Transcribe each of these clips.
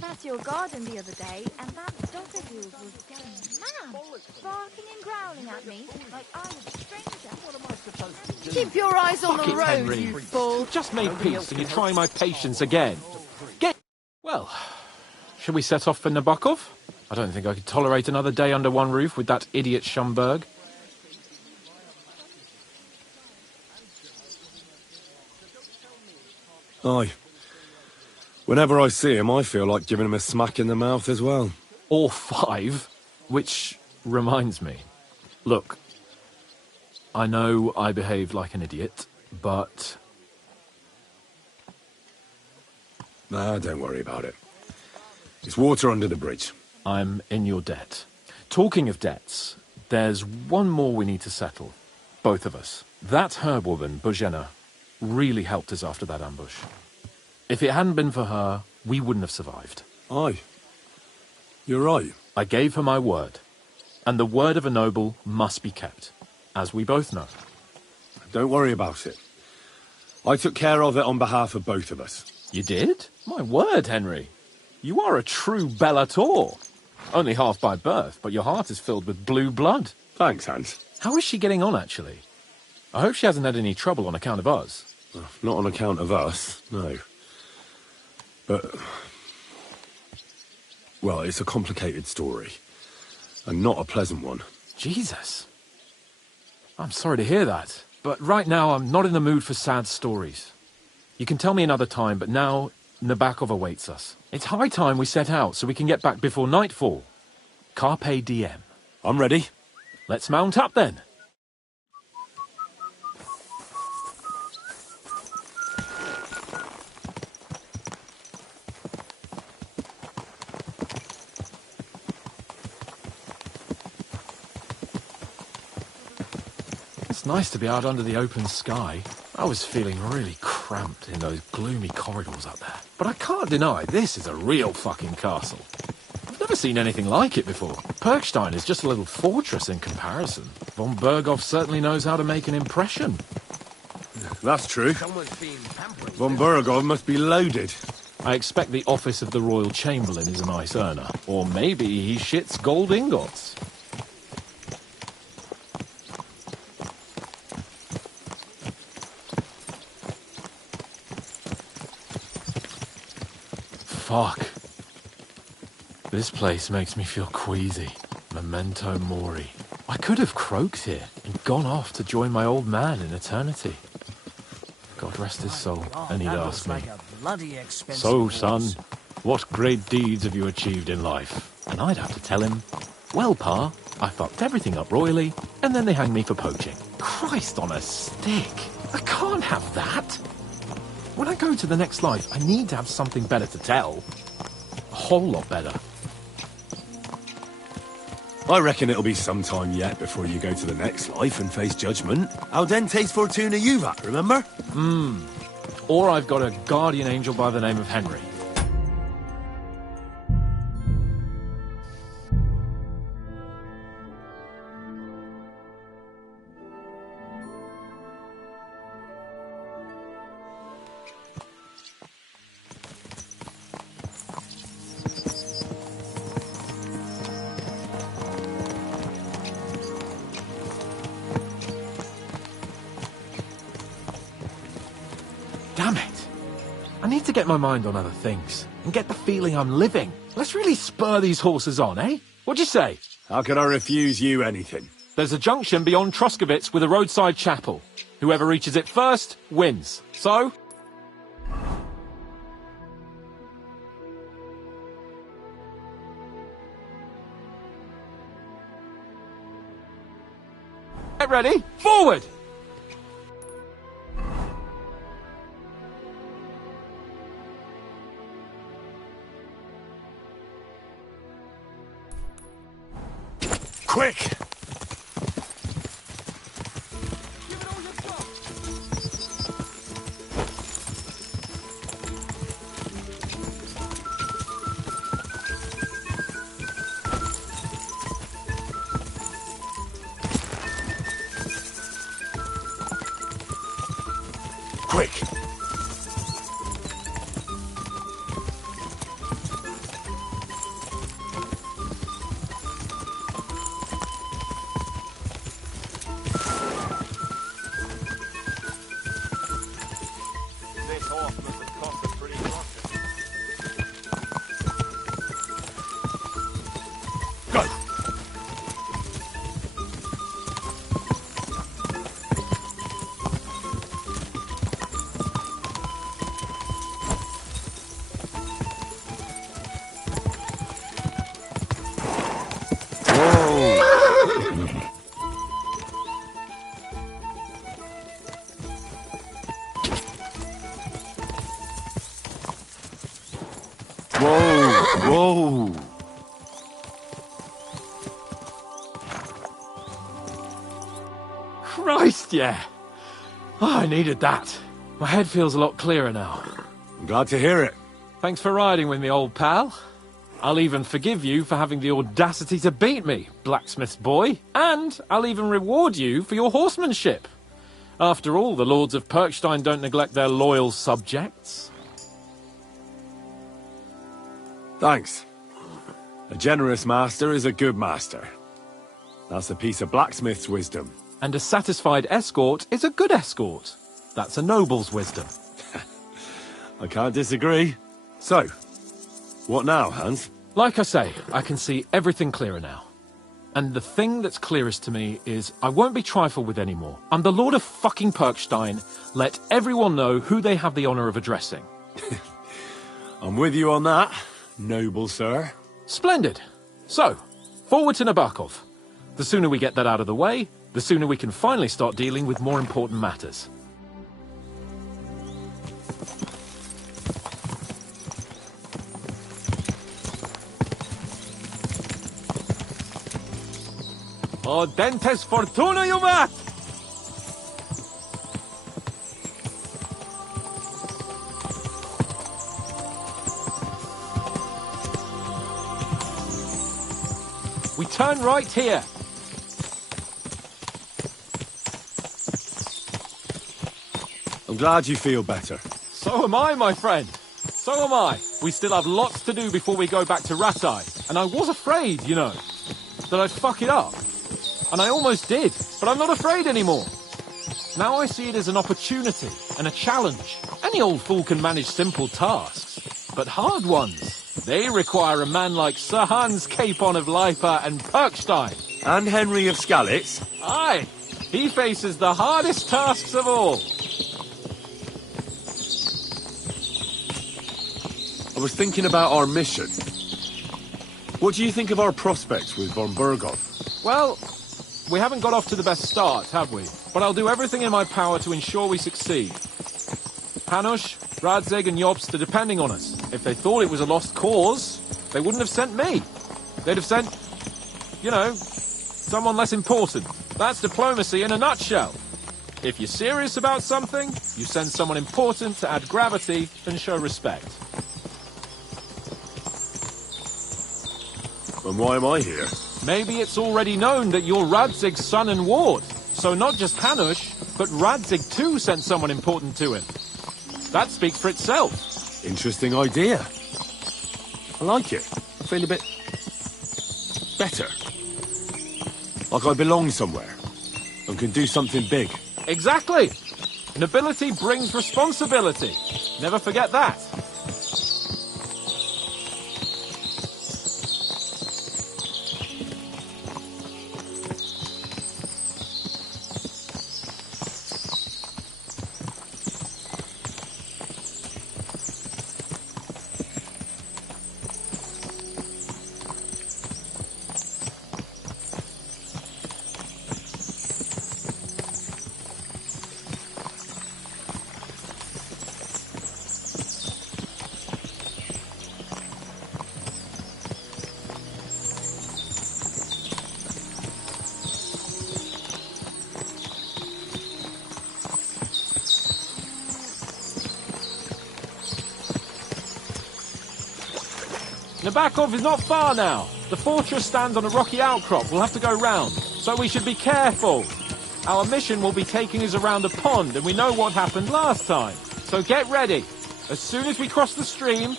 past your garden the other day, and that dog of yours was going mad, barking and growling at me like I was a stranger. What am I supposed to do? Keep your eyes on Fuck the it, road, Henry. you fool. You've just made peace and you're trying my patience again. Well, shall we set off for Nabokov? I don't think I could tolerate another day under one roof with that idiot Schomburg. Aye. Whenever I see him, I feel like giving him a smack in the mouth as well. Or 5, which reminds me. Look, I know I behaved like an idiot, but... Nah, don't worry about it. It's water under the bridge. I'm in your debt. Talking of debts, there's one more we need to settle. Both of us. That herb woman, Bozhena, really helped us after that ambush. If it hadn't been for her, we wouldn't have survived. Aye. You're right. I gave her my word. And the word of a noble must be kept, as we both know. Don't worry about it. I took care of it on behalf of both of us. You did? My word, Henry. You are a true Bellator. Only half by birth, but your heart is filled with blue blood. Thanks, Hans. How is she getting on, actually? I hope she hasn't had any trouble on account of us. Not on account of us, no. But... well, it's a complicated story. And not a pleasant one. Jesus. I'm sorry to hear that. But right now, I'm not in the mood for sad stories. You can tell me another time, but now Nabokov awaits us. It's high time we set out so we can get back before nightfall. Carpe diem. I'm ready. Let's mount up then. It's nice to be out under the open sky. I was feeling really cramped in those gloomy corridors up there. But I can't deny this is a real fucking castle. I've never seen anything like it before. Perkstein is just a little fortress in comparison. Von Bergow certainly knows how to make an impression. That's true. Von Bergow must be loaded. I expect the office of the Royal Chamberlain is a nice earner. Or maybe he shits gold ingots. Fuck. This place makes me feel queasy. Memento mori. I could have croaked here and gone off to join my old man in eternity. God rest his soul, and he'd ask me, "So, son, what great deeds have you achieved in life?" And I'd have to tell him, "Well, Pa, I fucked everything up royally, and then they hanged me for poaching." Christ on a stick. I can't have that. When I go to the next life, I need to have something better to tell. A whole lot better. I reckon it'll be some time yet before you go to the next life and face judgment. Audentes fortuna juvat, remember? Or I've got a guardian angel by the name of Henry. Damn it. I need to get my mind on other things and get the feeling I'm living. Let's really spur these horses on, eh? What'd you say? How could I refuse you anything? There's a junction beyond Troskovitz with a roadside chapel. Whoever reaches it first wins. So? Get ready. Forward! Quick! Quick! Whoa! Christ, yeah. Oh, I needed that. My head feels a lot clearer now. I'm glad to hear it. Thanks for riding with me, old pal. I'll even forgive you for having the audacity to beat me, blacksmith's boy. And I'll even reward you for your horsemanship. After all, the lords of Perkstein don't neglect their loyal subjects. Thanks. A generous master is a good master. That's a piece of blacksmith's wisdom. And a satisfied escort is a good escort. That's a noble's wisdom. I can't disagree. So, what now, Hans? Like I say, I can see everything clearer now. And the thing that's clearest to me is I won't be trifled with anymore. I'm the Lord of fucking Perkstein. Let everyone know who they have the honor of addressing. I'm with you on that, noble sir. Splendid. So, forward to Nabokov. The sooner we get that out of the way, the sooner we can finally start dealing with more important matters. O dentes fortuna, jumat! We turn right here. I'm glad you feel better. So am I, my friend. So am I. We still have lots to do before we go back to Ratai. And I was afraid, you know, that I'd fuck it up. And I almost did, but I'm not afraid anymore. Now I see it as an opportunity and a challenge. Any old fool can manage simple tasks, but hard ones, they require a man like Sir Hans Capon of Leipa and Perkstein. And Henry of Skalitz. Aye, he faces the hardest tasks of all. I was thinking about our mission. What do you think of our prospects with von Bergow? Well, we haven't got off to the best start, have we? But I'll do everything in my power to ensure we succeed. Hanush, Radzig and Jobst are depending on us. If they thought it was a lost cause, they wouldn't have sent me. They'd have sent, you know, someone less important. That's diplomacy in a nutshell. If you're serious about something, you send someone important to add gravity and show respect. And why am I here? Maybe it's already known that you're Radzig's son and ward. So not just Hanush, but Radzig too sent someone important to him. That speaks for itself. Interesting idea. I like it. I feel a bit better. Like I belong somewhere and can do something big. Exactly. Nobility brings responsibility. Never forget that. Nabokov is not far now. The fortress stands on a rocky outcrop. We'll have to go round, so we should be careful. Our mission will be taking us around a pond, and we know what happened last time. So get ready. As soon as we cross the stream,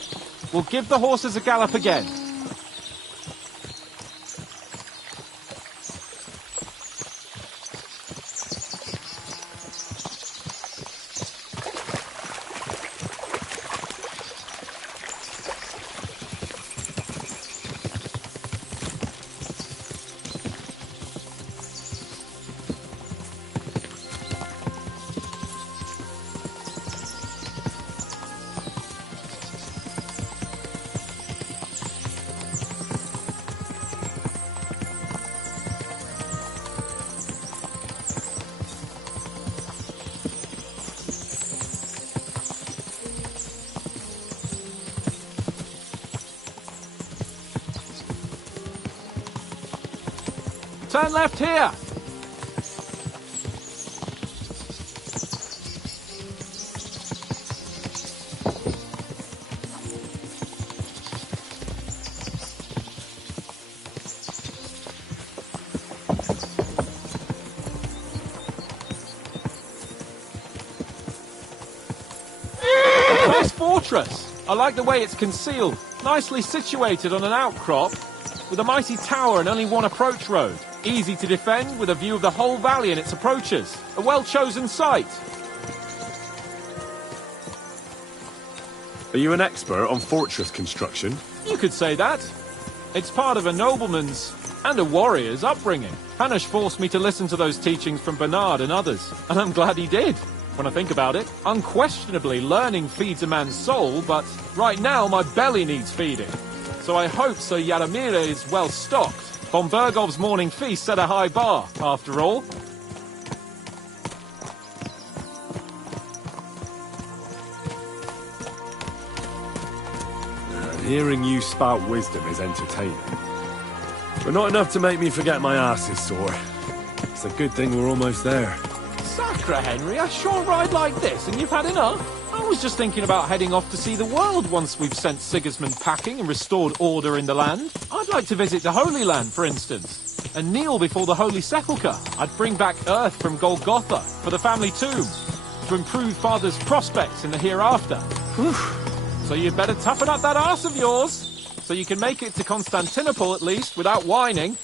we'll give the horses a gallop again. Turn left here! Nice fortress! I like the way it's concealed. Nicely situated on an outcrop, with a mighty tower and only one approach road. Easy to defend, with a view of the whole valley and its approaches. A well-chosen site. Are you an expert on fortress construction? You could say that. It's part of a nobleman's and a warrior's upbringing. Hanush forced me to listen to those teachings from Bernard and others, and I'm glad he did. When I think about it, unquestionably learning feeds a man's soul, but right now my belly needs feeding. So I hope Sir Yaramir is well stocked. Von Bergov's morning feast set a high bar, after all. Hearing you spout wisdom is entertaining. But not enough to make me forget my ass is sore. It's a good thing we're almost there. Sacre, Henry, a short ride like this and you've had enough? I was just thinking about heading off to see the world once we've sent Sigismund packing and restored order in the land. I'd like to visit the Holy Land, for instance, and kneel before the Holy Sepulchre. I'd bring back earth from Golgotha for the family tomb, to improve Father's prospects in the hereafter. Whew. So you'd better toughen up that arse of yours, so you can make it to Constantinople at least, without whining.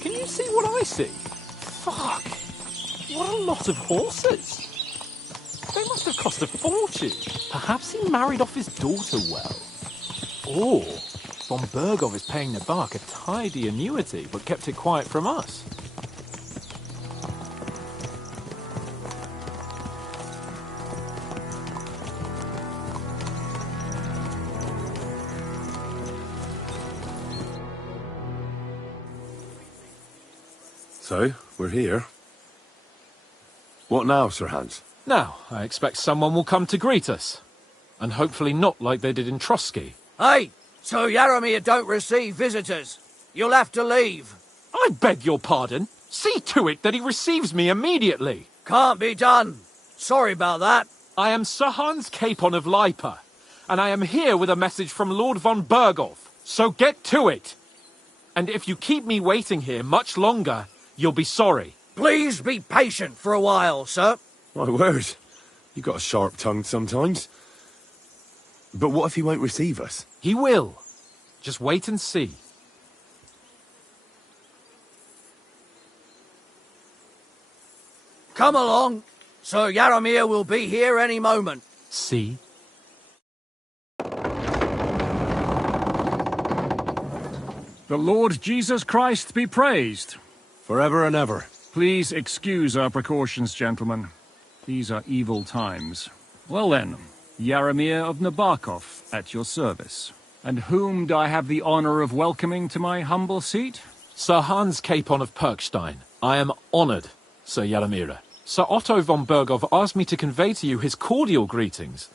Can you see what I see? Fuck! What a lot of horses! They must have cost a fortune. Perhaps he married off his daughter well. Or von Bergow is paying the bark a tidy annuity, but kept it quiet from us. So, we're here. What now, Sir Hans? Now, I expect someone will come to greet us. And hopefully not like they did in Trotsky. Hey, so Yaramir don't receive visitors. You'll have to leave. I beg your pardon. See to it that he receives me immediately. Can't be done. Sorry about that. I am Sir Hans Capon of Lipa, and I am here with a message from Lord von Bergow. So get to it. And if you keep me waiting here much longer, you'll be sorry. Please be patient for a while, sir. My word. You got a sharp tongue sometimes. But what if he won't receive us? He will. Just wait and see. Come along. Sir Yaramir will be here any moment. See? The Lord Jesus Christ be praised. Forever and ever. Please excuse our precautions, gentlemen. These are evil times. Well then, Yaramir of Nabokov, at your service. And whom do I have the honor of welcoming to my humble seat? Sir Hans Capon of Perkstein. I am honoured, Sir Yaramir. Sir Otto von Bergow asked me to convey to you his cordial greetings,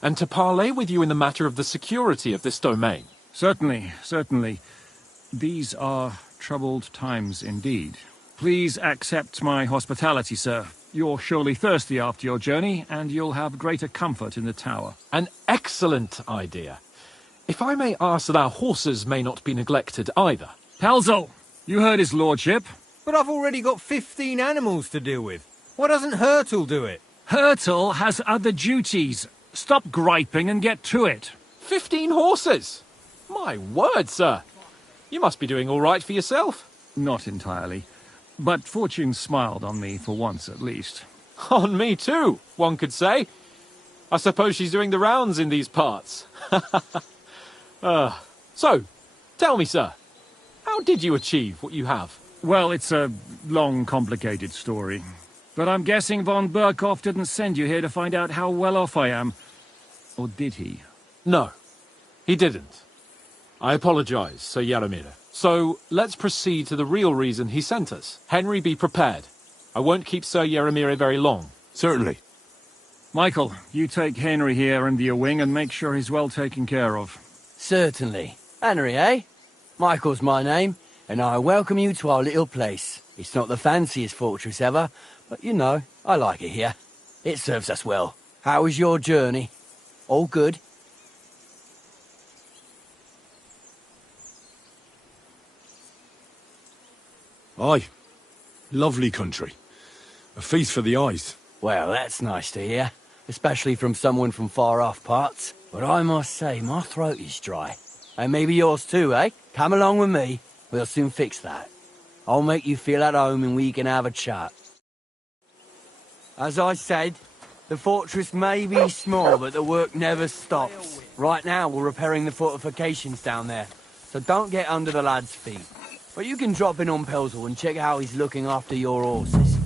and to parley with you in the matter of the security of this domain. Certainly, certainly. These are troubled times indeed. Please accept my hospitality, sir. You're surely thirsty after your journey, and you'll have greater comfort in the tower. An excellent idea. If I may ask that our horses may not be neglected either. Pelzel, you heard his lordship. But I've already got 15 animals to deal with. Why doesn't Hurtle do it? Hurtle has other duties. Stop griping and get to it. 15 horses! My word, sir. You must be doing all right for yourself. Not entirely. But fortune smiled on me for once at least. On me too, one could say. I suppose she's doing the rounds in these parts. So, tell me, sir, how did you achieve what you have? Well, it's a long, complicated story. But I'm guessing von Berkow didn't send you here to find out how well off I am. Or did he? No, he didn't. I apologize, Sir Yaramir. So, let's proceed to the real reason he sent us. Henry, be prepared. I won't keep Sir Yaramir very long. Certainly. Michael, you take Henry here under your wing and make sure he's well taken care of. Certainly. Henry, eh? Michael's my name, and I welcome you to our little place. It's not the fanciest fortress ever, but you know, I like it here. It serves us well. How was your journey? All good? Aye. Lovely country. A feast for the eyes. Well, that's nice to hear, especially from someone from far-off parts. But I must say, my throat is dry. And maybe yours too, eh? Come along with me. We'll soon fix that. I'll make you feel at home and we can have a chat. As I said, the fortress may be small, but the work never stops. Right now, we're repairing the fortifications down there, so don't get under the lad's feet. But you can drop in on Pelzel and check how he's looking after your horses.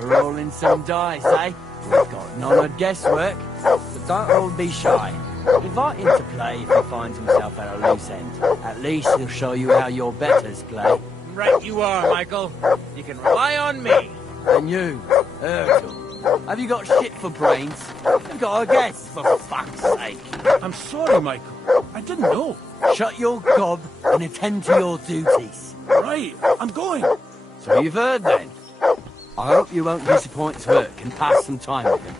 We're rolling some dice, eh? We've got none of guesswork, but don't all be shy. Invite him to play if he finds himself at a loose end. At least he'll show you how your betters play. Right you are, Michael. You can rely on me. And you, Urkel, have you got shit for brains? You've got a guess, for fuck's sake. I'm sorry, Michael. I didn't know. Shut your gob and attend to your duties. Right, I'm going. So you've heard then. I hope you won't disappoint Zwerk and pass some time with him.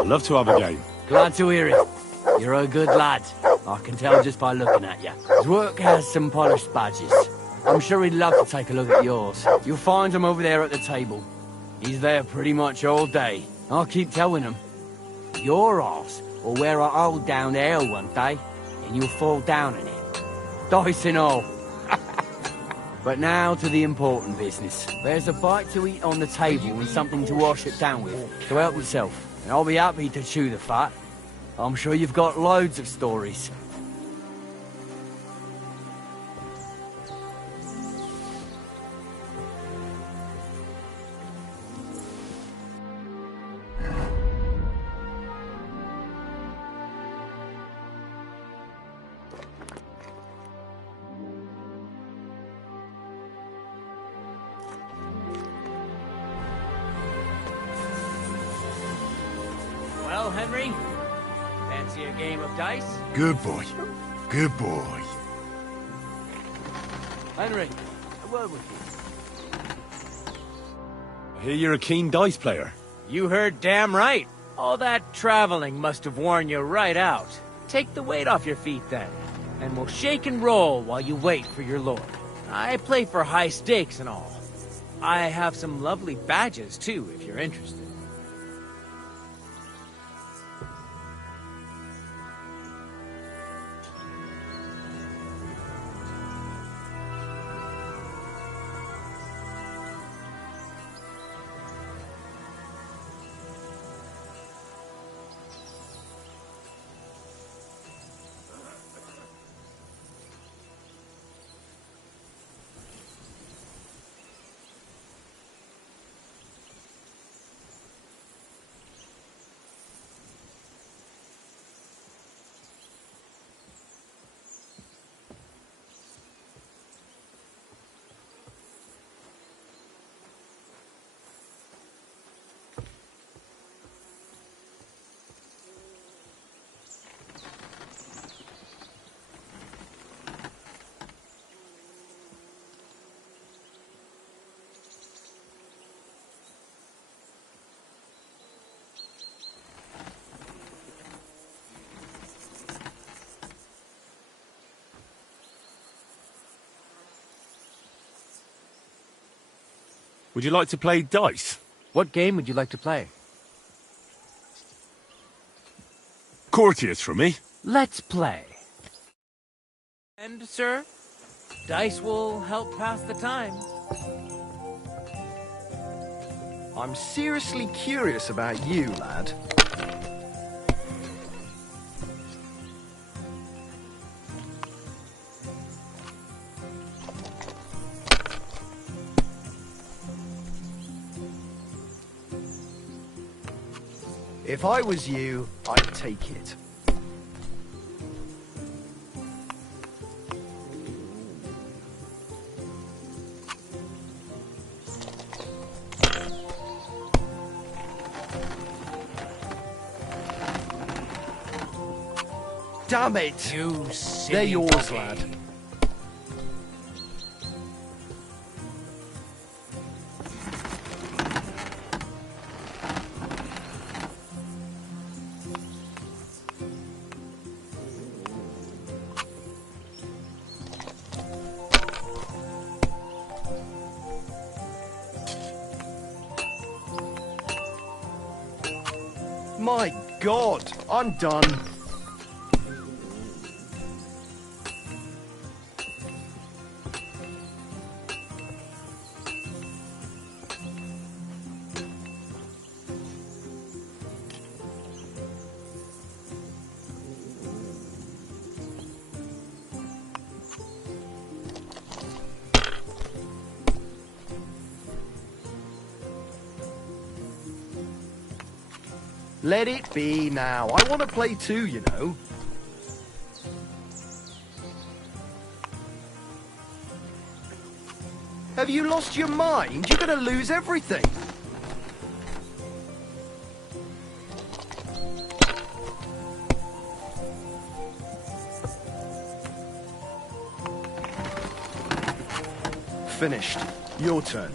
I'd love to have a game. Glad to hear it. You're a good lad. I can tell just by looking at you. Zwerk has some polished badges. I'm sure he'd love to take a look at yours. You'll find him over there at the table. He's there pretty much all day. I'll keep telling him. Your arse will wear a hole down there one day, and you'll fall down in it. Dice and all. But now to the important business. There's a bite to eat on the table and something to wash it down with. So help yourself, and I'll be happy to chew the fat. I'm sure you've got loads of stories. Well, Henry, fancy a game of dice? Good boy. Good boy. Henry, a word with you. I hear you're a keen dice player. You heard damn right. All that traveling must have worn you right out. Take the weight off your feet then, and we'll shake and roll while you wait for your lord. I play for high stakes and all. I have some lovely badges too, if you're interested. Would you like to play dice? What game would you like to play? Courtiers for me. Let's play. And, sir, dice will help pass the time. I'm seriously curious about you, lad. If I was you, I'd take it. Damn it! You silly They're yours, buggy. lad. My God, I'm done. Let it be now. I want to play too, you know. Have you lost your mind? You're going to lose everything. Finished. Your turn.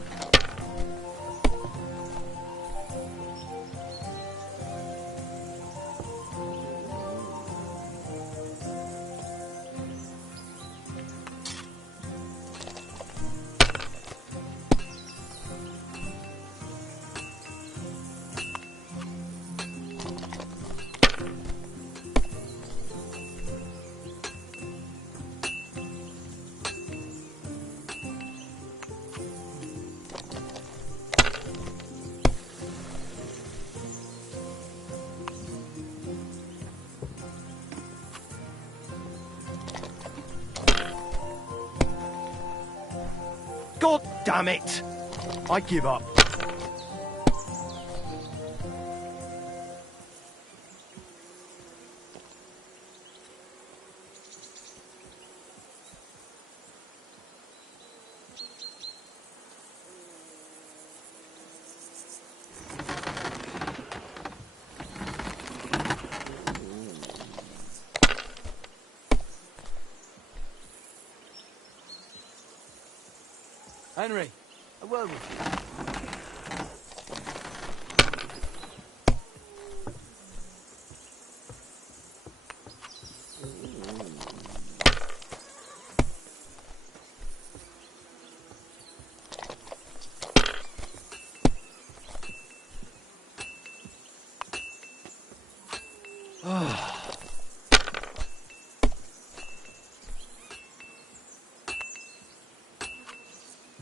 God damn it! I give up. Henry, a word with you.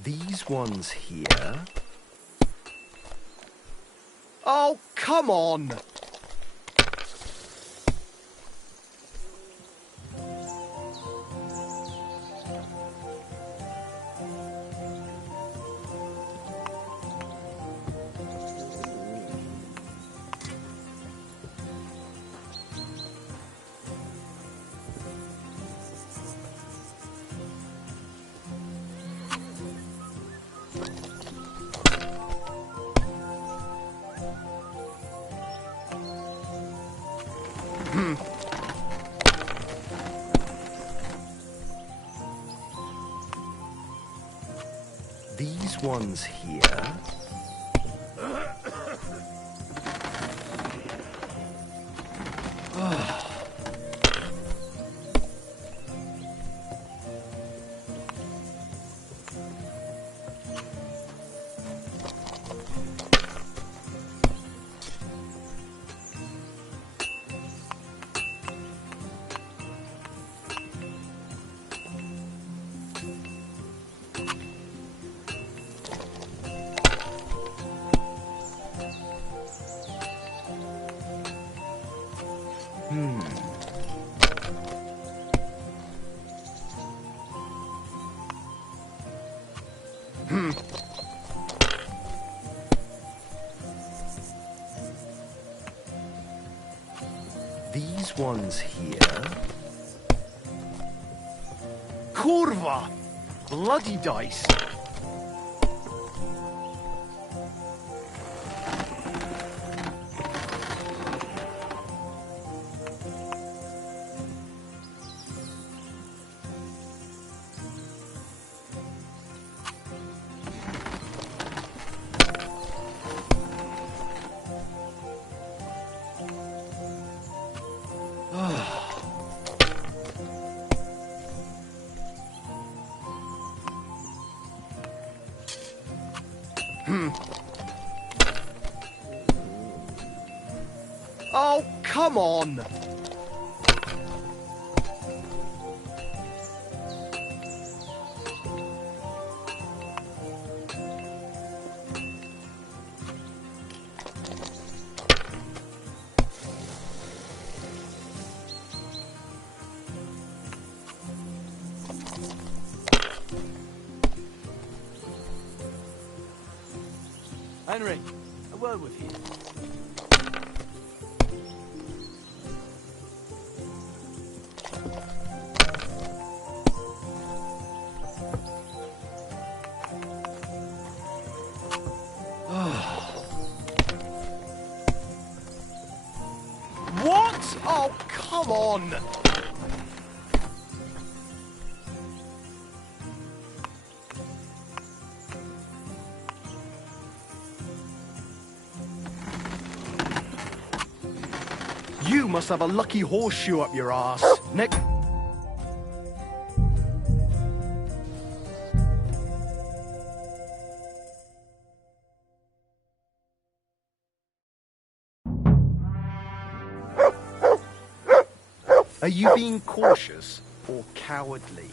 These ones here. Oh, come on! These ones here. These ones here. Kurva! Bloody dice! Oh, come on! Henry, a word with you. on! You must have a lucky horseshoe up your ass. Next. Are you being cautious or cowardly?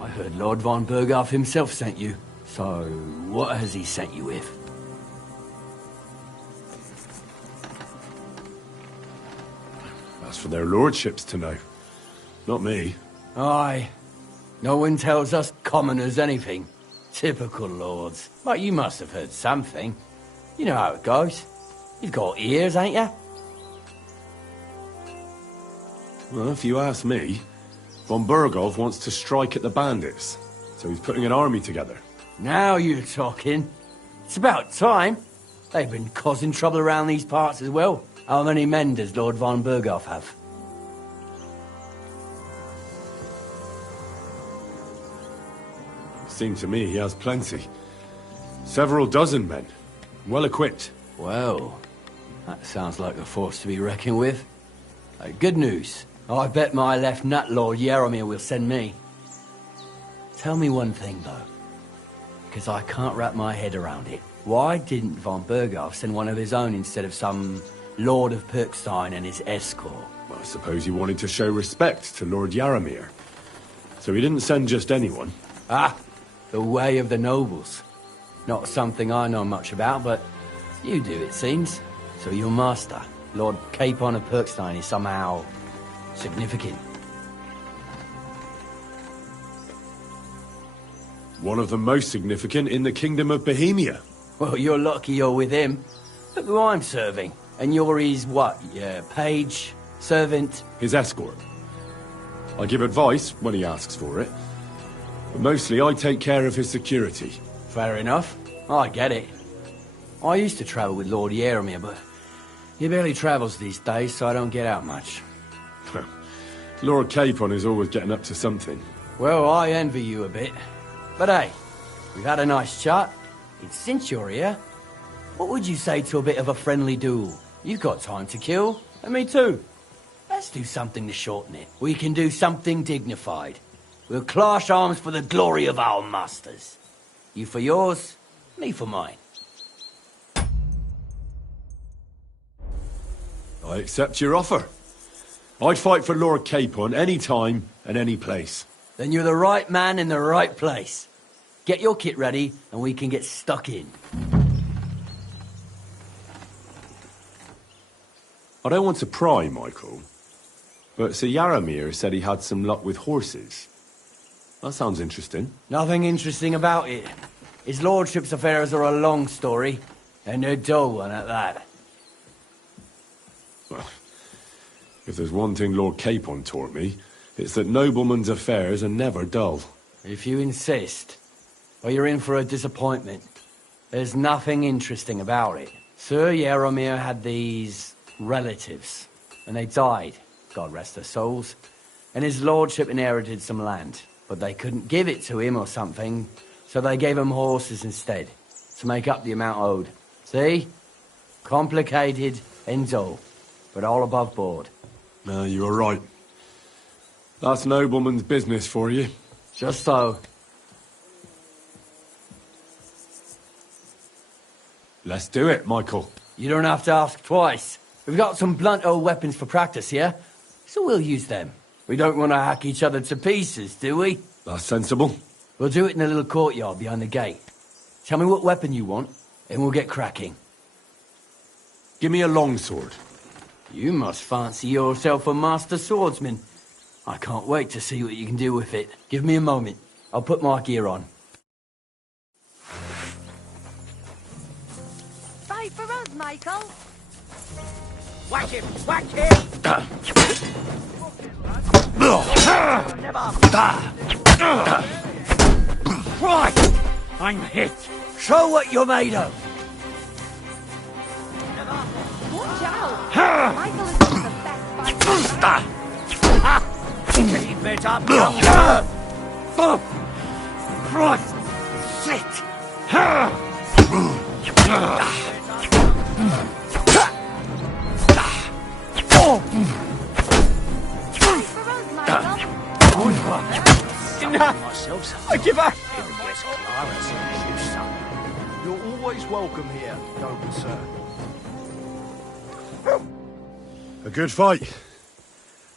I heard Lord von Bergow himself sent you. So, what has he sent you with? That's for their lordships to know. Not me. Aye. No one tells us commoners anything. Typical lords. But you must have heard something. You know how it goes. You've got ears, ain't ya? Well, if you ask me, von Bergow wants to strike at the bandits. So he's putting an army together. Now you're talking. It's about time. They've been causing trouble around these parts as well. How many men does Lord von Bergow have? Seems to me he has plenty. Several dozen men. Well equipped. Well, that sounds like a force to be reckoned with. Good news. I bet my left nut Lord Yaromir will send me. Tell me one thing, though. Because I can't wrap my head around it. Why didn't von Bergow send one of his own instead of some Lord of Pirkstein and his escort? Well, I suppose he wanted to show respect to Lord Yaromir. So he didn't send just anyone. Ah, the way of the nobles. Not something I know much about, but you do, it seems. So your master, Lord Capon of Pirkstein, is somehow significant. One of the most significant in the Kingdom of Bohemia. Well, you're lucky you're with him. Look who I'm serving. And you're his, what, yeah, page, servant? His escort. I give advice when he asks for it. But mostly I take care of his security. Fair enough. I get it. I used to travel with Lord Yaromir, but he barely travels these days, so I don't get out much. Lord Capon is always getting up to something. Well, I envy you a bit. But hey, we've had a nice chat. And since you're here, what would you say to a bit of a friendly duel? You've got time to kill, and me too. Let's do something to shorten it. We can do something dignified. We'll clash arms for the glory of our masters. You for yours, me for mine. I accept your offer. I'd fight for Lord Capon any time and any place. Then you're the right man in the right place. Get your kit ready, and we can get stuck in. I don't want to pry, Michael, but Sir Yaromir said he had some luck with horses. That sounds interesting. Nothing interesting about it. His lordship's affairs are a long story, and a dull one at that. Well, if there's one thing Lord Capon taught me, it's that noblemen's affairs are never dull. If you insist, well, you're in for a disappointment. There's nothing interesting about it. Sir Yaromir had these relatives, and they died, God rest their souls, and his lordship inherited some land, but they couldn't give it to him or something, so they gave him horses instead, to make up the amount owed. See? Complicated and dull, but all above board. No, you are right. That's nobleman's business for you. Just so. Let's do it, Michael. You don't have to ask twice. We've got some blunt old weapons for practice here, so we'll use them. We don't want to hack each other to pieces, do we? That's sensible. We'll do it in the little courtyard behind the gate. Tell me what weapon you want, and we'll get cracking. Give me a longsword. You must fancy yourself a master swordsman. I can't wait to see what you can do with it. Give me a moment. I'll put my gear on. Fight for us, Michael. Whack him! Whack him! Right! I'm hit. Show what you're made of. Watch out! Michael is one of the best fighters. Keep it up, young Christ! Shit! I give up! You're always welcome here, noble sir. A good fight.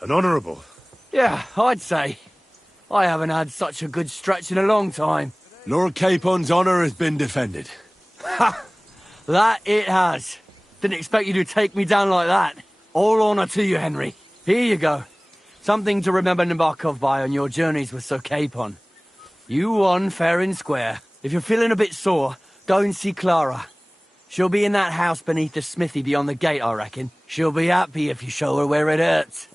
An honourable. Yeah, I'd say. I haven't had such a good stretch in a long time. Lord Capon's honour has been defended. Ha! That it has. Didn't expect you to take me down like that. All honour to you, Henry. Here you go. Something to remember Nabokov by on your journeys with Sir Capon. You won fair and square. If you're feeling a bit sore, go and see Clara. She'll be in that house beneath the smithy beyond the gate, I reckon. She'll be happy if you show her where it hurts.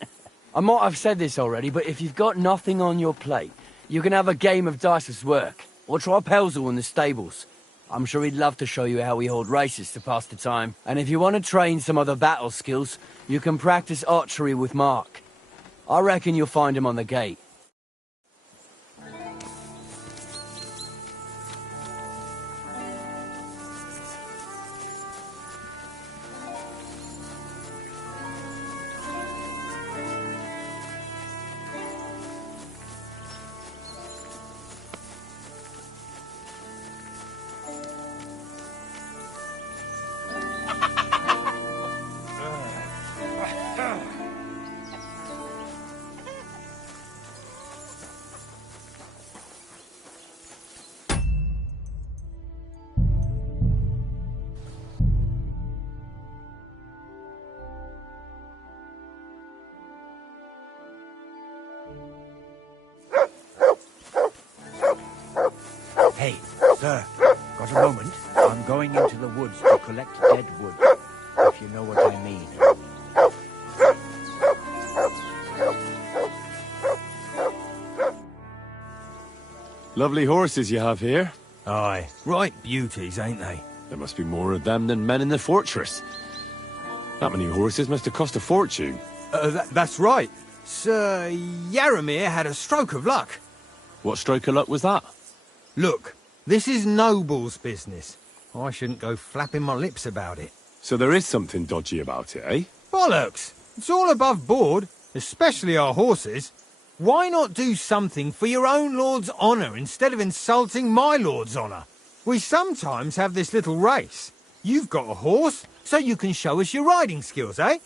I might have said this already, but if you've got nothing on your plate, you can have a game of dice's work, or try Pelzel in the stables. I'm sure he'd love to show you how we hold races to pass the time. And if you want to train some other battle skills, you can practice archery with Mark. I reckon you'll find him on the gate. Hey, sir, got a moment? I'm going into the woods to collect dead wood, if you know what I mean. Lovely horses you have here. Aye, right beauties, ain't they? There must be more of them than men in the fortress. That many horses must have cost a fortune. That's right. Sir Yaramir had a stroke of luck. What stroke of luck was that? Look, this is noble's business. I shouldn't go flapping my lips about it. So there is something dodgy about it, eh? Bollocks! It's all above board, especially our horses. Why not do something for your own lord's honour instead of insulting my lord's honour? We sometimes have this little race. You've got a horse, so you can show us your riding skills, eh?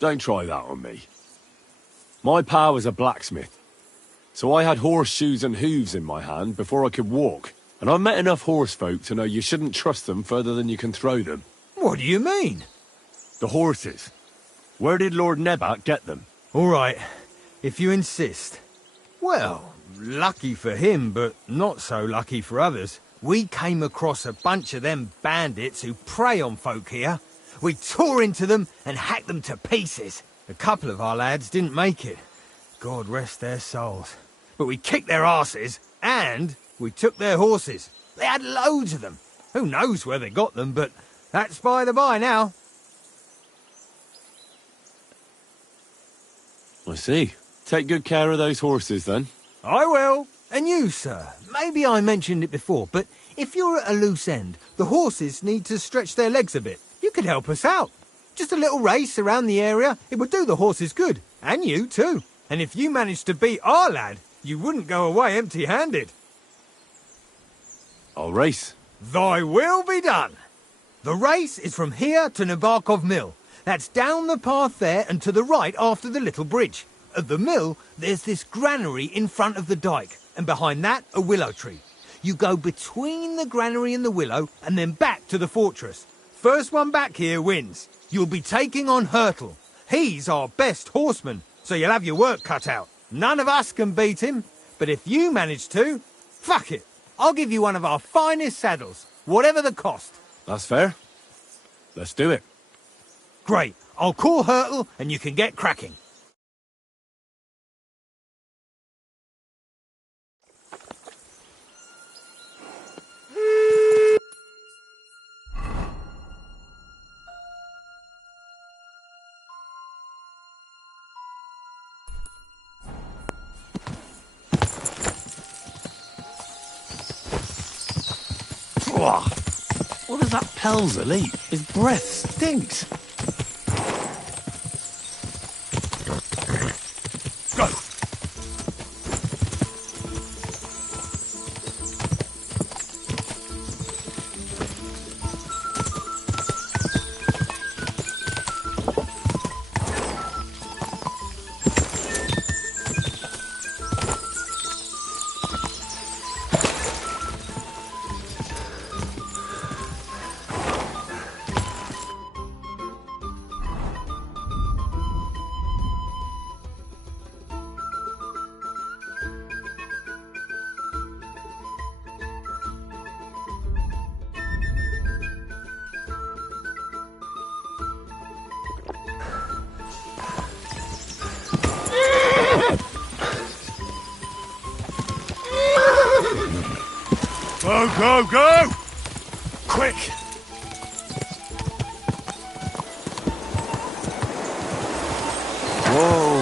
Don't try that on me. My pa was a blacksmith, so I had horseshoes and hooves in my hand before I could walk. And I've met enough horse folk to know you shouldn't trust them further than you can throw them. What do you mean? The horses. Where did Lord Nebat get them? All right, if you insist. Well, lucky for him, but not so lucky for others. We came across a bunch of them bandits who prey on folk here. We tore into them and hacked them to pieces. A couple of our lads didn't make it. God rest their souls. But we kicked their asses, and we took their horses. They had loads of them. Who knows where they got them, but that's by the by now. I see. Take good care of those horses, then. I will. And you, sir. Maybe I mentioned it before, but if you're at a loose end, the horses need to stretch their legs a bit. You could help us out. Just a little race around the area. It would do the horses good. And you, too. And if you managed to beat our lad, you wouldn't go away empty-handed. I'll race. Thy will be done. The race is from here to Nabokov Mill. That's down the path there and to the right after the little bridge. At the mill, there's this granary in front of the dike. And behind that, a willow tree. You go between the granary and the willow and then back to the fortress. First one back here wins. You'll be taking on Hurtle. He's our best horseman, so you'll have your work cut out. None of us can beat him, but if you manage to, fuck it. I'll give you one of our finest saddles, whatever the cost. That's fair. Let's do it. Great. I'll call Hurtle and you can get cracking. What does that Pelzer eat? His breath stinks. Go! Go, go, go! Quick! Whoa!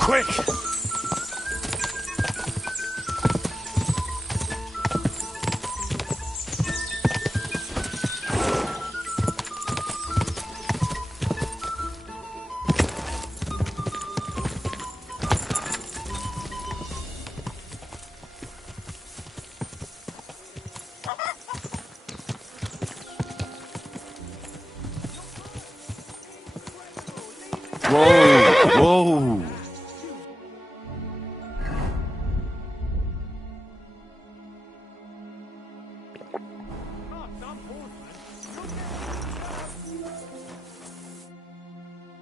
Quick! Whoa! Whoa!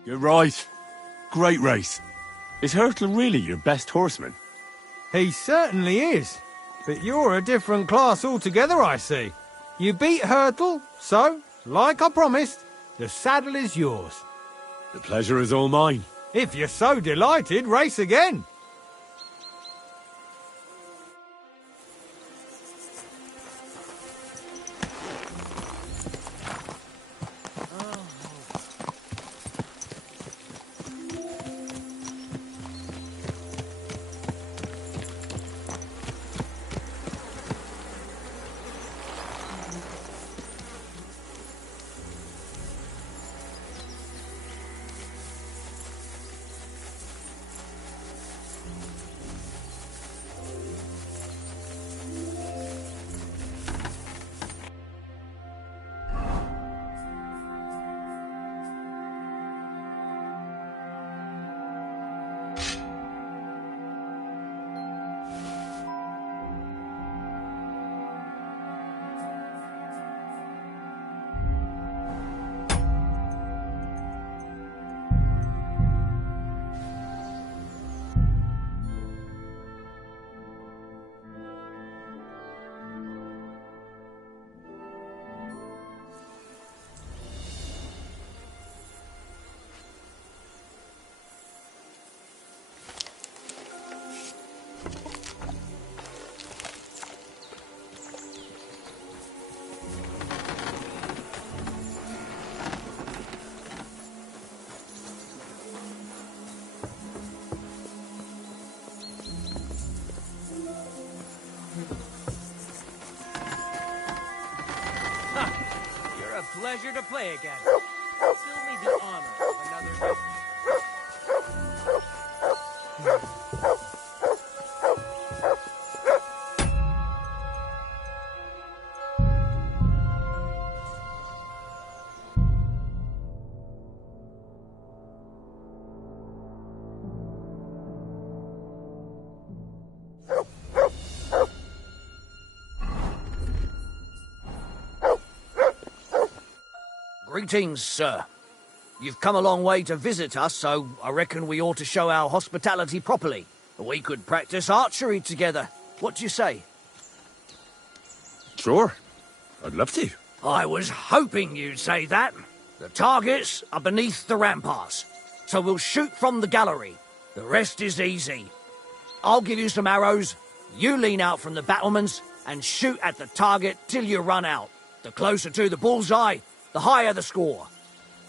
You're right. Great race. Is Hurtle really your best horseman? He certainly is. But you're a different class altogether, I see. You beat Hurtle, so, like I promised, the saddle is yours. The pleasure is all mine. If you're so delighted, race again. Pleasure to play again. Still me the honor of another day. Greetings, sir. You've come a long way to visit us, so I reckon we ought to show our hospitality properly. We could practice archery together. What do you say? Sure. I'd love to. I was hoping you'd say that. The targets are beneath the ramparts, so we'll shoot from the gallery. The rest is easy. I'll give you some arrows, you lean out from the battlements, and shoot at the target till you run out. The closer to the bullseye, the higher the score.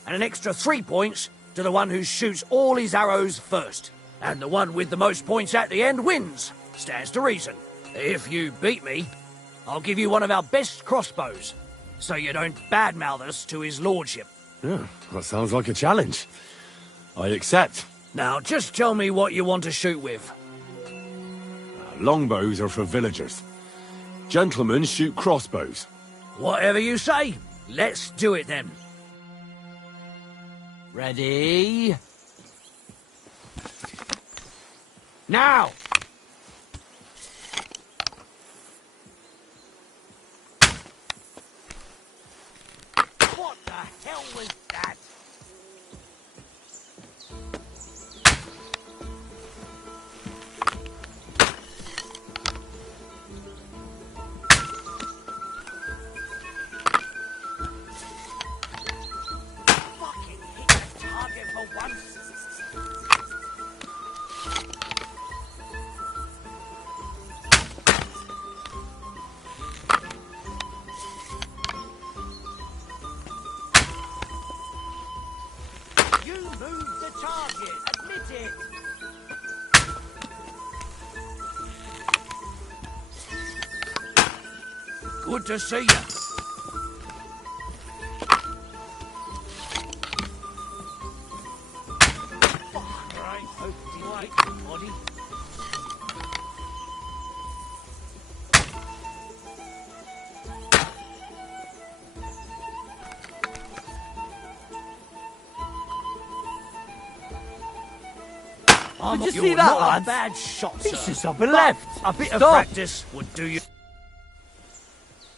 And an extra 3 points to the one who shoots all his arrows first. And the one with the most points at the end wins. Stands to reason. If you beat me, I'll give you one of our best crossbows, so you don't badmouth us to his lordship. Yeah, that sounds like a challenge. I accept. Now, just tell me what you want to shoot with. Longbows are for villagers. Gentlemen shoot crossbows. Whatever you say. Let's do it then. Ready? Now! What the hell was that? Fucking hit the target for once. You moved the target. Admit it. Good to see you. Right, hope you like it, body. Did you You're see that, not lads? a bad shot, He's sir. just up and But left. a bit of Stop. practice would do you.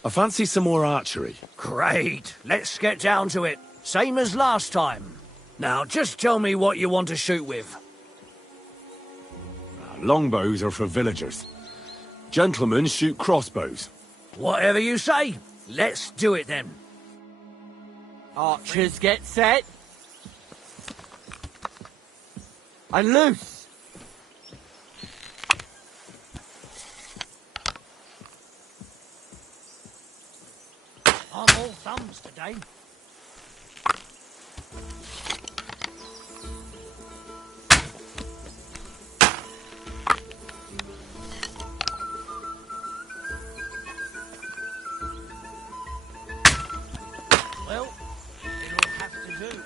I fancy some more archery. Great. Let's get down to it. Same as last time. Now, just tell me what you want to shoot with. Longbows are for villagers. Gentlemen shoot crossbows. Whatever you say. Let's do it then. Archers get set. And loose. I'm all thumbs today. Well, it'll have to do.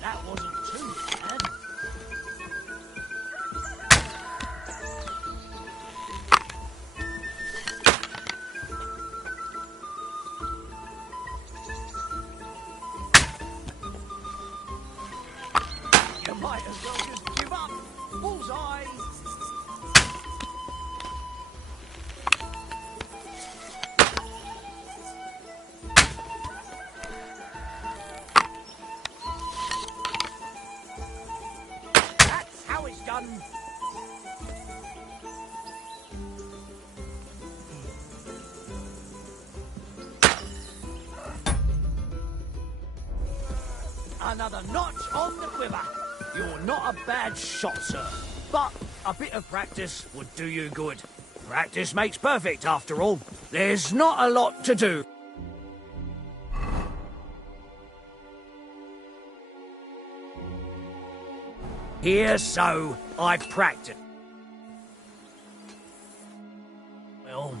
That wasn't too bad. You might as well just give up. Bullseye! That's how it's done. Another notch on the quiver. You're not a bad shot, sir. But a bit of practice would do you good. Practice makes perfect, after all. There's not a lot to do. Here, so I've practiced. Well,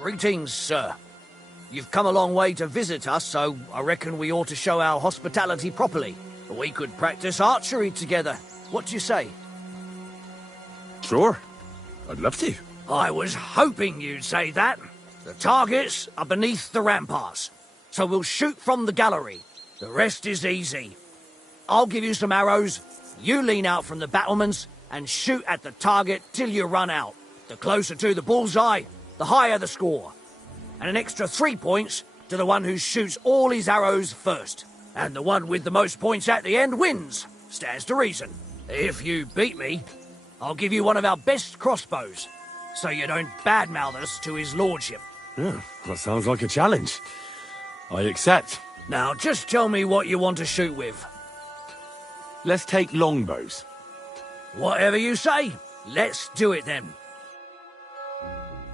Greetings, sir. You've come a long way to visit us, so I reckon we ought to show our hospitality properly. We could practice archery together. What do you say? Sure. I'd love to. I was hoping you'd say that. The targets are beneath the ramparts, so we'll shoot from the gallery. The rest is easy. I'll give you some arrows, you lean out from the battlements and shoot at the target till you run out. The closer to the bullseye, the higher the score. And an extra 3 points to the one who shoots all his arrows first. And the one with the most points at the end wins. Stands to reason. If you beat me, I'll give you one of our best crossbows, so you don't badmouth us to his lordship. Yeah, that sounds like a challenge. I accept. Now, just tell me what you want to shoot with. Let's take longbows. Whatever you say. Let's do it then.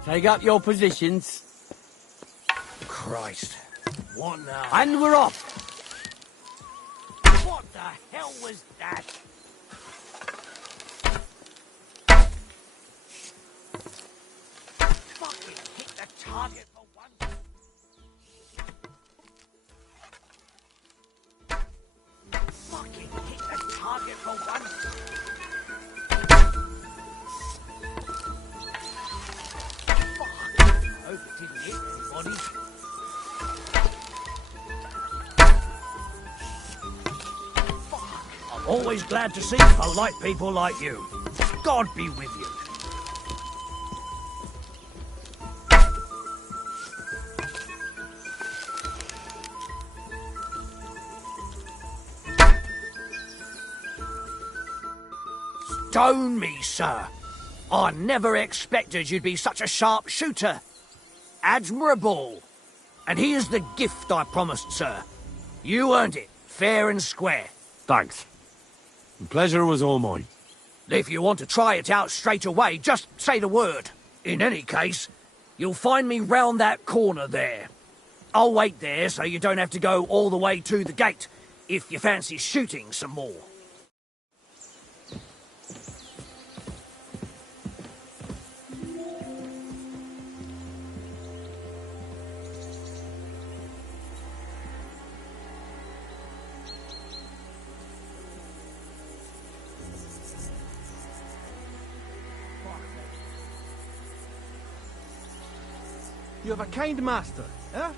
Take up your positions. Christ. What now? And we're off! What the hell was that? Fucking hit the target for once. Fucking hit the target for once. Fuck. I hope it didn't hit anybody. Always glad to see polite people like you. God be with you. Stone me, sir. I never expected you'd be such a sharp shooter. Admirable. And here's the gift I promised, sir. You earned it, fair and square. Thanks. The pleasure was all mine. If you want to try it out straight away, just say the word. In any case, you'll find me round that corner there. I'll wait there so you don't have to go all the way to the gate, if you fancy shooting some more. You have a kind master, eh?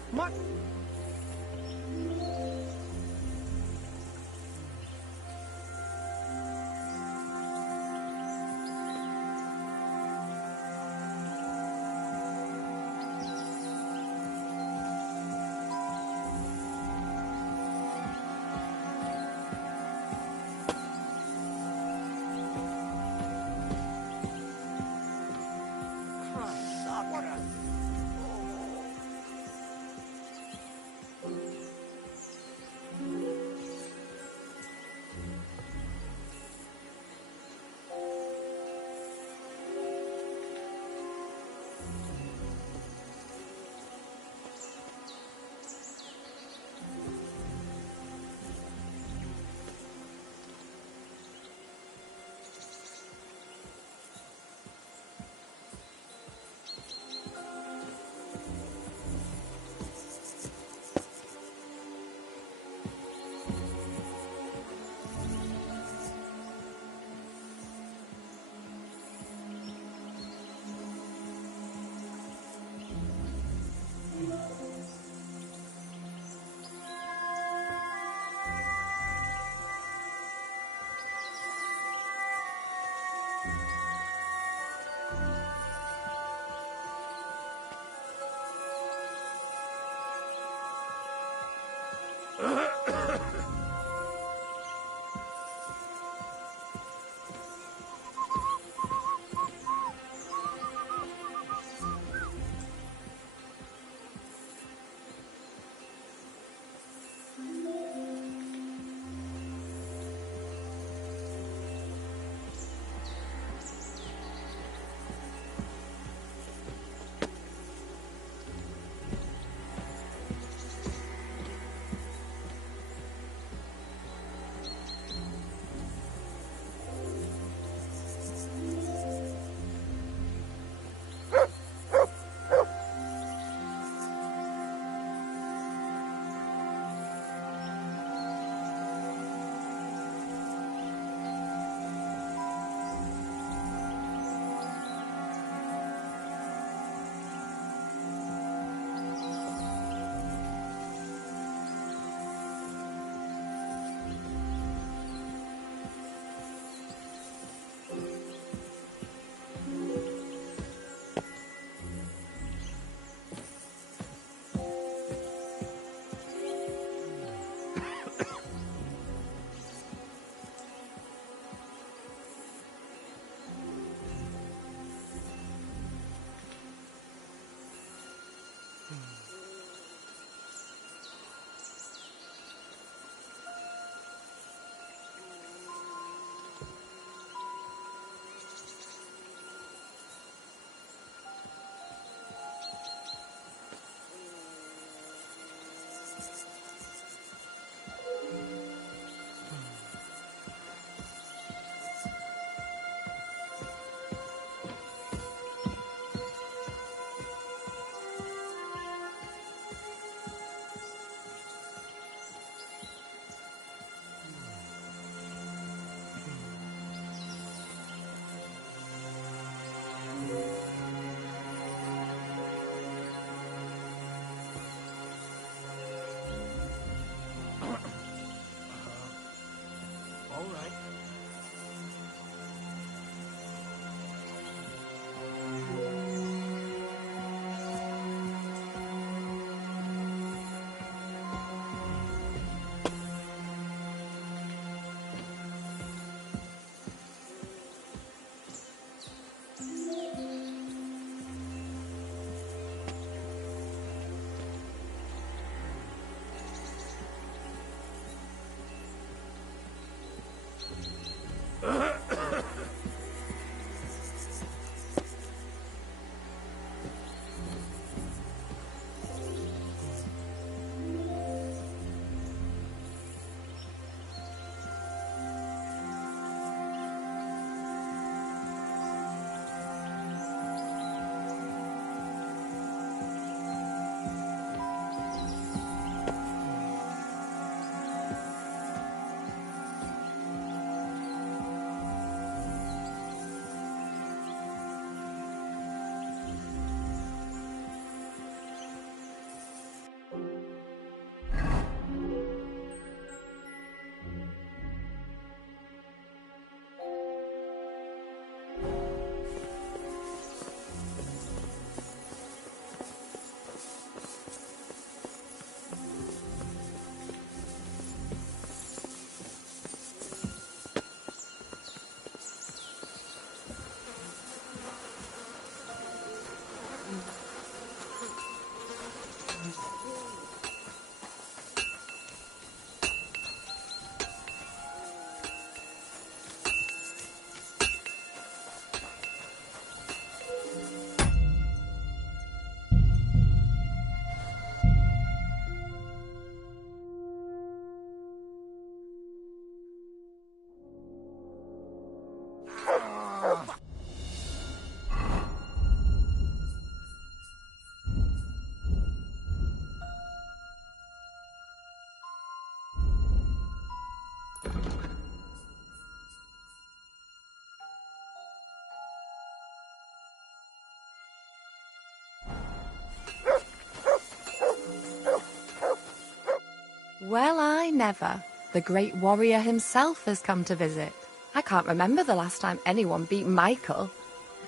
ever, the great warrior himself has come to visit. I can't remember the last time anyone beat Michael.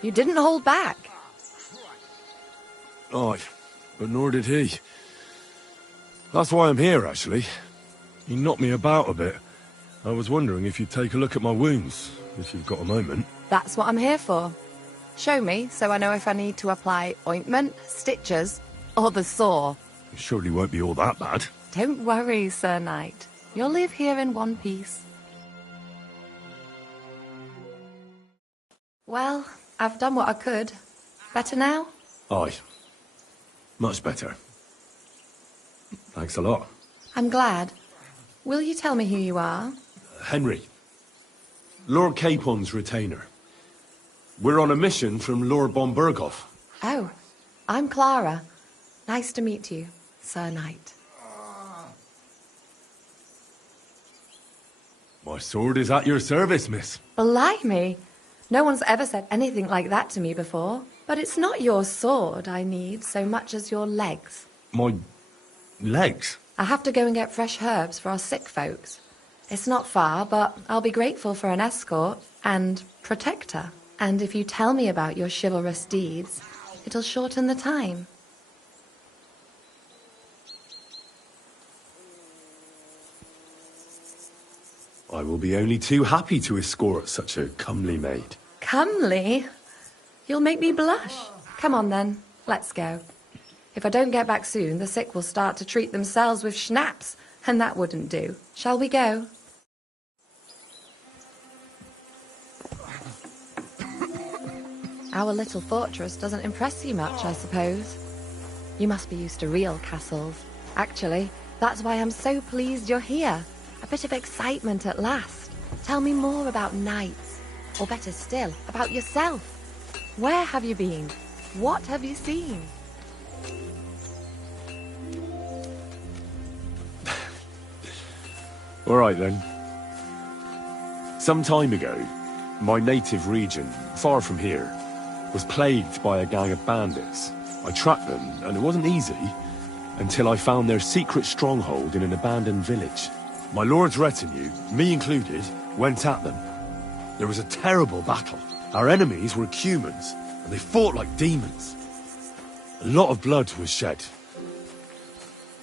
You didn't hold back. Aye, but nor did he. That's why I'm here, actually. He knocked me about a bit. I was wondering if you'd take a look at my wounds, if you've got a moment. That's what I'm here for. Show me, so I know if I need to apply ointment, stitches, or the saw. It surely won't be all that bad. Don't worry, Sir Knight. You'll live here in one piece. Well, I've done what I could. Better now? Aye. Much better. Thanks a lot. I'm glad. Will you tell me who you are? Henry. Lord Capon's retainer. We're on a mission from Lord von Bergow. Oh, I'm Clara. Nice to meet you, Sir Knight. My sword is at your service, miss. Blimey! No one's ever said anything like that to me before. But it's not your sword I need so much as your legs. My legs? I have to go and get fresh herbs for our sick folks. It's not far, but I'll be grateful for an escort and protector. And if you tell me about your chivalrous deeds, it'll shorten the time. I will be only too happy to escort such a comely maid. Comely? You'll make me blush. Come on then, let's go. If I don't get back soon, the sick will start to treat themselves with schnapps, and that wouldn't do. Shall we go? Our little fortress doesn't impress you much, I suppose. You must be used to real castles. Actually, that's why I'm so pleased you're here. A bit of excitement at last. Tell me more about knights, or better still, about yourself. Where have you been? What have you seen? All right then. Some time ago, my native region, far from here, was plagued by a gang of bandits. I tracked them, and it wasn't easy, until I found their secret stronghold in an abandoned village. My lord's retinue, me included, went at them. There was a terrible battle. Our enemies were humans, and they fought like demons. A lot of blood was shed.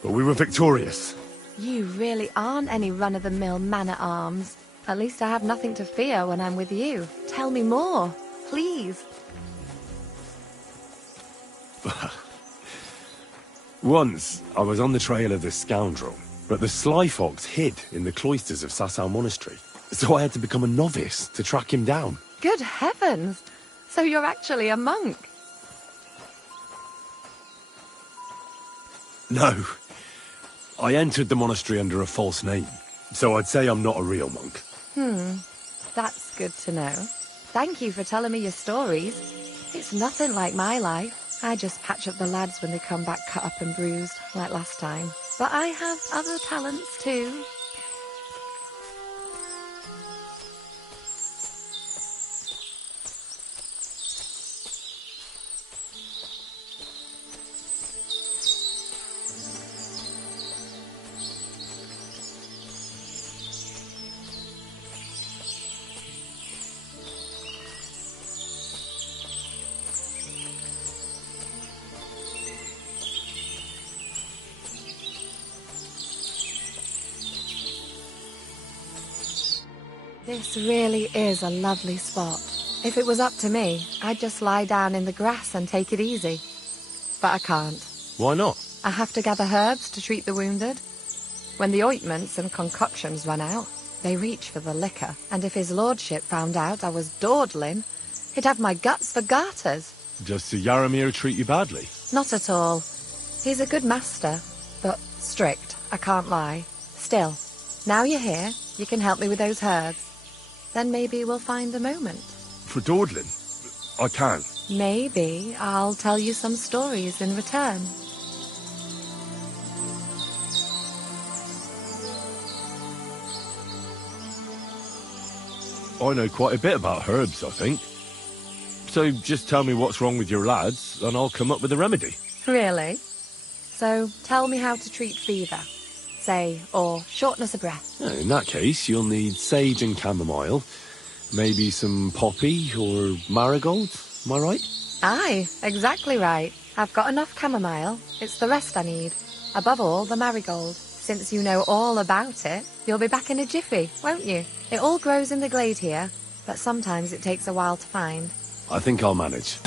But we were victorious. You really aren't any run-of-the-mill man-at-arms. At least I have nothing to fear when I'm with you. Tell me more, please. Once, I was on the trail of this scoundrel, but the sly fox hid in the cloisters of Sasau Monastery, so I had to become a novice to track him down. Good heavens! So you're actually a monk? No. I entered the monastery under a false name, so I'd say I'm not a real monk. That's good to know. Thank you for telling me your stories. It's nothing like my life. I just patch up the lads when they come back cut up and bruised, like last time. But I have other talents too. This really is a lovely spot. If it was up to me, I'd just lie down in the grass and take it easy. But I can't. Why not? I have to gather herbs to treat the wounded. When the ointments and concoctions run out, they reach for the liquor. And if his lordship found out I was dawdling, he'd have my guts for garters. Does Sir Yaramir treat you badly? Not at all. He's a good master, but strict, I can't lie. Still, now you're here, you can help me with those herbs. Then maybe we'll find a moment. For dawdling? I can. Maybe I'll tell you some stories in return. I know quite a bit about herbs, I think. So just tell me what's wrong with your lads, and I'll come up with a remedy. Really? So tell me how to treat fever. say, or shortness of breath. In that case, you'll need sage and chamomile, maybe some poppy or marigold, am I right? Aye, exactly right. I've got enough chamomile. It's the rest I need. Above all, the marigold. Since you know all about it, you'll be back in a jiffy, won't you? It all grows in the glade here, but sometimes it takes a while to find. I think I'll manage.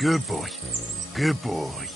Good boy. Good boy.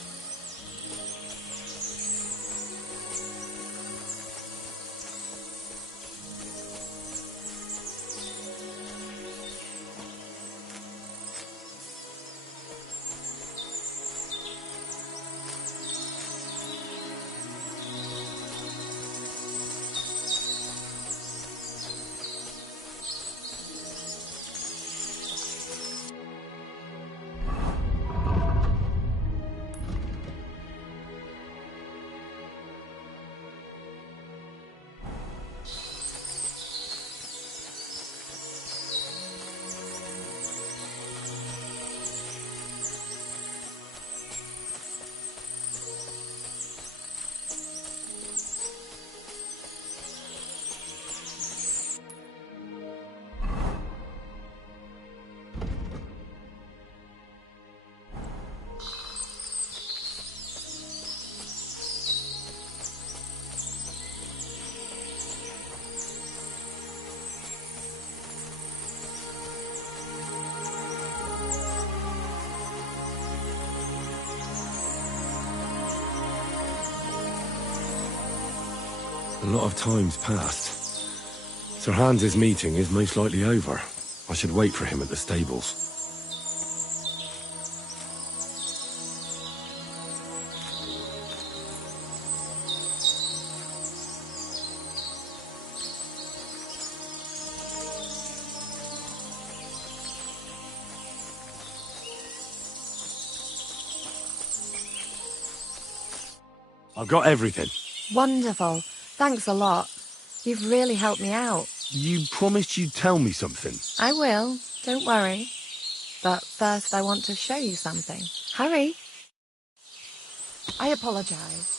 A lot of time's passed. Sir Hans's meeting is most likely over. I should wait for him at the stables. I've got everything. Wonderful. Thanks a lot. You've really helped me out. You promised you'd tell me something. I will. Don't worry. But first I want to show you something. Hurry. I apologize.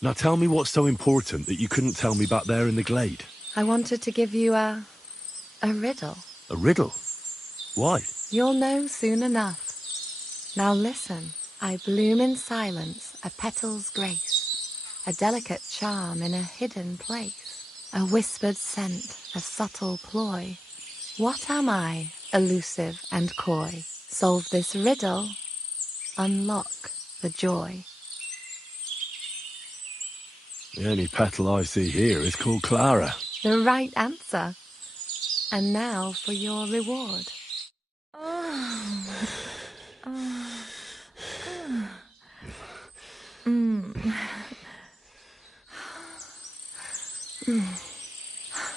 Now tell me what's so important that you couldn't tell me back there in the glade. I wanted to give you a riddle. A riddle? Why? You'll know soon enough. Now listen. I bloom in silence, a petal's grace, a delicate charm in a hidden place, a whispered scent, a subtle ploy. What am I, elusive and coy? Solve this riddle, unlock the joy. The only petal I see here is called Clara. The right answer. And now for your reward.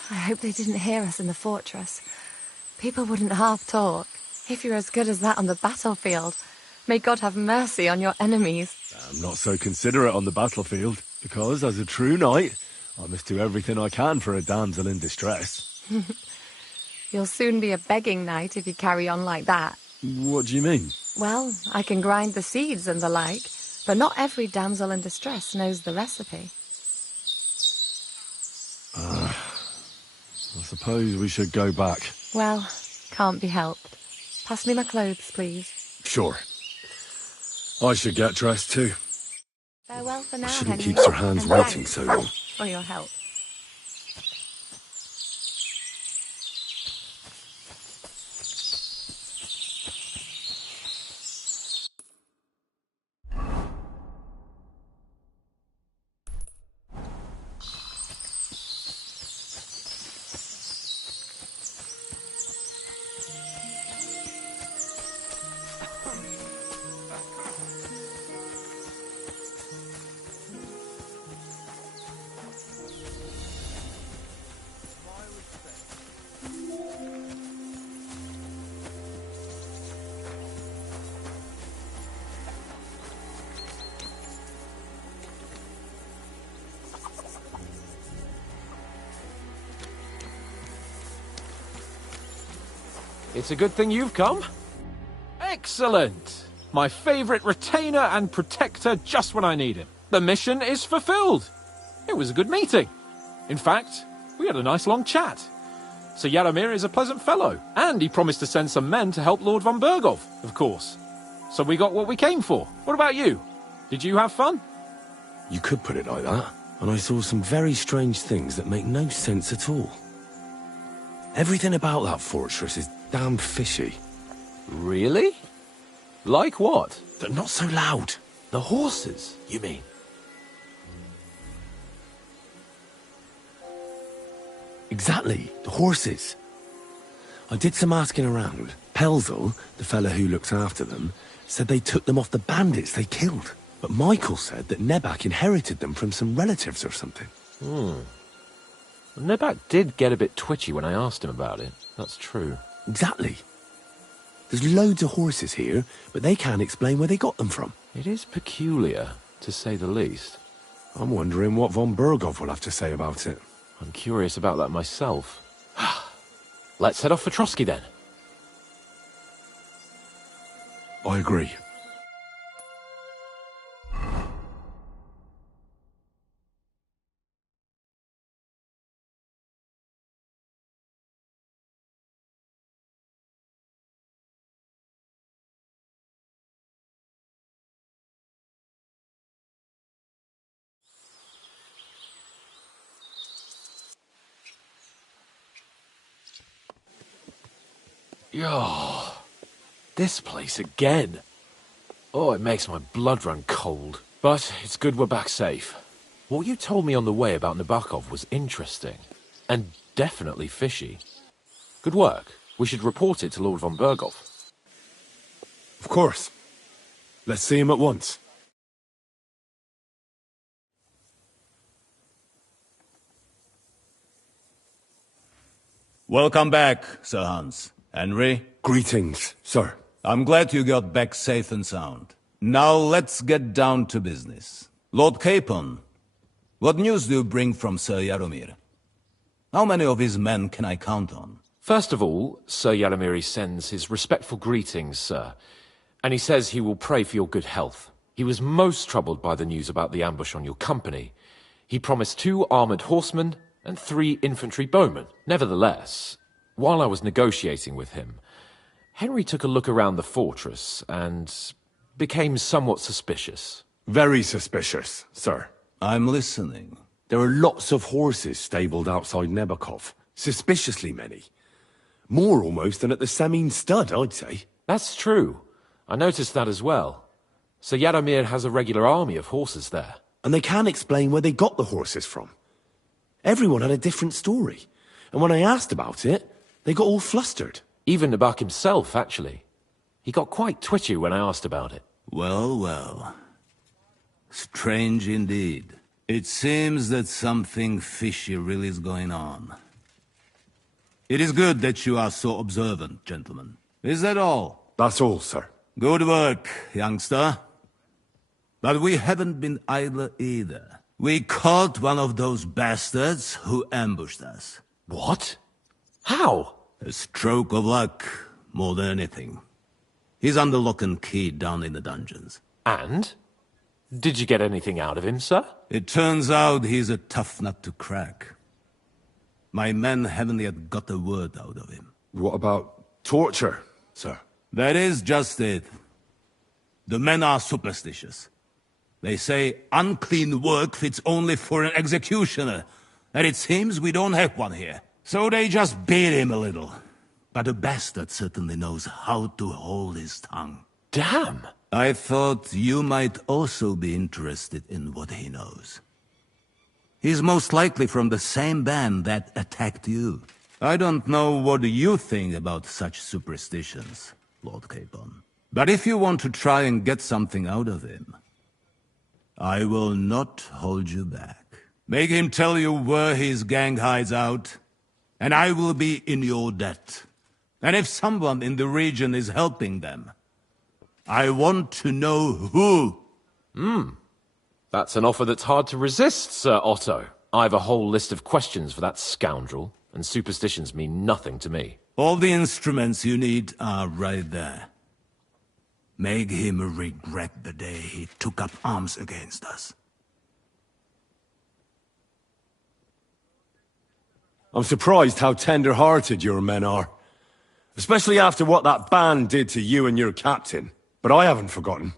I hope they didn't hear us in the fortress. People wouldn't half talk. If you're as good as that on the battlefield, may God have mercy on your enemies. I'm not so considerate on the battlefield, because as a true knight, I must do everything I can for a damsel in distress. You'll soon be a begging knight if you carry on like that. What do you mean? Well, I can grind the seeds and the like, but not every damsel in distress knows the recipe. I suppose we should go back. Well, can't be helped. Pass me my clothes, please. Sure. I should get dressed too. Farewell for now, I shouldn't Henry. keep Sir Hans And waiting thanks so long. for your help. It's a good thing you've come. Excellent! My favourite retainer and protector just when I need him. The mission is fulfilled. It was a good meeting. In fact, we had a nice long chat. Sir Yaramir is a pleasant fellow, and he promised to send some men to help Lord von Bergow, of course. So we got what we came for. What about you? Did you have fun? You could put it like that. And I saw some very strange things that make no sense at all. Everything about that fortress is damn fishy. Really? Like what? They're not so loud. The horses, you mean? Exactly, the horses. I did some asking around. Pelzel, the fella who looks after them, said they took them off the bandits they killed. But Michael said that Nebak inherited them from some relatives or something. Nebak did get a bit twitchy when I asked him about it. That's true. Exactly. There's loads of horses here, but they can't explain where they got them from. It is peculiar, to say the least. I'm wondering what von Bergow will have to say about it. I'm curious about that myself. Let's head off for Trotsky then. I agree. Yo, this place again. Oh, it makes my blood run cold. But it's good we're back safe. What you told me on the way about Nabokov was interesting. And definitely fishy. Good work. We should report it to Lord von Bergow. Of course. Let's see him at once. Welcome back, Sir Hans. Henry? Greetings, sir. I'm glad you got back safe and sound. Now let's get down to business. Lord Capon, what news do you bring from Sir Jaromir? How many of his men can I count on? First of all, Sir Jaromir sends his respectful greetings, sir. And he says he will pray for your good health. He was most troubled by the news about the ambush on your company. He promised 2 armored horsemen and 3 infantry bowmen. Nevertheless, while I was negotiating with him, Henry took a look around the fortress and became somewhat suspicious. Very suspicious, sir. I'm listening. There are lots of horses stabled outside Nebakov. Suspiciously many. More almost than at the Samin stud, I'd say. That's true. I noticed that as well. Sir Jaromir has a regular army of horses there. And they can't explain where they got the horses from. Everyone had a different story. And when I asked about it, they got all flustered. Even Nabak himself, actually. He got quite twitchy when I asked about it. Well, well. Strange indeed. It seems that something fishy really is going on. It is good that you are so observant, gentlemen. Is that all? That's all, sir. Good work, youngster. But we haven't been idle either. We caught one of those bastards who ambushed us. What? How? A stroke of luck, more than anything. He's under lock and key down in the dungeons. And? Did you get anything out of him, sir? It turns out he's a tough nut to crack. My men haven't yet got a word out of him. What about torture, sir? That is just it. The men are superstitious. They say unclean work fits only for an executioner, and it seems we don't have one here. So they just beat him a little. But the bastard certainly knows how to hold his tongue. Damn! I thought you might also be interested in what he knows. He's most likely from the same band that attacked you. I don't know what you think about such superstitions, Lord Capon. But if you want to try and get something out of him, I will not hold you back. Make him tell you where his gang hides out, and I will be in your debt. And if someone in the region is helping them, I want to know who. That's an offer that's hard to resist, Sir Otto. I've a whole list of questions for that scoundrel, and superstitions mean nothing to me. All the instruments you need are right there. Make him regret the day he took up arms against us. I'm surprised how tender-hearted your men are. Especially after what that band did to you and your captain. But I haven't forgotten.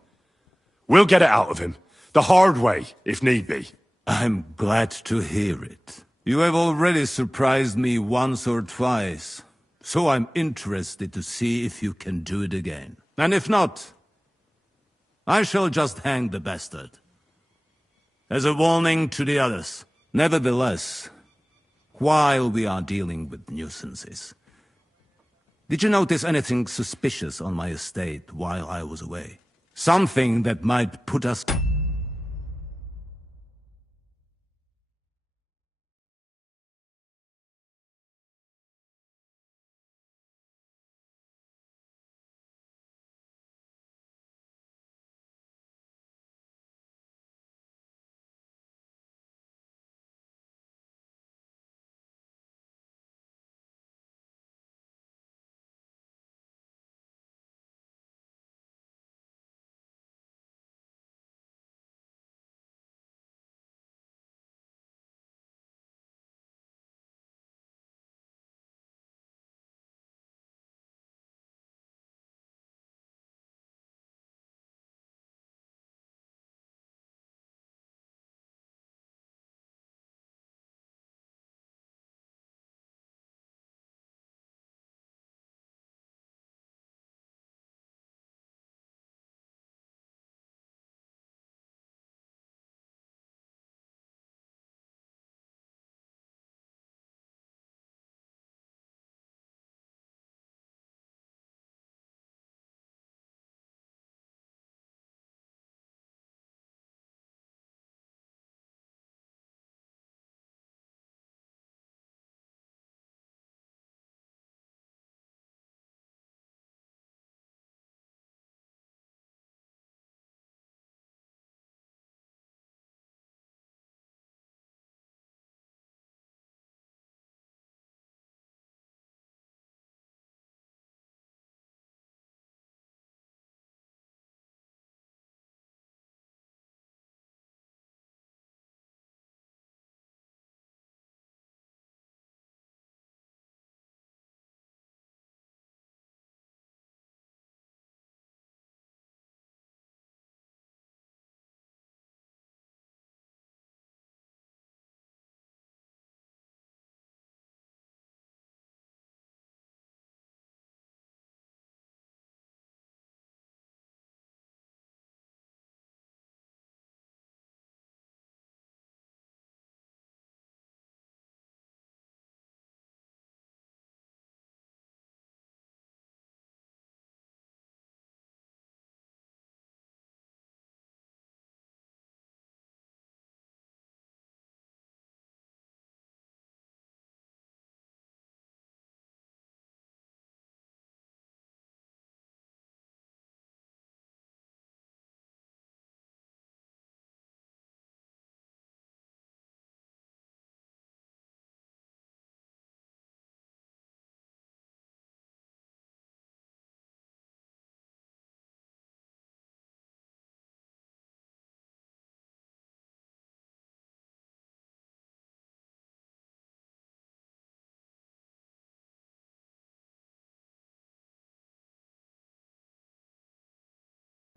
We'll get it out of him. The hard way, if need be. I'm glad to hear it. You have already surprised me once or twice, so I'm interested to see if you can do it again. And if not, I shall just hang the bastard. As a warning to the others. Nevertheless, while we are dealing with nuisances, did you notice anything suspicious on my estate while I was away? Something that might put us...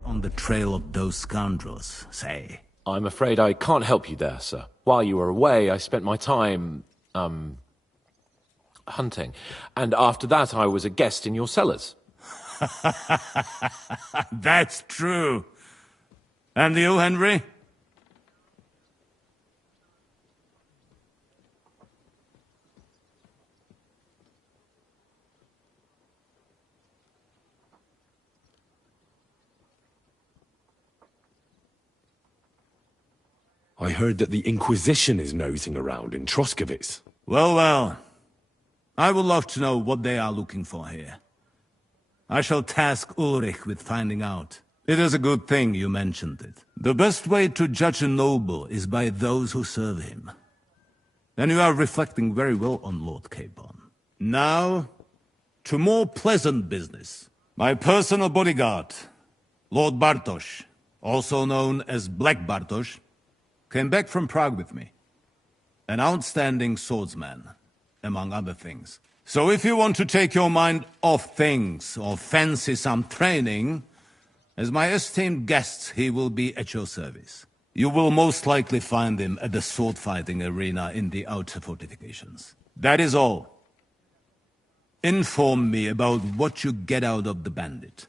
on the trail of those scoundrels, say. I'm afraid I can't help you there, sir. While you were away, I spent my time, hunting. And after that, I was a guest in your cellars. That's true. And you, Henry? I heard that the Inquisition is nosing around in Troskowitz. Well, well. I would love to know what they are looking for here. I shall task Ulrich with finding out. It is a good thing you mentioned it. The best way to judge a noble is by those who serve him. And you are reflecting very well on Lord Capon. Now, to more pleasant business. My personal bodyguard, Lord Bartosz, also known as Black Bartosz, came back from Prague with me. An outstanding swordsman, among other things. So if you want to take your mind off things, or fancy some training, as my esteemed guest, he will be at your service. You will most likely find him at the sword-fighting arena in the outer fortifications. That is all. Inform me about what you get out of the bandit.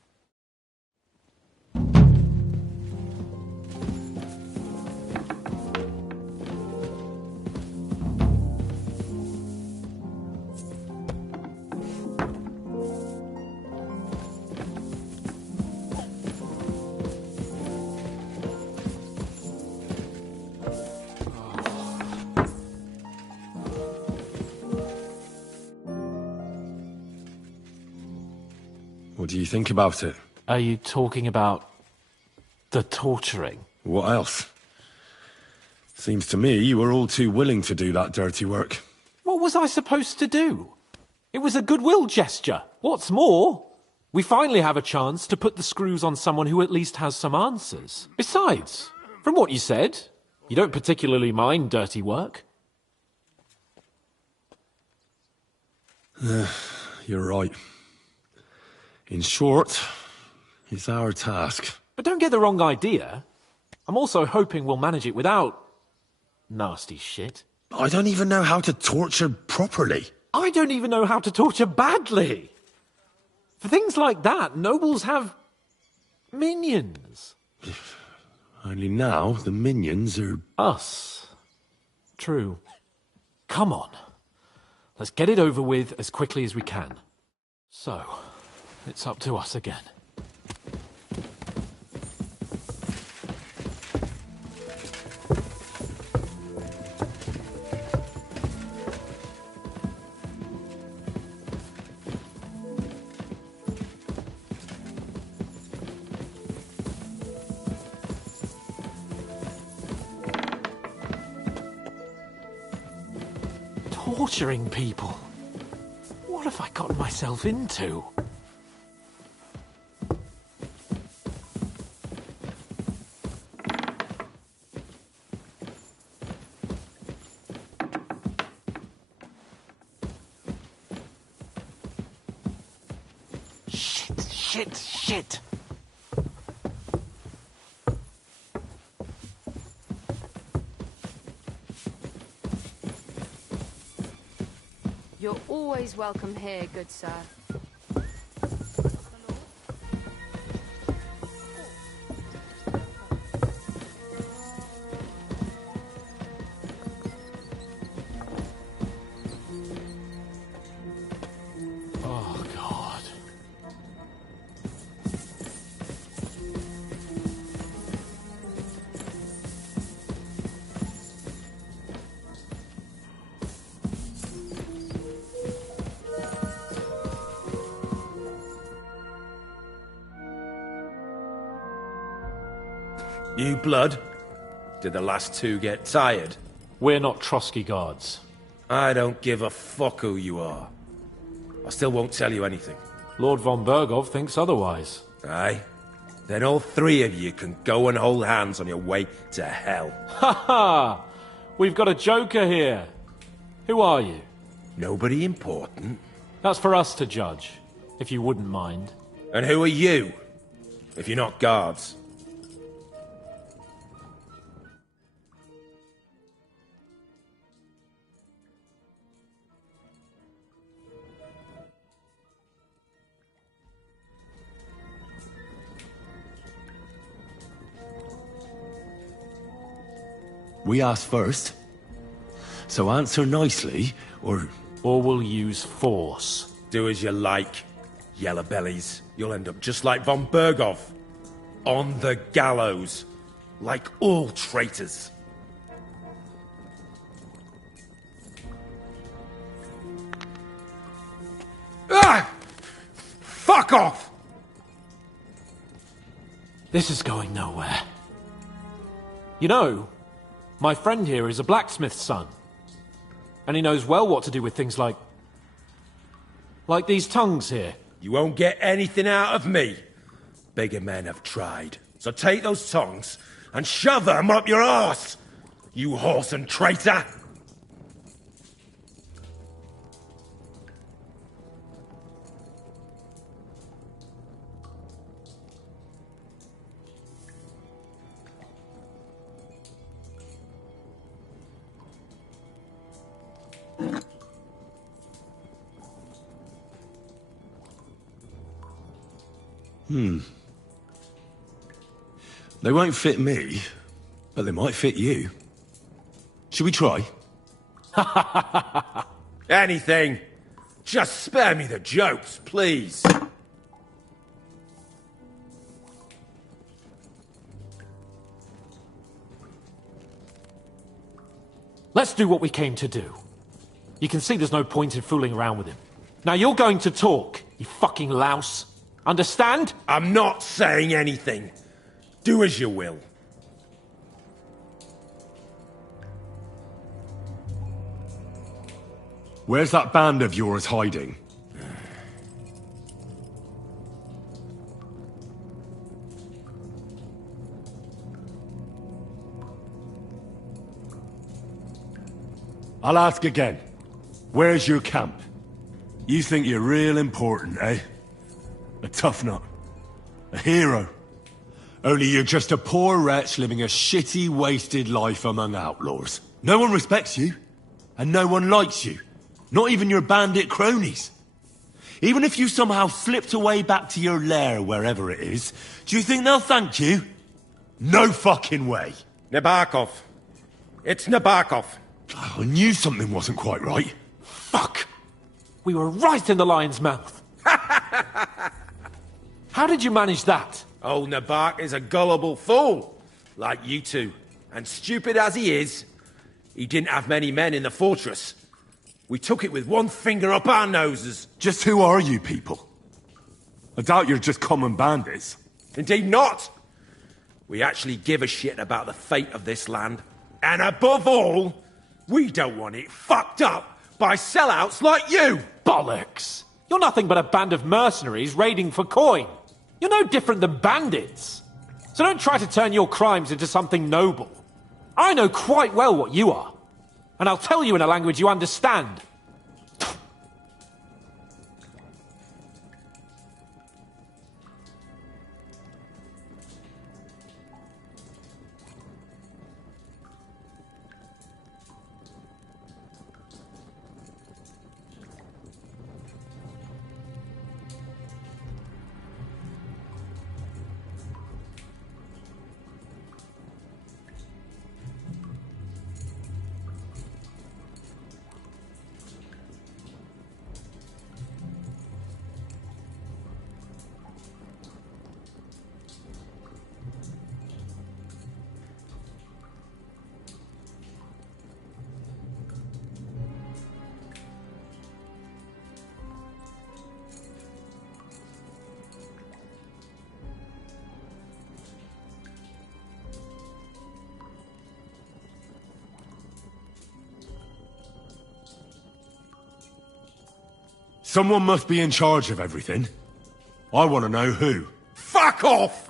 What do you think about it? Are you talking about the torturing? What else? Seems to me you were all too willing to do that dirty work. What was I supposed to do? It was a goodwill gesture. What's more, we finally have a chance to put the screws on someone who at least has some answers. Besides, from what you said, you don't particularly mind dirty work. You're right. In short, it's our task. But don't get the wrong idea. I'm also hoping we'll manage it without nasty shit. I don't even know how to torture properly. I don't even know how to torture badly. For things like that, nobles have minions. Only now the minions are... Us. True. Come on. Let's get it over with as quickly as we can. So, it's up to us again. Torturing people? What have I gotten myself into? Shit! You're always welcome here, good sir. Oh, God. New blood? Did the last two get tired? We're not Trotsky guards. I don't give a fuck who you are. I still won't tell you anything. Lord von Bergow thinks otherwise. Aye? Then all three of you can go and hold hands on your way to hell. Ha ha! We've got a joker here. Who are you? Nobody important. That's for us to judge, if you wouldn't mind. And who are you? if you're not guards. We asked first. So answer nicely, or we'll use force. Do as you like, yellow bellies. You'll end up just like von Bergow. On the gallows. Like all traitors. Ah! Fuck off! This is going nowhere. You know, my friend here is a blacksmith's son. And he knows well what to do with things like these tongues here. You won't get anything out of me. Bigger men have tried. So take those tongs and shove them up your arse, you horse and traitor! They won't fit me, but they might fit you. Should we try? Anything. Just spare me the jokes, please. Let's do what we came to do. You can see there's no point in fooling around with him. Now you're going to talk, you fucking louse. Understand? I'm not saying anything. Do as you will. Where's that band of yours hiding? I'll ask again. Where's your camp? You think you're real important, eh? A tough nut. A hero. Only you're just a poor wretch living a shitty, wasted life among outlaws. No one respects you, and no one likes you. Not even your bandit cronies. Even if you somehow slipped away back to your lair, wherever it is, do you think they'll thank you? No fucking way. Nabokov. It's Nabokov. I knew something wasn't quite right. Fuck! We were right in the lion's mouth. How did you manage that? Old Nabok is a gullible fool, like you two. And stupid as he is, he didn't have many men in the fortress. We took it with one finger up our noses. Just who are you people? I doubt you're just common bandits. Indeed not. We actually give a shit about the fate of this land. And above all, we don't want it fucked up by sellouts like you! Bollocks! You're nothing but a band of mercenaries raiding for coin. You're no different than bandits. So don't try to turn your crimes into something noble. I know quite well what you are. And I'll tell you in a language you understand. Someone must be in charge of everything. I want to know who. Fuck off!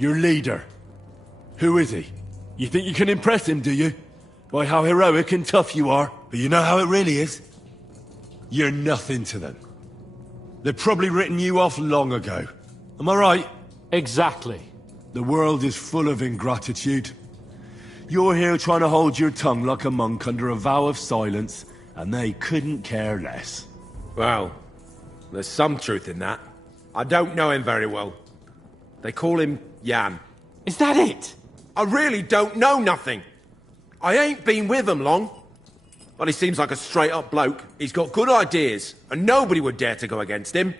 Your leader. Who is he? You think you can impress him, do you? By how heroic and tough you are? But you know how it really is? You're nothing to them. They've probably written you off long ago. Am I right? Exactly. The world is full of ingratitude. You're here trying to hold your tongue like a monk under a vow of silence, and they couldn't care less. Well, there's some truth in that. I don't know him very well. They call him Jan. Is that it? I really don't know nothing. I ain't been with him long. But he seems like a straight-up bloke. He's got good ideas, and nobody would dare to go against him.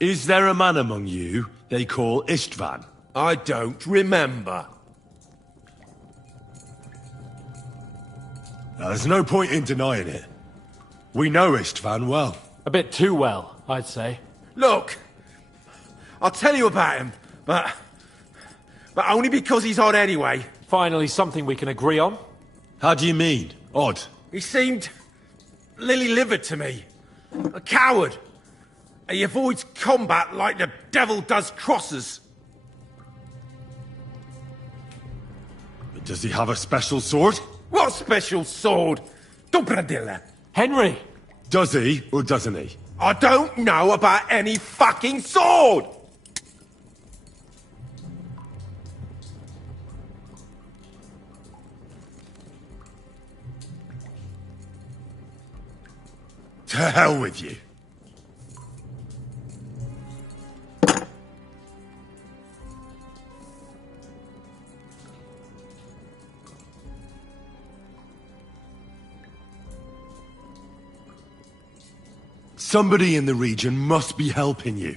Is there a man among you they call Istvan? I don't remember. Now, there's no point in denying it. We know Istvan well. A bit too well, I'd say. Look, I'll tell you about him, but only because he's odd anyway. Finally, something we can agree on. How do you mean, odd? He seemed lily-livered to me. A coward. He avoids combat like the devil does crosses. But does he have a special sword? What special sword? Dobradilla. Henry! Does he, or doesn't he? I don't know about any fucking sword! To hell with you. Somebody in the region must be helping you.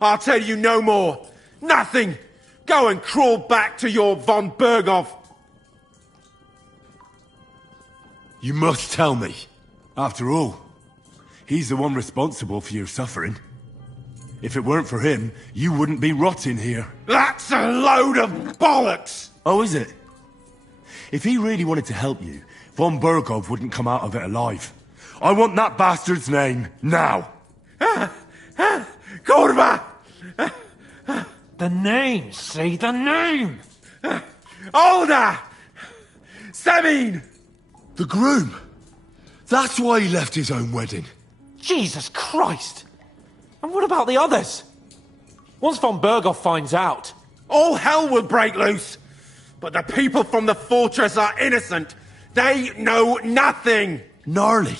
I'll tell you no more. Nothing. Go and crawl back to your von Bergow. You must tell me. After all, he's the one responsible for your suffering. If it weren't for him, you wouldn't be rotting here. That's a load of bollocks! Oh, is it? If he really wanted to help you, von Bergow wouldn't come out of it alive. I want that bastard's name, now! Kurva! The name, say the name! Olda! Semin! The groom! That's why he left his own wedding. Jesus Christ! And what about the others? Once von Bergow finds out... all hell will break loose! But the people from the fortress are innocent! They know nothing! Gnarly!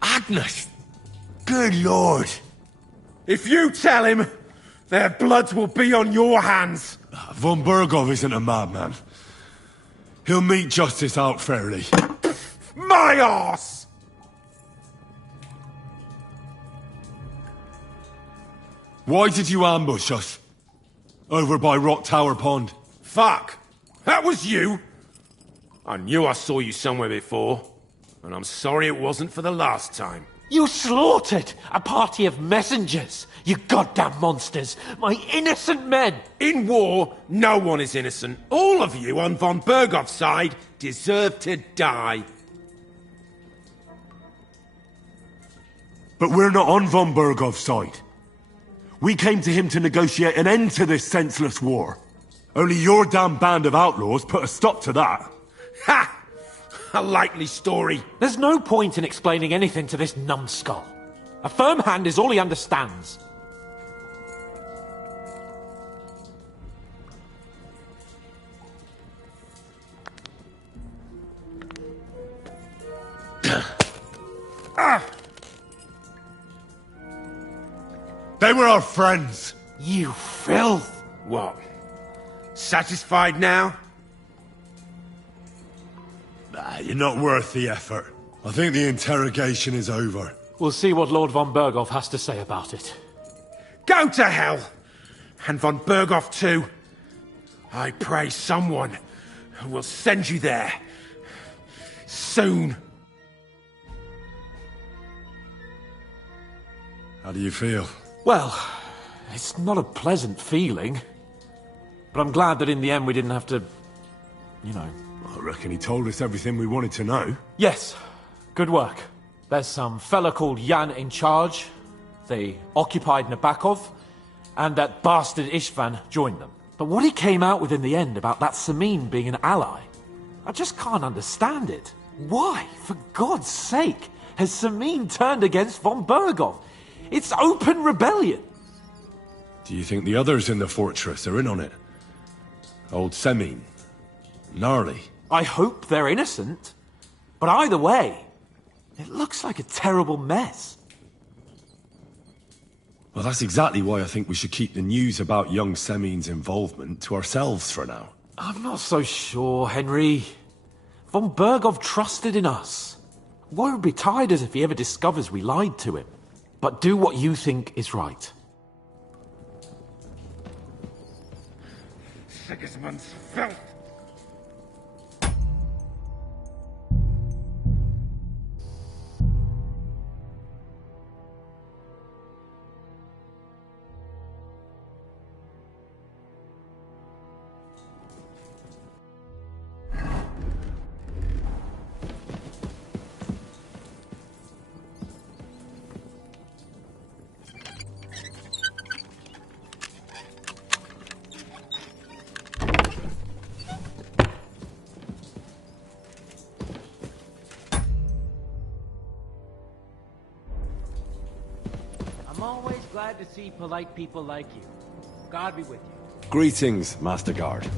Agnes! Good lord! If you tell him, their blood will be on your hands! Von Bergow isn't a madman. He'll meet justice out fairly. My arse! Why did you ambush us? Over by Rock Tower Pond. Fuck! That was you! I knew I saw you somewhere before. And I'm sorry it wasn't for the last time. You slaughtered a party of messengers, you goddamn monsters! My innocent men! In war, no one is innocent. All of you on von Bergow's side deserve to die. But we're not on von Bergow's side. We came to him to negotiate an end to this senseless war. Only your damn band of outlaws put a stop to that. Ha! A likely story. There's no point in explaining anything to this numbskull. A firm hand is all he understands. They were our friends. You filth. What? Satisfied now? You're not worth the effort. I think the interrogation is over. We'll see what Lord von Bergow has to say about it. Go to hell! And von Bergow too. I pray someone will send you there. Soon. How do you feel? Well, it's not a pleasant feeling. But I'm glad that in the end we didn't have to, you know... I reckon he told us everything we wanted to know. Yes, good work. There's some fella called Jan in charge. They occupied Nabokov, and that bastard Istvan joined them. But what he came out with in the end about that Samin being an ally, I just can't understand it. Why, for God's sake, has Samin turned against von Bergow? It's open rebellion. Do you think the others in the fortress are in on it? Old Semin? Gnarly? I hope they're innocent. But either way, it looks like a terrible mess. Well, that's exactly why I think we should keep the news about young Semin's involvement to ourselves for now. I'm not so sure, Henry. Von Bergow trusted in us. Why would be tired as if he ever discovers we lied to him? But do what you think is right. Sigismund's filth! I'm always glad to see polite people like you. God be with you. Greetings, Master Guard.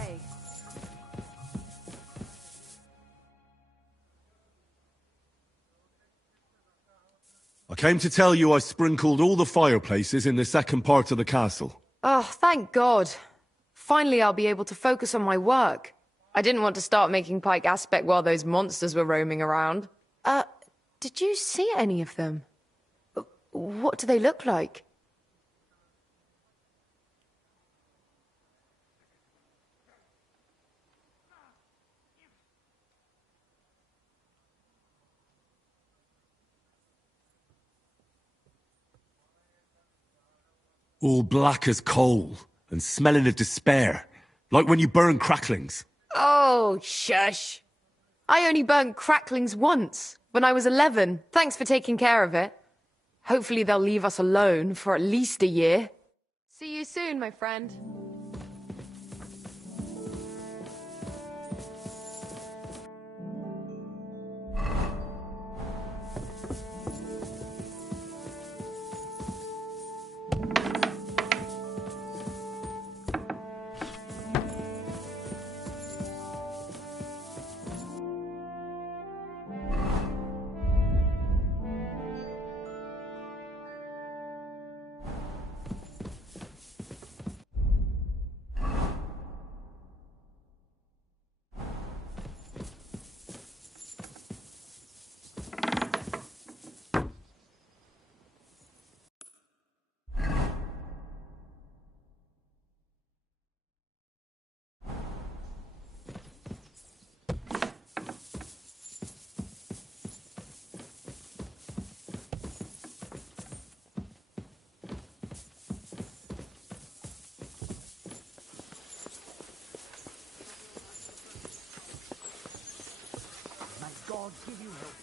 Hey. I came to tell you I sprinkled all the fireplaces in the second part of the castle. Oh, thank God. Finally I'll be able to focus on my work. I didn't want to start making Pike Aspect while those monsters were roaming around. Did you see any of them? What do they look like? All black as coal, and smelling of despair, like when you burn cracklings. Oh, shush. I only burnt cracklings once, when I was 11. Thanks for taking care of it. Hopefully they'll leave us alone for at least a year. See you soon, my friend. God give you help.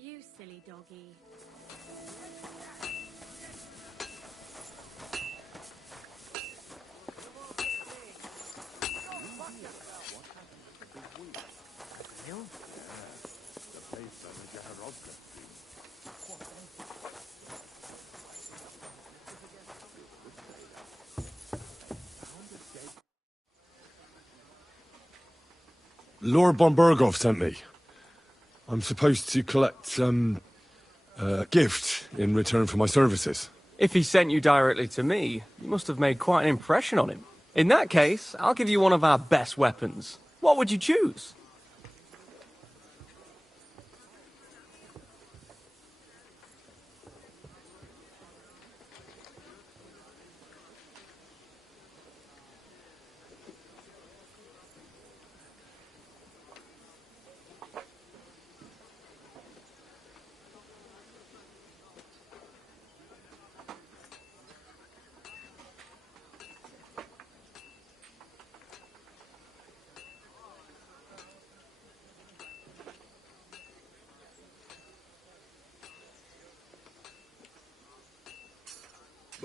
You silly doggy. Lord von Bergow sent me. I'm supposed to collect, a gift in return for my services. If he sent you directly to me, you must have made quite an impression on him. In that case, I'll give you one of our best weapons. What would you choose?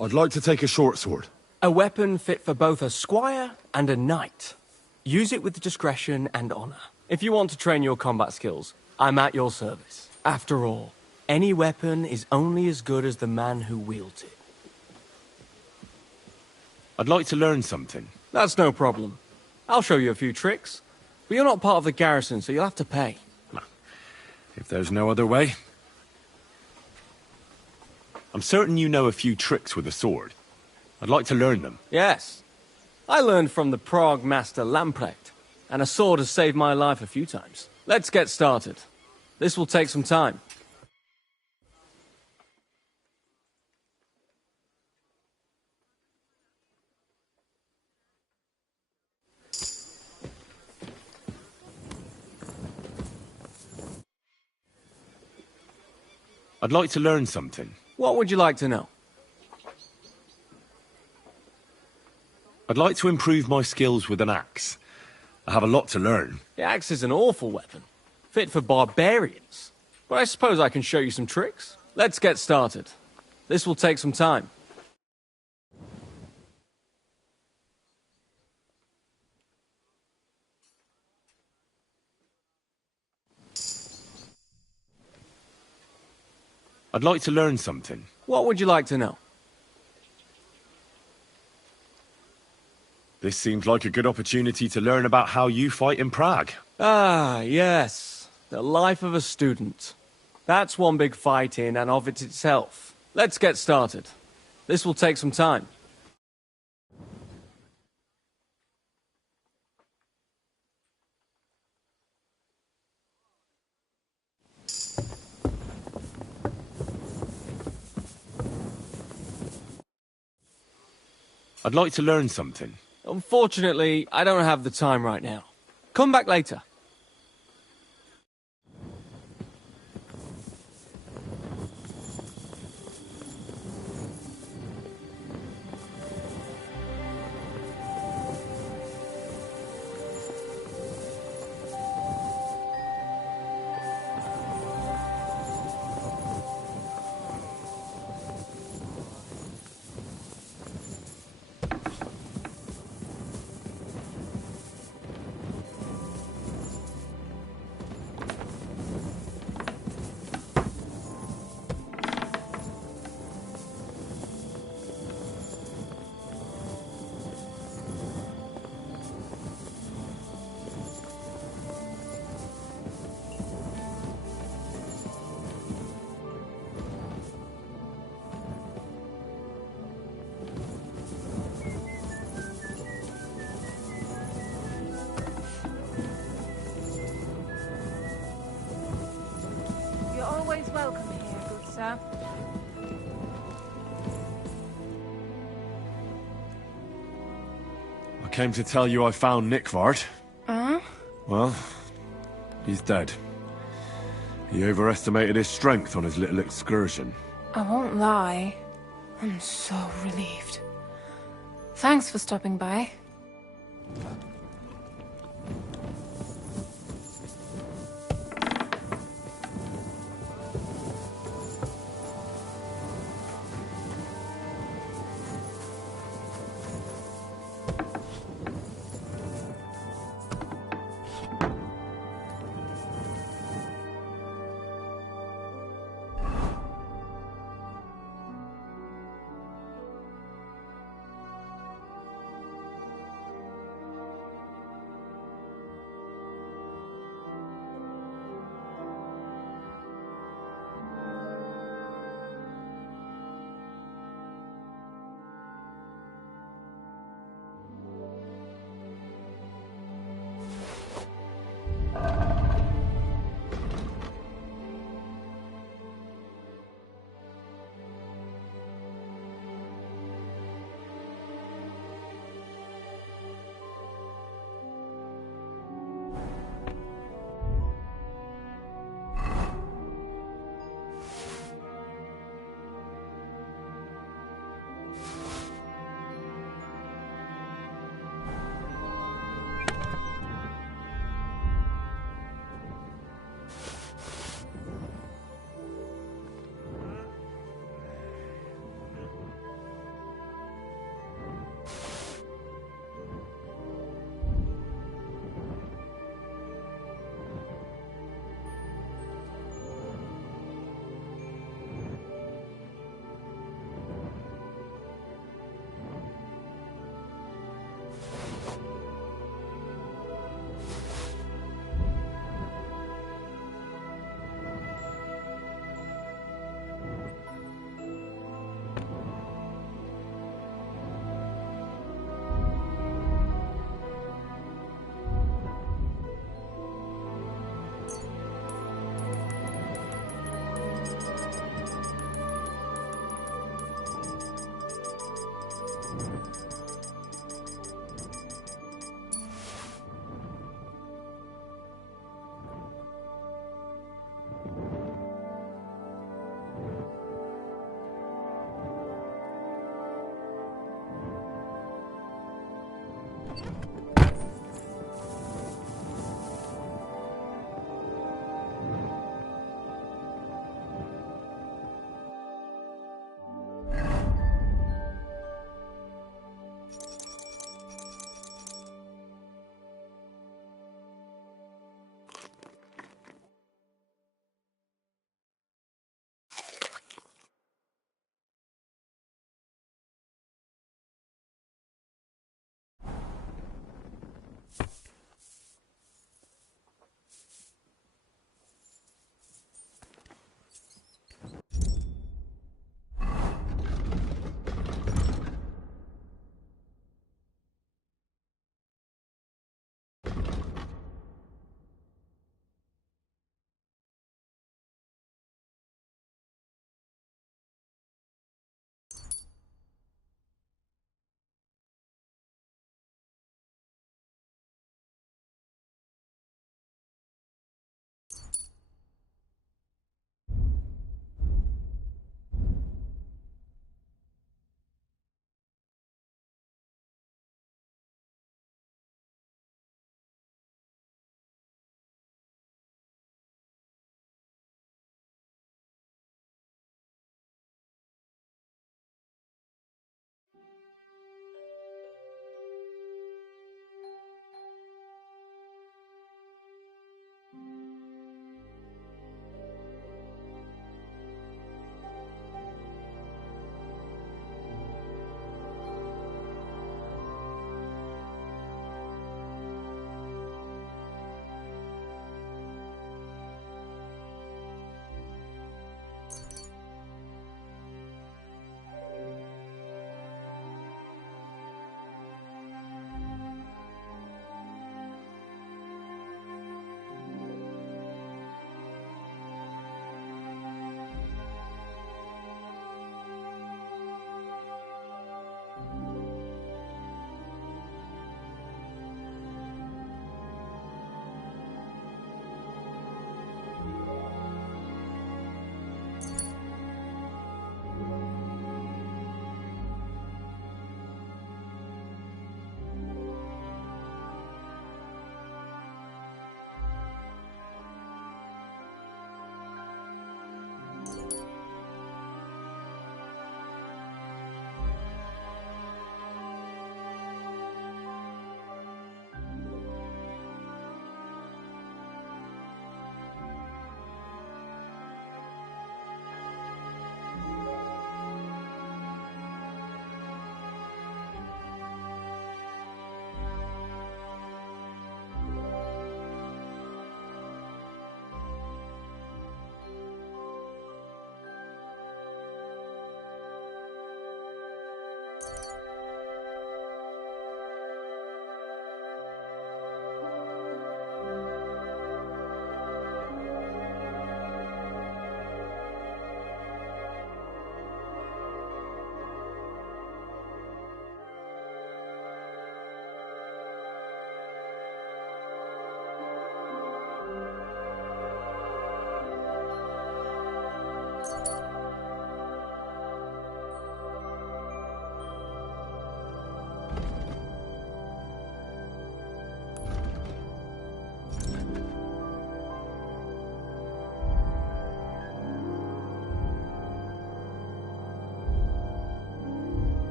I'd like to take a short sword. A weapon fit for both a squire and a knight. Use it with discretion and honor. If you want to train your combat skills, I'm at your service. After all, any weapon is only as good as the man who wields it. I'd like to learn something. That's no problem. I'll show you a few tricks. But you're not part of the garrison, so you'll have to pay. If there's no other way. I'm certain you know a few tricks with a sword. I'd like to learn them. Yes. I learned from the Prague master Lamprecht, and a sword has saved my life a few times. Let's get started. This will take some time. I'd like to learn something. What would you like to know? I'd like to improve my skills with an axe. I have a lot to learn. The axe is an awful weapon, fit for barbarians. But I suppose I can show you some tricks. Let's get started. This will take some time. I'd like to learn something. What would you like to know? This seems like a good opportunity to learn about how you fight in Prague. Ah, yes. The life of a student. That's one big fight in and of it itself. Let's get started. This will take some time. I'd like to learn something. Unfortunately, I don't have the time right now. Come back later. You're always welcome here, good sir. I came to tell you I found Nickvart. Huh? Well, he's dead. He overestimated his strength on his little excursion. I won't lie. I'm so relieved. Thanks for stopping by.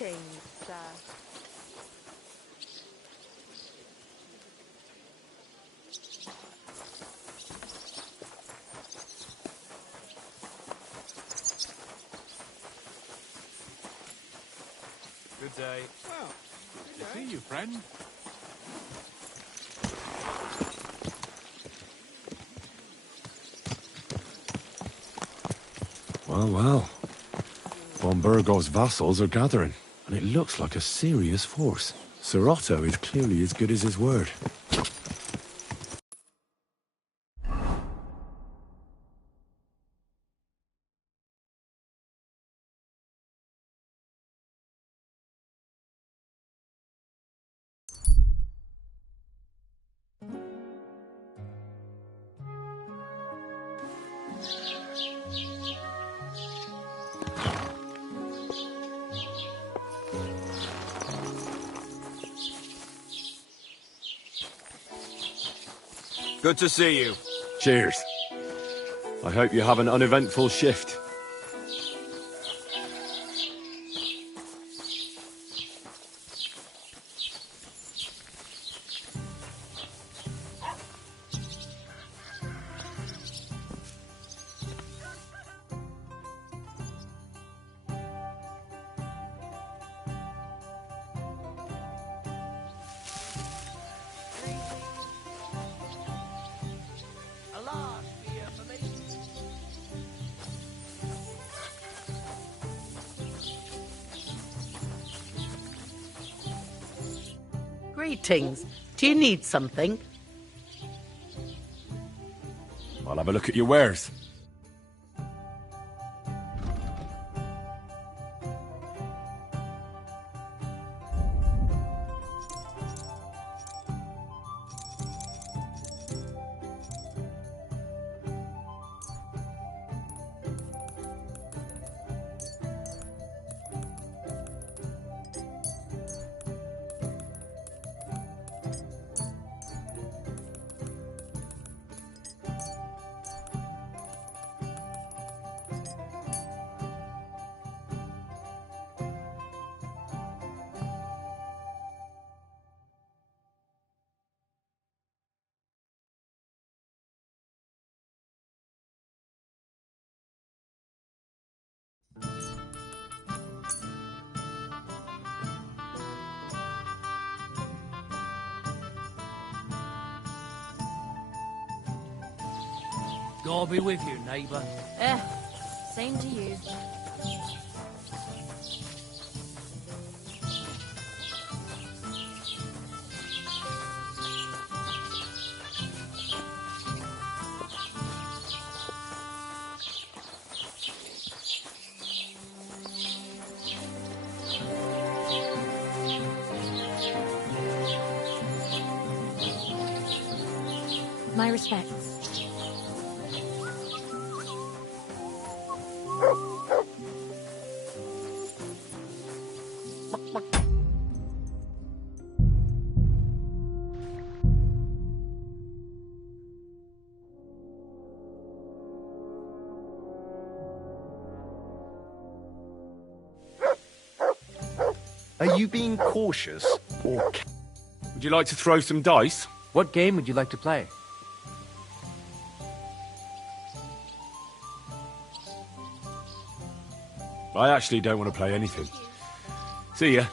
Greetings, sir. Good day. Well, good to see you, friend. Well, well. Von Bergow's vassals are gathering, and it looks like a serious force. Sir Otto is clearly as good as his word. Good to see you. Cheers. I hope you have an uneventful shift. Greetings. Do you need something? I'll have a look at your wares. God be with you, neighbor. Same to you. My respects. Are you being cautious or... Would you like to throw some dice? What game would you like to play? I actually don't want to play anything. See ya.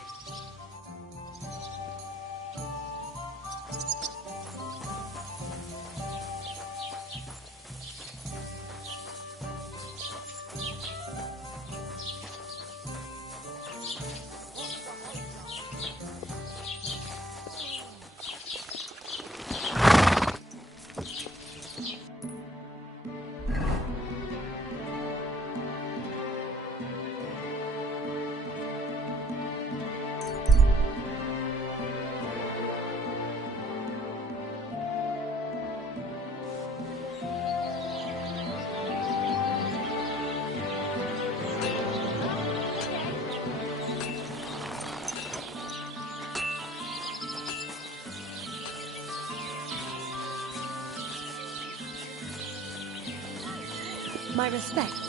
My respects.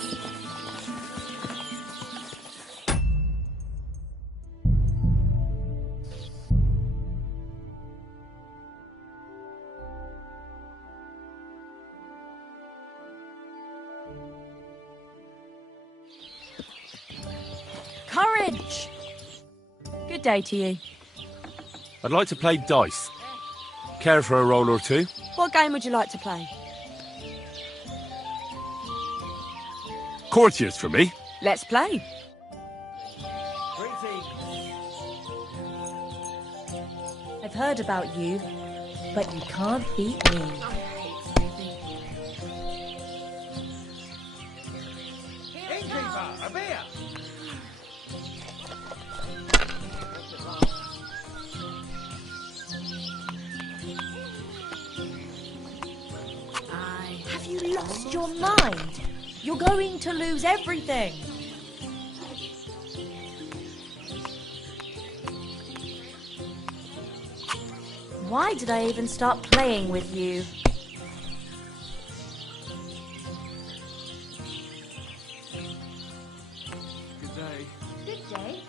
French. Good day to you. I'd like to play dice. Care for a roll or two? What game would you like to play? Courtiers for me. Let's play. I've heard about you, but you can't beat me. Innkeeper, a beer! Have you lost your mind? You're going to lose everything. Why did I even start playing with you? Good day. Good day.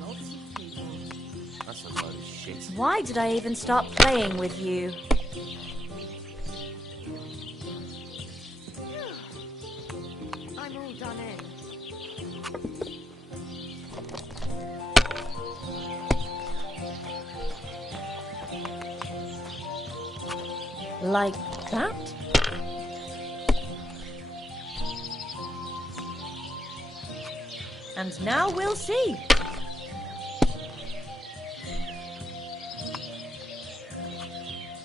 Lots of people. That's a load of shit. Why did I even start playing with you? I'm all done in. Like that? And now we'll see.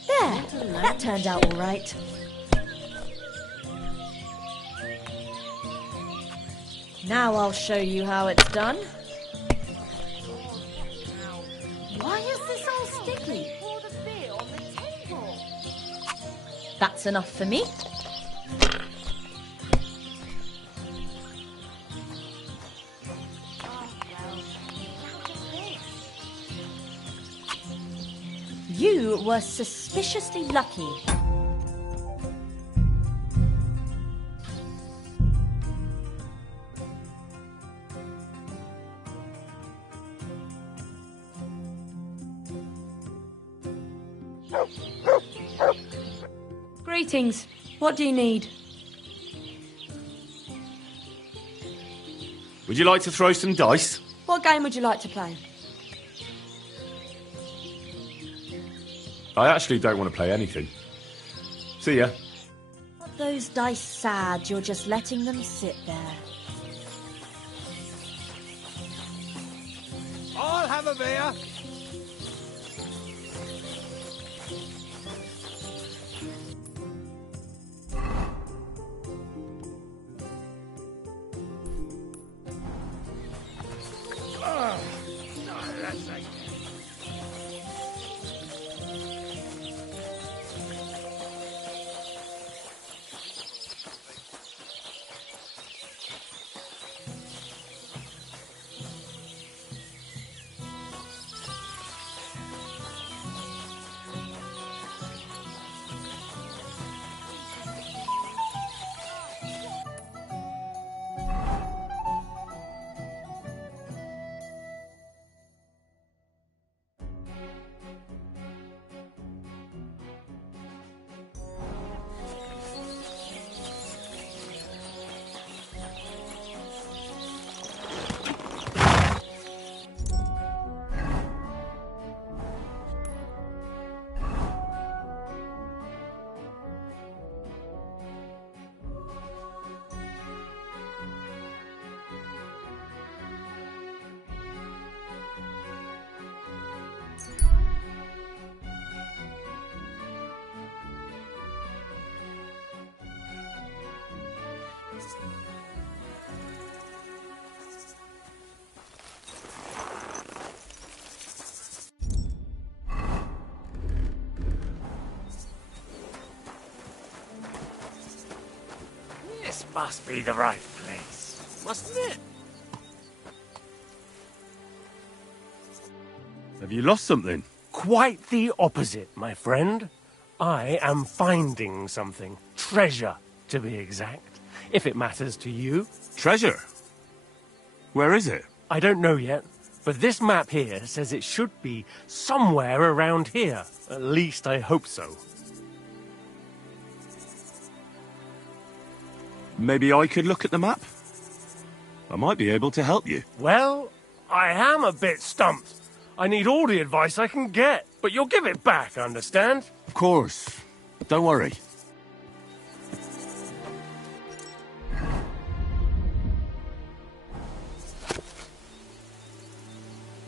There, that turned out all right. Now I'll show you how it's done. Why is this all sticky? That's enough for me. You were suspiciously lucky. Greetings. What do you need? Would you like to throw some dice? What game would you like to play? I actually don't want to play anything. See ya. Are those dice sad? You're just letting them sit there. I'll have a beer. This must be the right place, mustn't it? Have you lost something? Quite the opposite, my friend. I am finding something. Treasure, to be exact, if it matters to you. Treasure? Where is it? I don't know yet, but this map here says it should be somewhere around here. At least I hope so. Maybe I could look at the map? I might be able to help you. Well, I am a bit stumped. I need all the advice I can get, but you'll give it back, understand? Of course. Don't worry.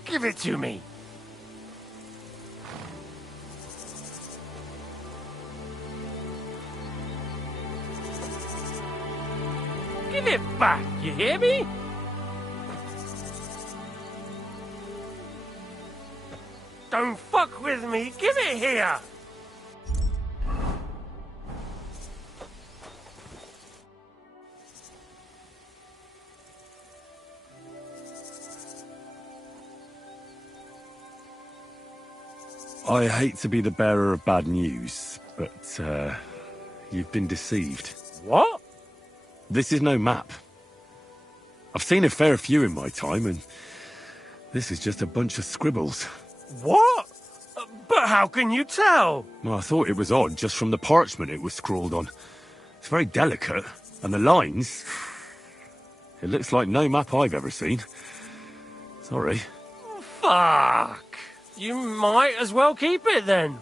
Give it to me. Give it back, you hear me? Don't fuck with me, give it here! I hate to be the bearer of bad news, but, you've been deceived. What? This is no map. I've seen a fair few in my time, and this is just a bunch of scribbles. What? But how can you tell? Well, I thought it was odd just from the parchment it was scrawled on. It's very delicate, and the lines... It looks like no map I've ever seen. Sorry. Fuck! You might as well keep it then.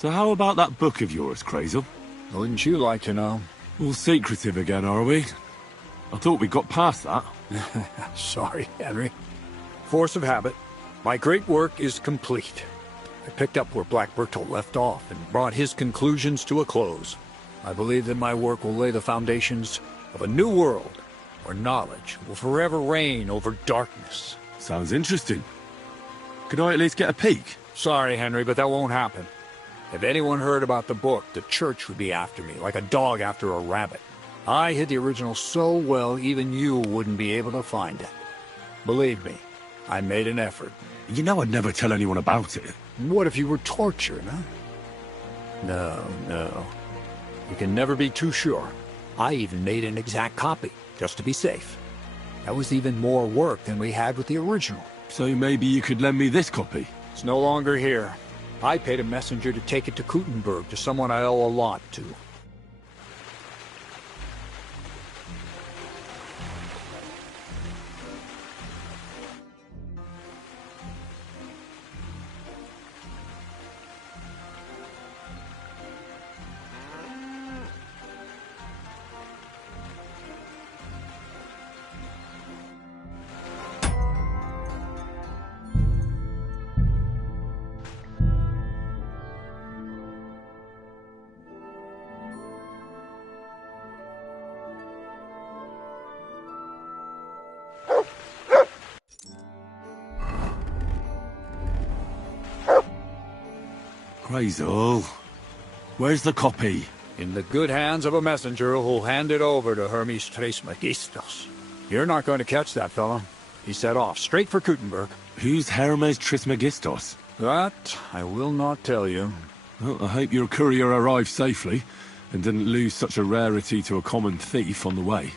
So how about that book of yours, Crazel? Wouldn't you like to know? All secretive again, are we? I thought we got past that. Sorry, Henry. Force of habit. My great work is complete. I picked up where Black Bertolt left off and brought his conclusions to a close. I believe that my work will lay the foundations of a new world where knowledge will forever reign over darkness. Sounds interesting. Could I at least get a peek? Sorry, Henry, but that won't happen. If anyone heard about the book, the church would be after me, like a dog after a rabbit. I hid the original so well, even you wouldn't be able to find it. Believe me, I made an effort. You know I'd never tell anyone about it. What if you were tortured, huh? No. You can never be too sure. I even made an exact copy, just to be safe. That was even more work than we had with the original. So maybe you could lend me this copy? It's no longer here. I paid a messenger to take it to Kuttenberg, to someone I owe a lot to. Crazel. Where's the copy? In the good hands of a messenger who'll hand it over to Hermes Trismegistus. You're not going to catch that fella. He set off straight for Kuttenberg. Who's Hermes Trismegistus? That I will not tell you. Well, I hope your courier arrived safely and didn't lose such a rarity to a common thief on the way.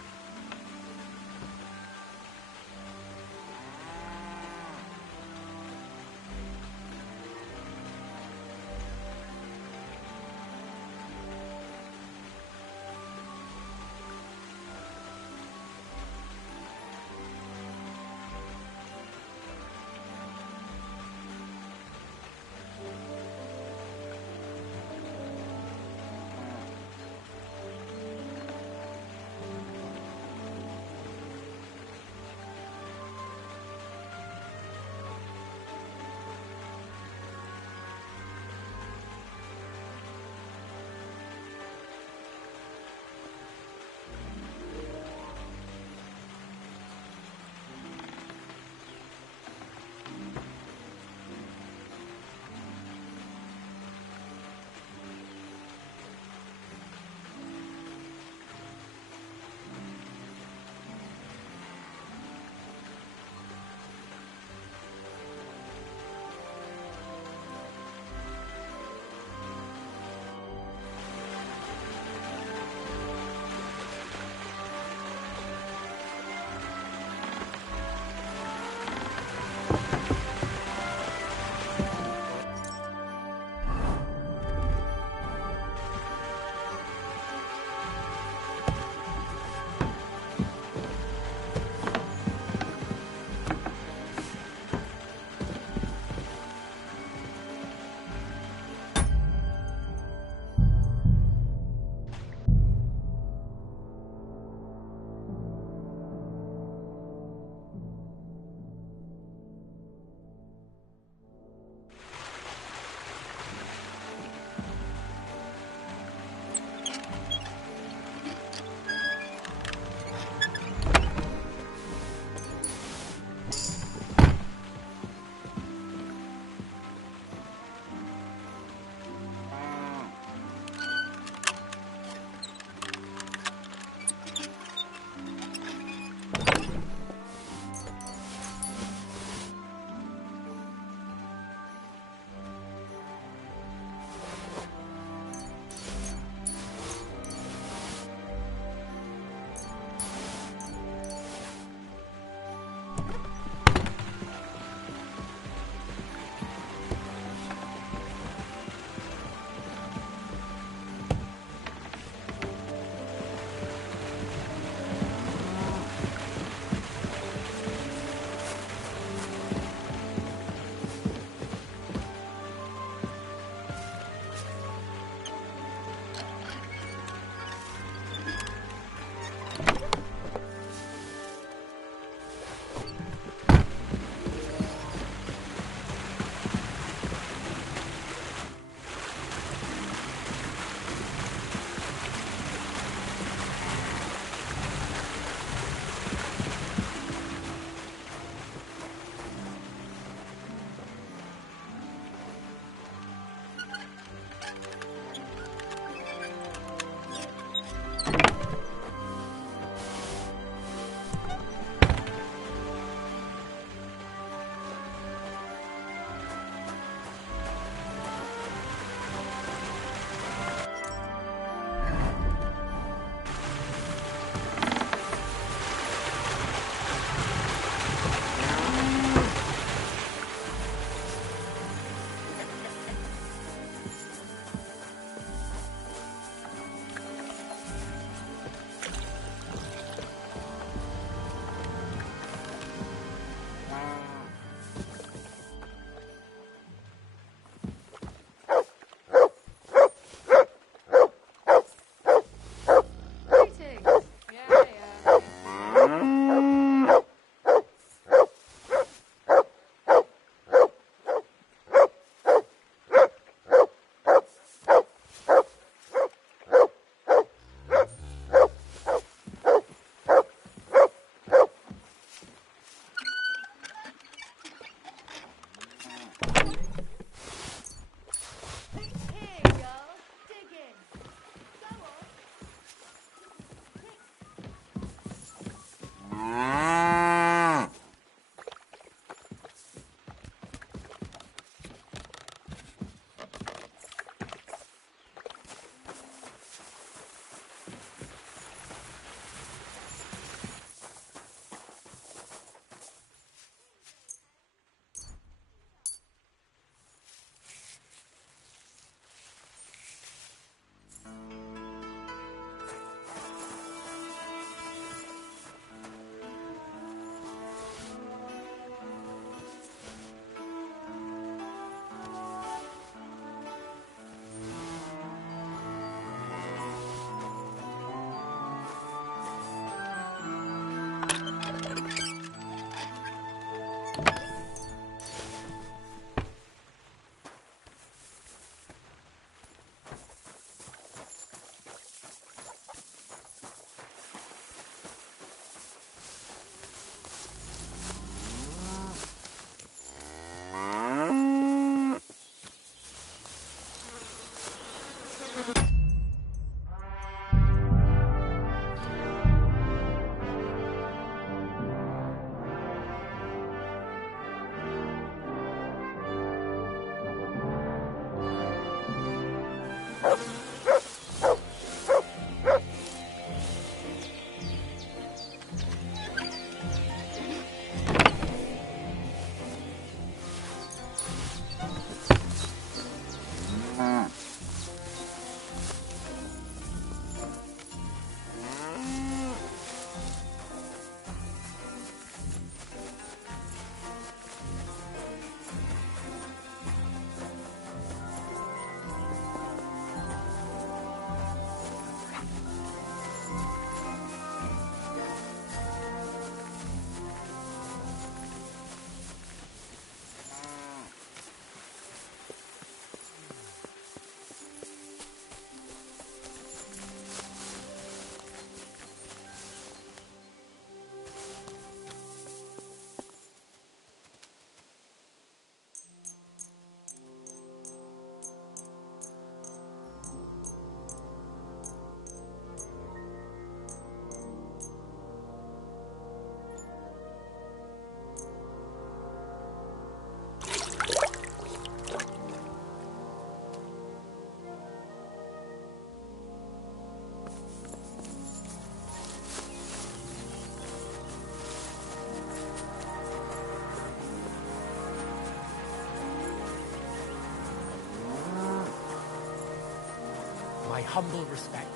humble respects.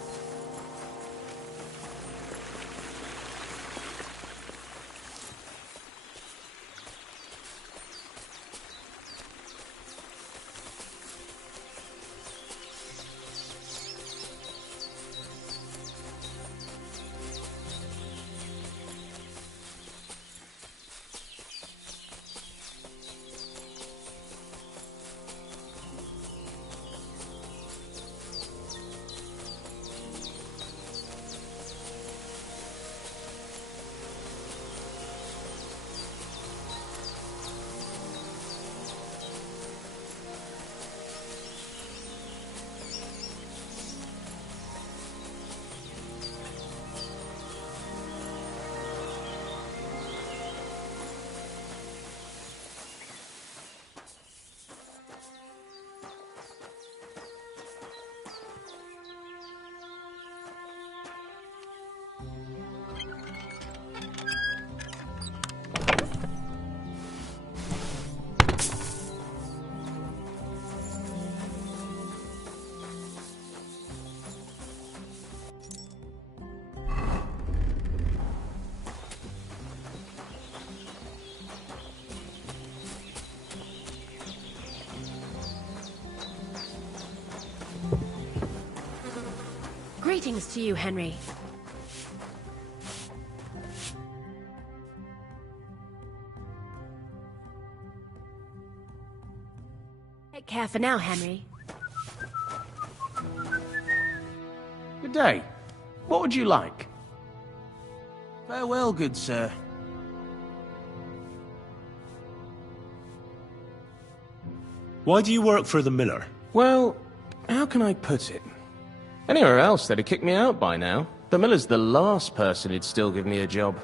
Greetings to you, Henry. Take care for now, Henry. Good day. What would you like? Farewell, good sir. Why do you work for the miller? Well, how can I put it? Anywhere else, they'd have kicked me out by now. The miller's the last person who'd still give me a job.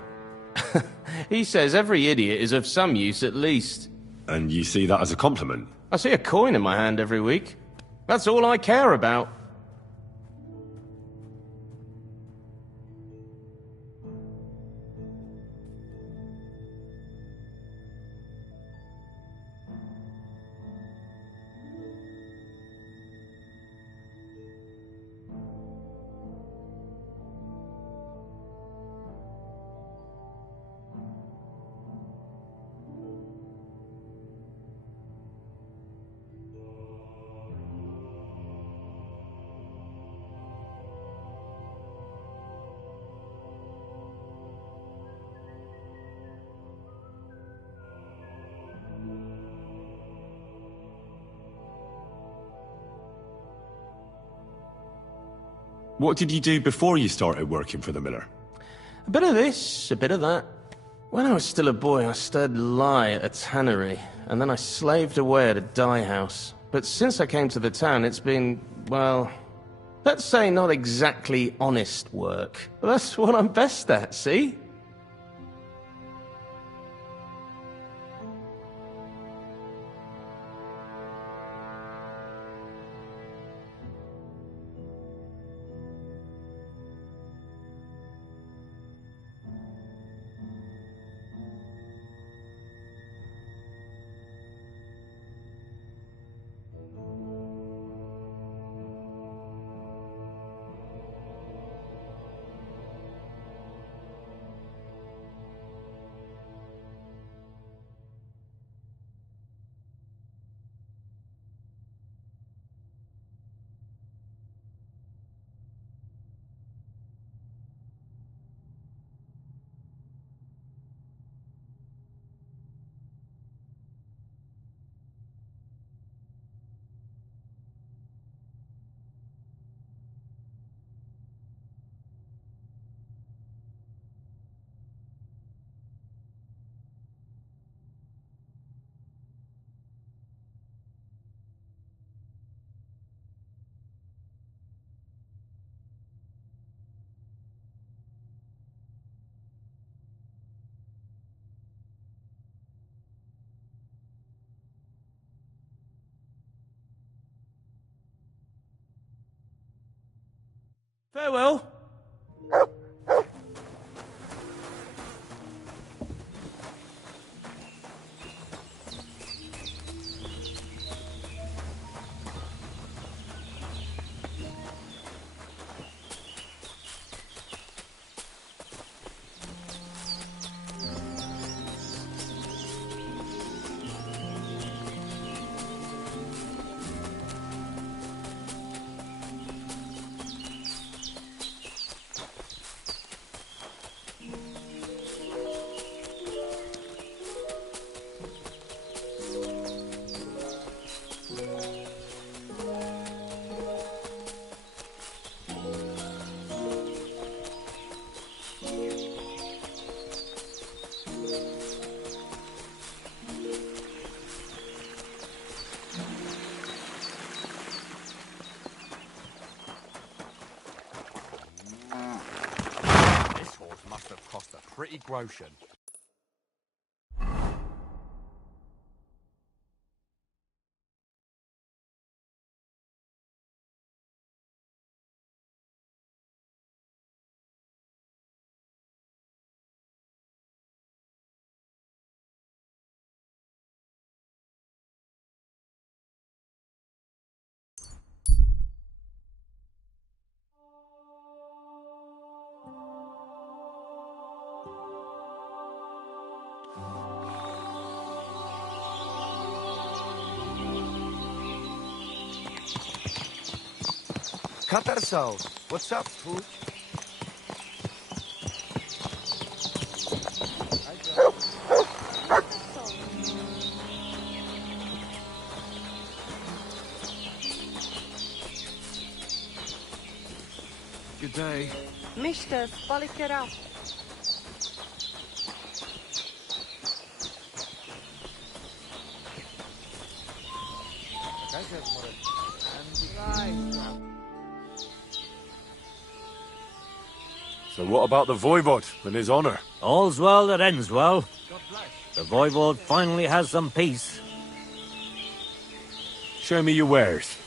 He says every idiot is of some use at least. And you see that as a compliment? I see a coin in my hand every week. That's all I care about. What did you do before you started working for the miller? A bit of this, a bit of that. When I was still a boy, I stirred lye at a tannery, and then I slaved away at a dye house. But since I came to the town, it's been, well, let's say not exactly honest work. But that's what I'm best at, see? Farewell. mighty groschen. Cut ourselves. What's up, food? Good day. Mister, spalite rap. So what about the Voivod and his honor? All's well that ends well. The Voivod finally has some peace. Show me your wares.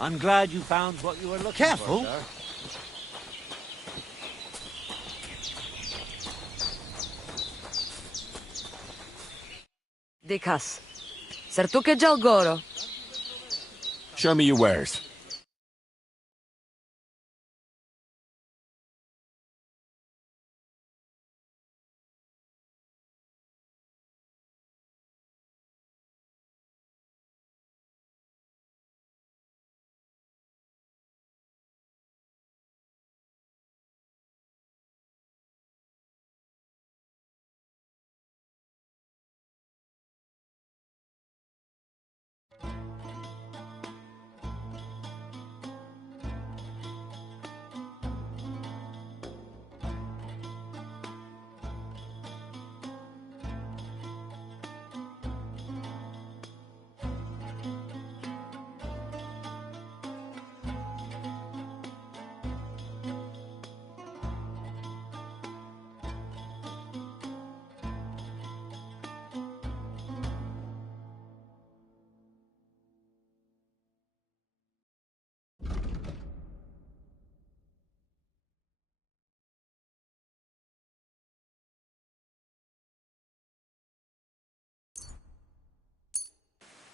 I'm glad you found what you were looking Careful. for, sir. Dikas. Sertuke Jalgoro. Show me your wares.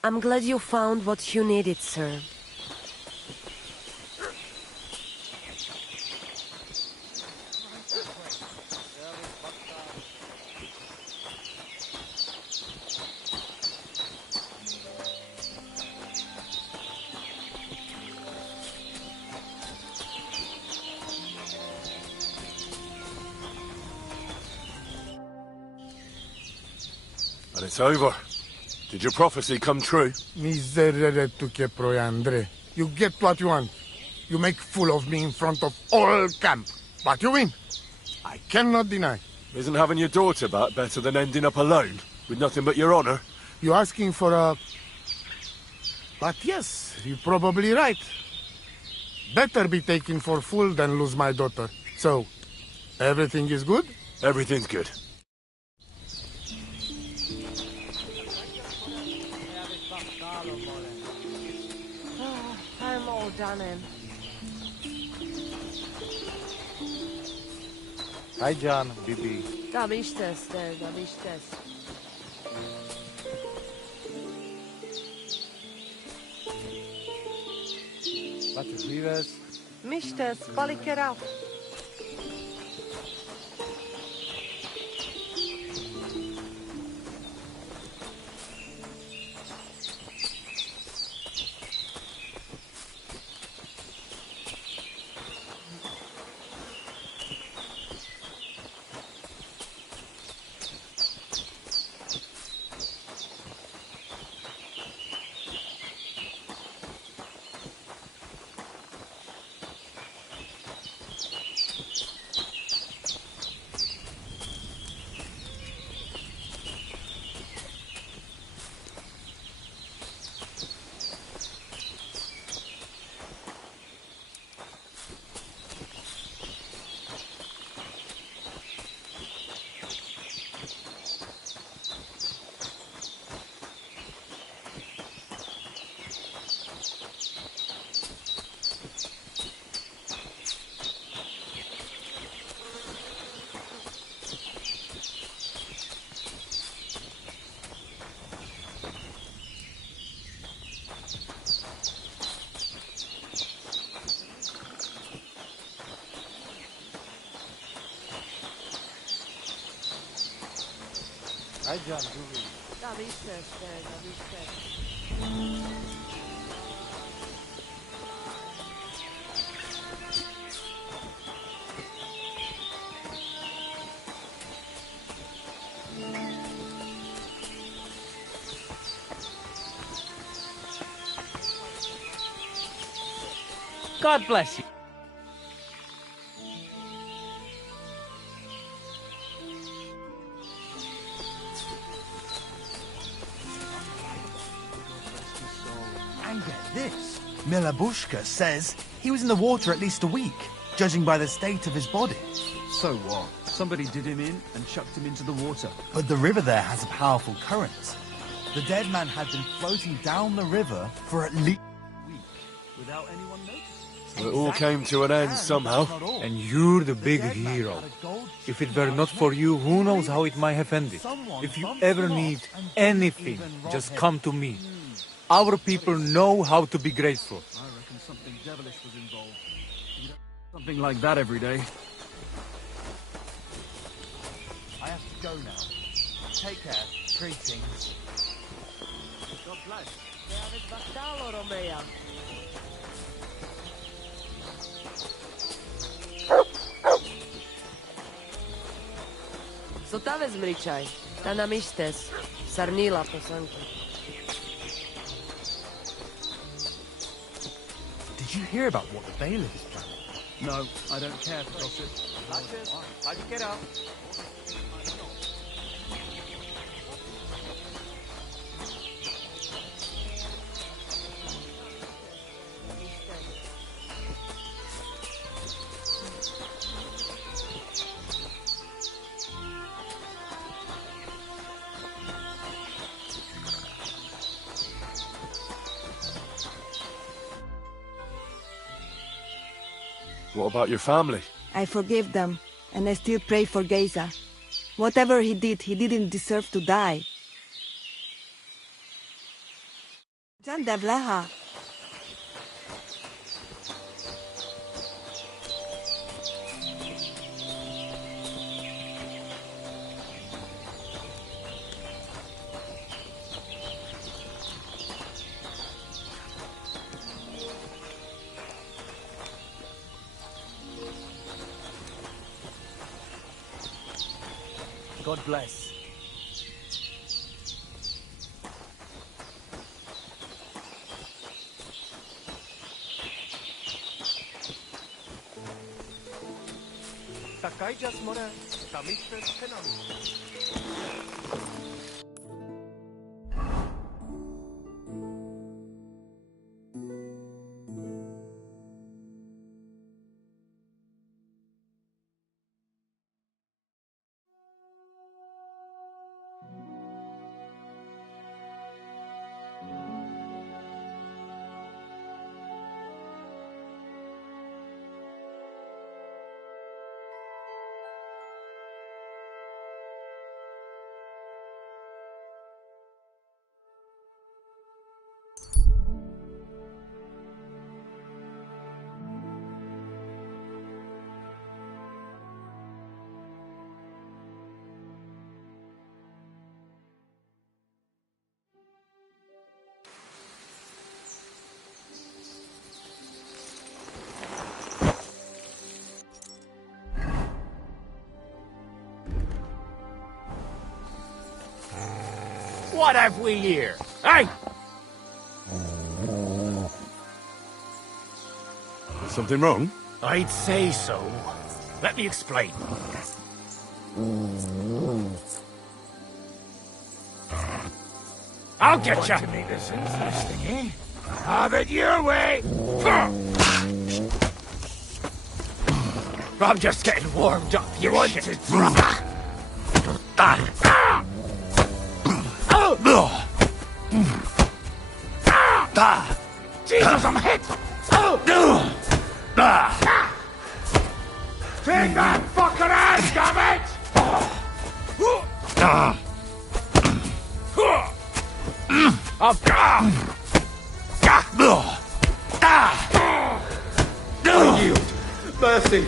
I'm glad you found what you needed, sir. And it's over. Did your prophecy come true? Miserere tu che proiandre. You get what you want. You make fool of me in front of all camp. But you win. I cannot deny. Isn't having your daughter back better than ending up alone, with nothing but your honor? You're asking for a... But yes, you're probably right. Better be taken for fool than lose my daughter. So, everything is good? Everything's good. I'm all done in. Hi, John, Bibi. Da bist es, da bist es. Was vives? Mistes, palikerau. Hi, John, Bibi. Da bist es, da bist es. God bless you. And get this. Milabushka says he was in the water at least a week, judging by the state of his body. So what? Somebody did him in and chucked him into the water. But the river there has a powerful current. The dead man had been floating down the river for at least a week without anyone noticing. So it all came to an end somehow. And you're the big hero. If it were not for you, who knows how it might have ended. If you ever need anything, just come to me. Our people know how to be grateful. I reckon something devilish was involved. You don't something like that every day. I have to go now. Take care. Greetings. God bless. So ta vezmričaj, ta namištes, sarnila poslanka. Did you hear about what the bailiff is planning? No, I don't care for gossip. How'd you get out? What about your family? I forgive them, and I still pray for Geza. Whatever he did, he didn't deserve to die. Devleha. God bless. What have we here? Hey! Something wrong? I'd say so. Let me explain. I'll get you. To me this interesting, eh? Have it your way. I'm just getting warmed up. You want to Jesus, I'm hit! Take that fucking ass, damn it! I yield. Mercy.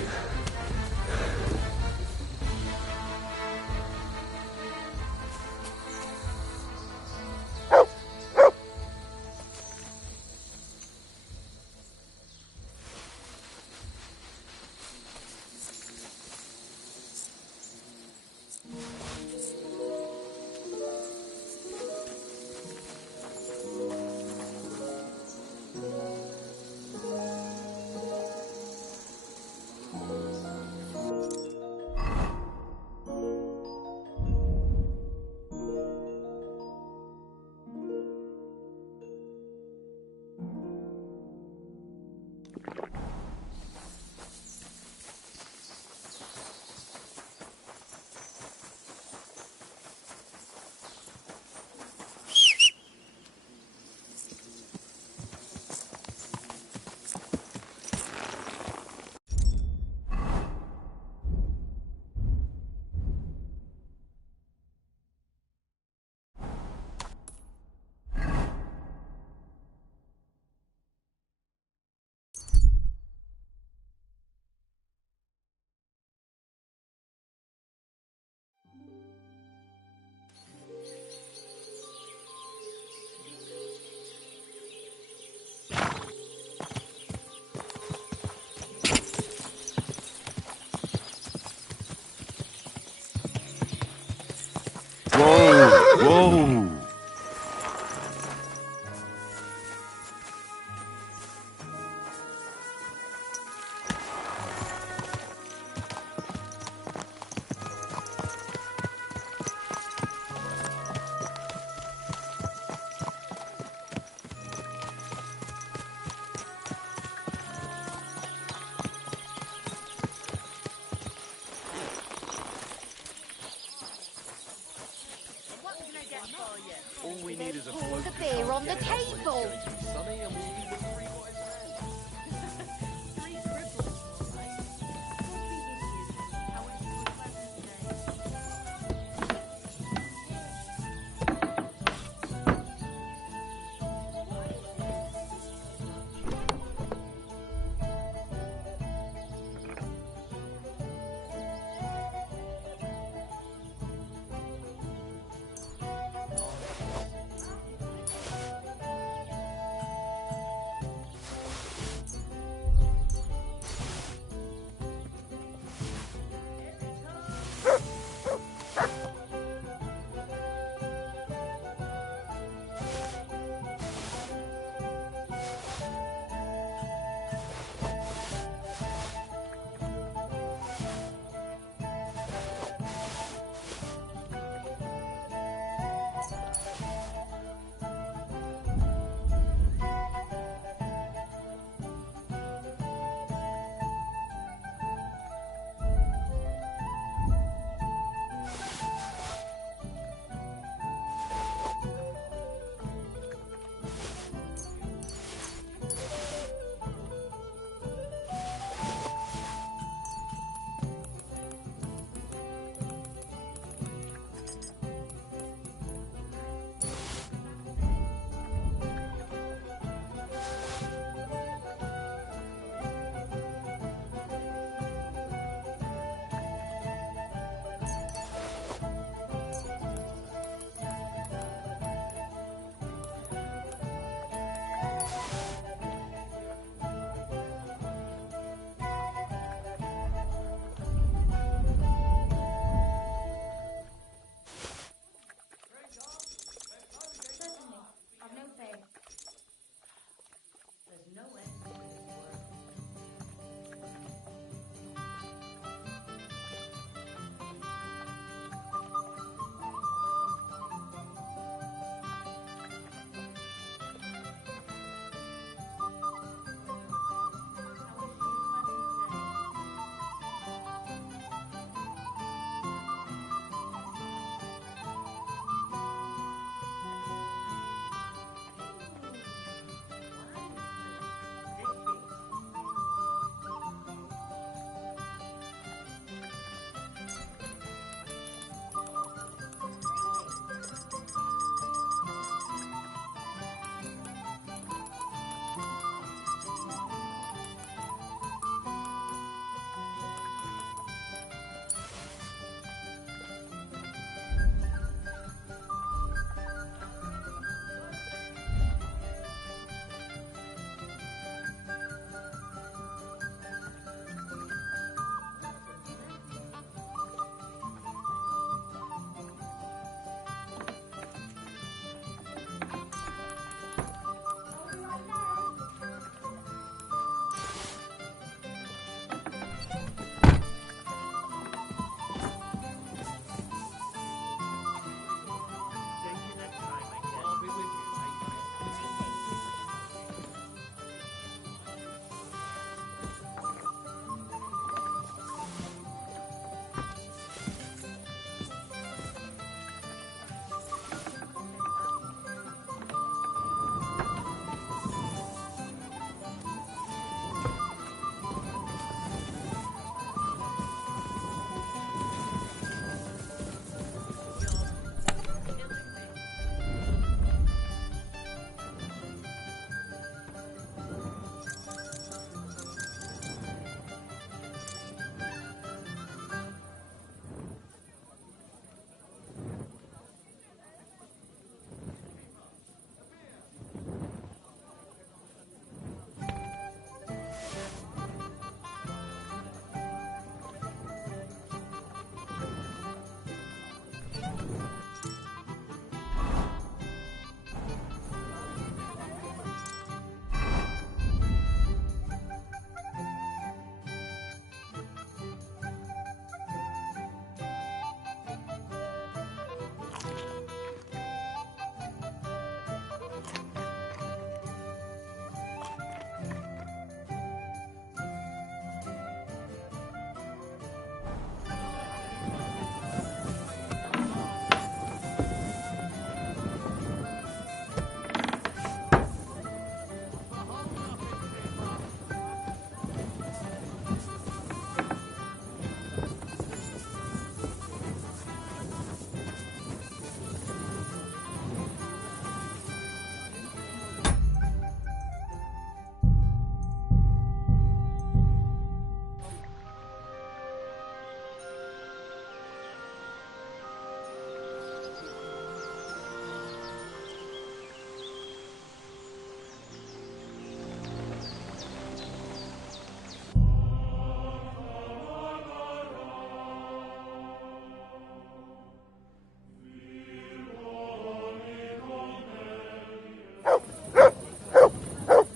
Whoa! All we need is a the beer on the table.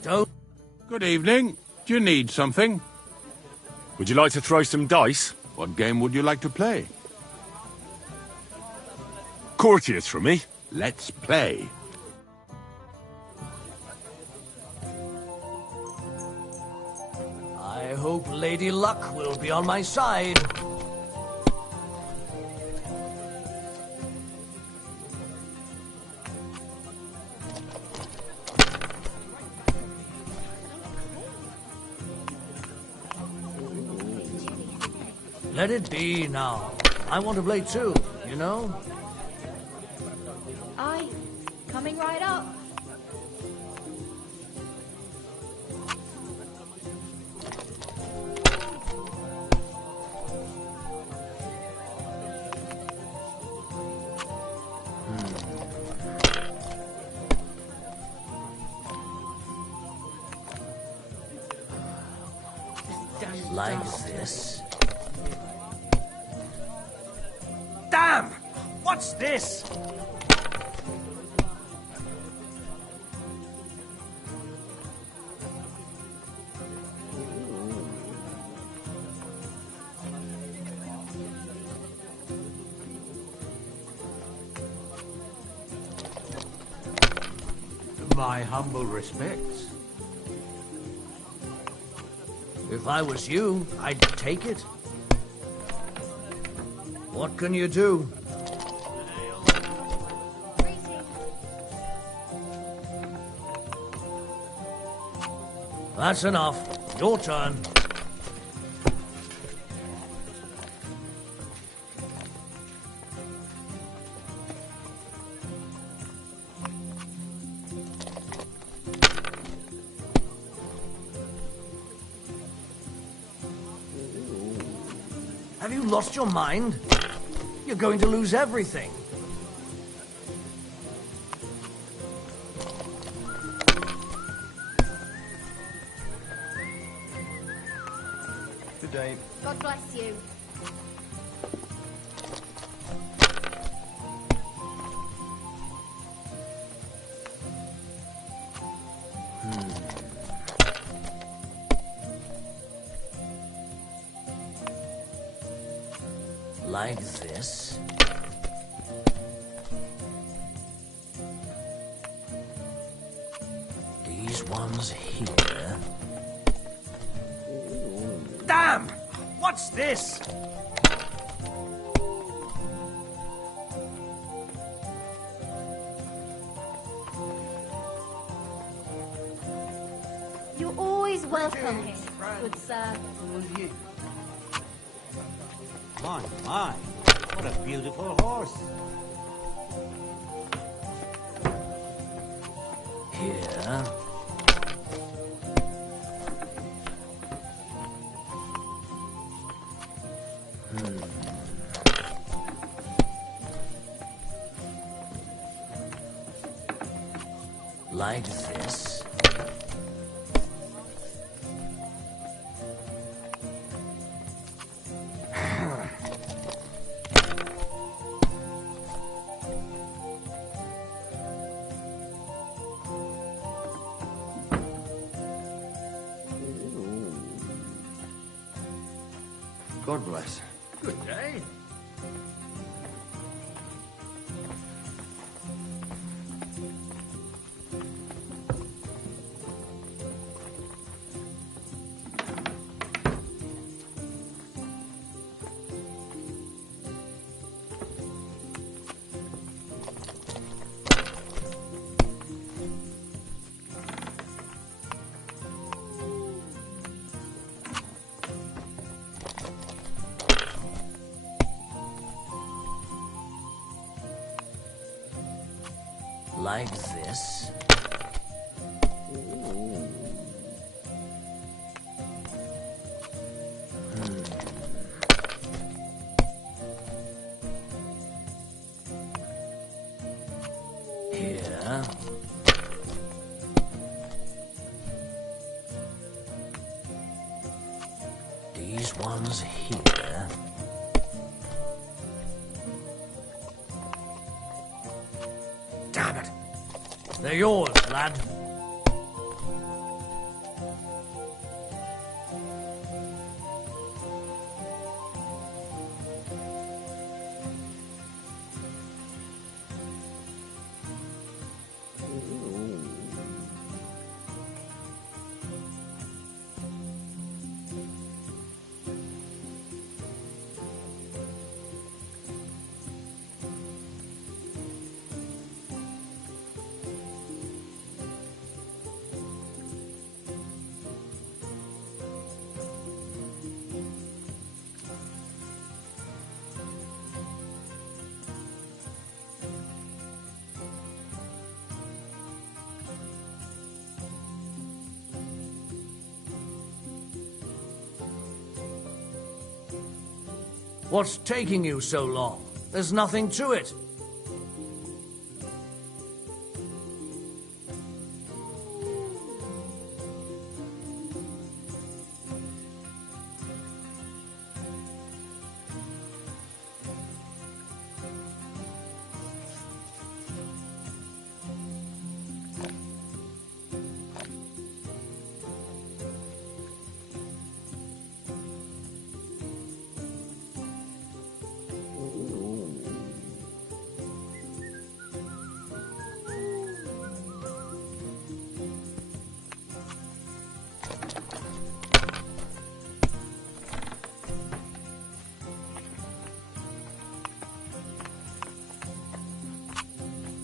Don't... Good evening. Do you need something? Would you like to throw some dice? What game would you like to play? Courtiers for me. Let's play. I hope Lady Luck will be on my side. Let it be now. I want to play too, you know? Aye, coming right up. Like this. Damn! What's this? My humble respects. If I was you, I'd take it. What can you do? That's enough. Your turn. Have you lost your mind? You're going to lose everything. Good day. God bless you. Like this. These ones here. Damn! What's this? You're always welcome here, good sir. My, what a beautiful horse. Here. Like this. God bless. Good day. Like this. Here. These ones here. Damn it. They're yours, lad. What's taking you so long? There's nothing to it.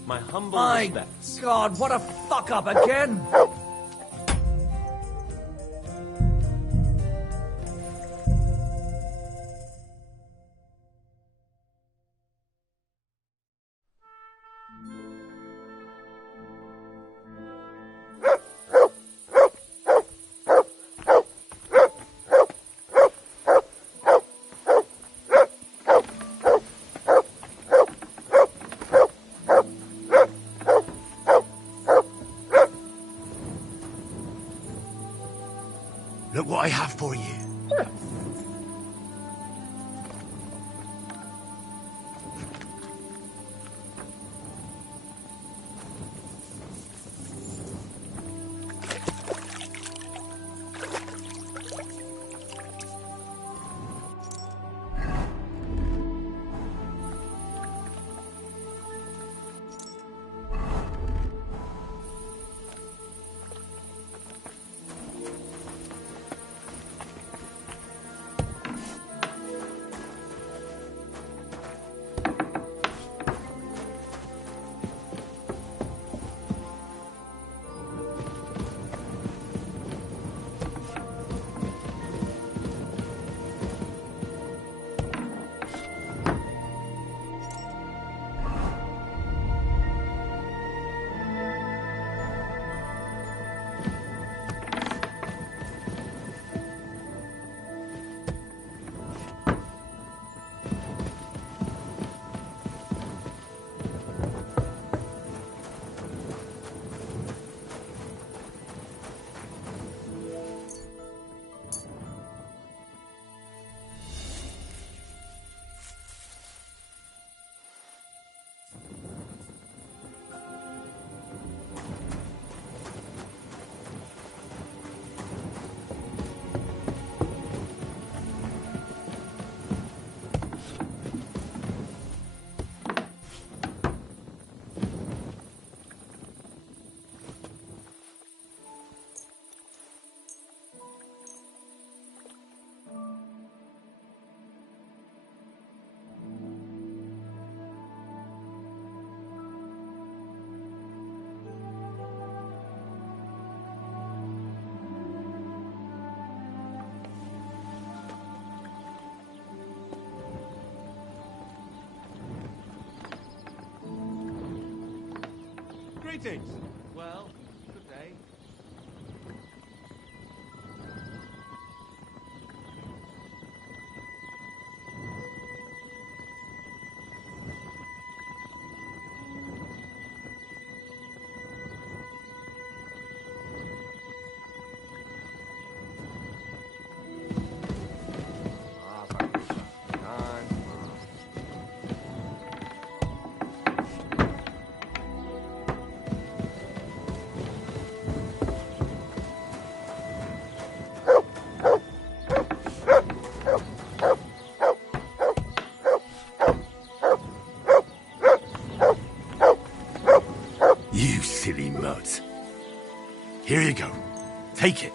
My humble My respects. God, what a fuck up again! Look what I have for you. Greetings. Well, good day. You silly mutt. Here you go. Take it.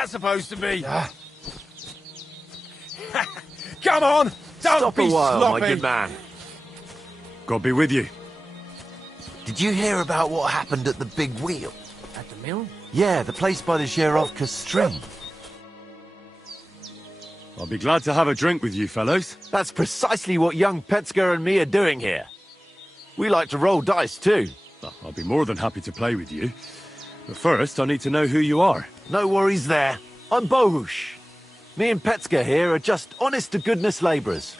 that supposed to be? Come on! Don't Stop be a while, sloppy. my good man. God be with you. Did you hear about what happened at the Big Wheel? At the mill? Yeah, the place by the Zherovka stream. I'll be glad to have a drink with you fellows. That's precisely what young Petska and me are doing here. We like to roll dice too. I'll be more than happy to play with you. But first, I need to know who you are. No worries there. I'm Bohush. Me and Petska here are just honest-to-goodness labourers.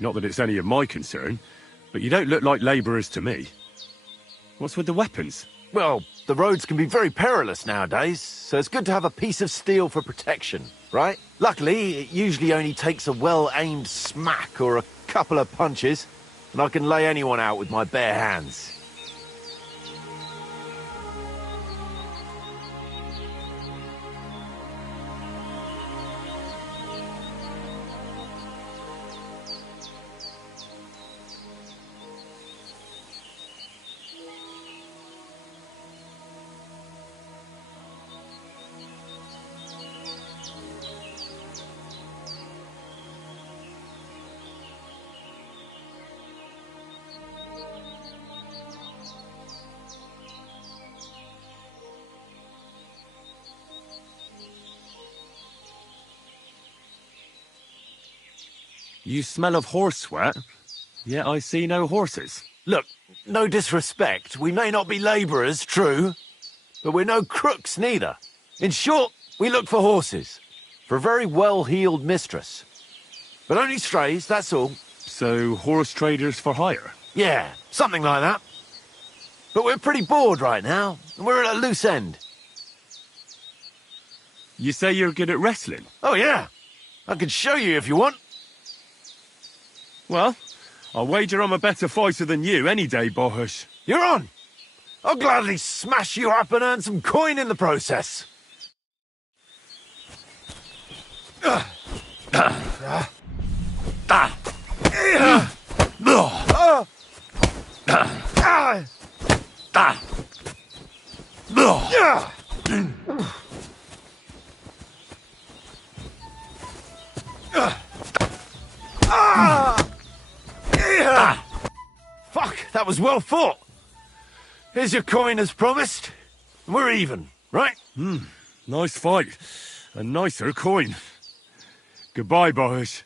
Not that it's any of my concern, but you don't look like labourers to me. What's with the weapons? Well, the roads can be very perilous nowadays, so it's good to have a piece of steel for protection, right? Luckily, it usually only takes a well-aimed smack or a couple of punches, and I can lay anyone out with my bare hands. You smell of horse sweat, yet I see no horses. Look, no disrespect, we may not be labourers, true, but we're no crooks neither. In short, we look for horses, for a very well-heeled mistress. But only strays, that's all. So, horse traders for hire? Yeah, something like that. But we're pretty bored right now, and we're at a loose end. You say you're good at wrestling? Oh yeah, I can show you if you want. Well, I'll wager I'm a better fighter than you any day, Bohush. You're on! I'll gladly smash you up and earn some coin in the process. Fuck, that was well fought. Here's your coin as promised. We're even, right? Nice fight. A nicer coin. Goodbye, Bohush.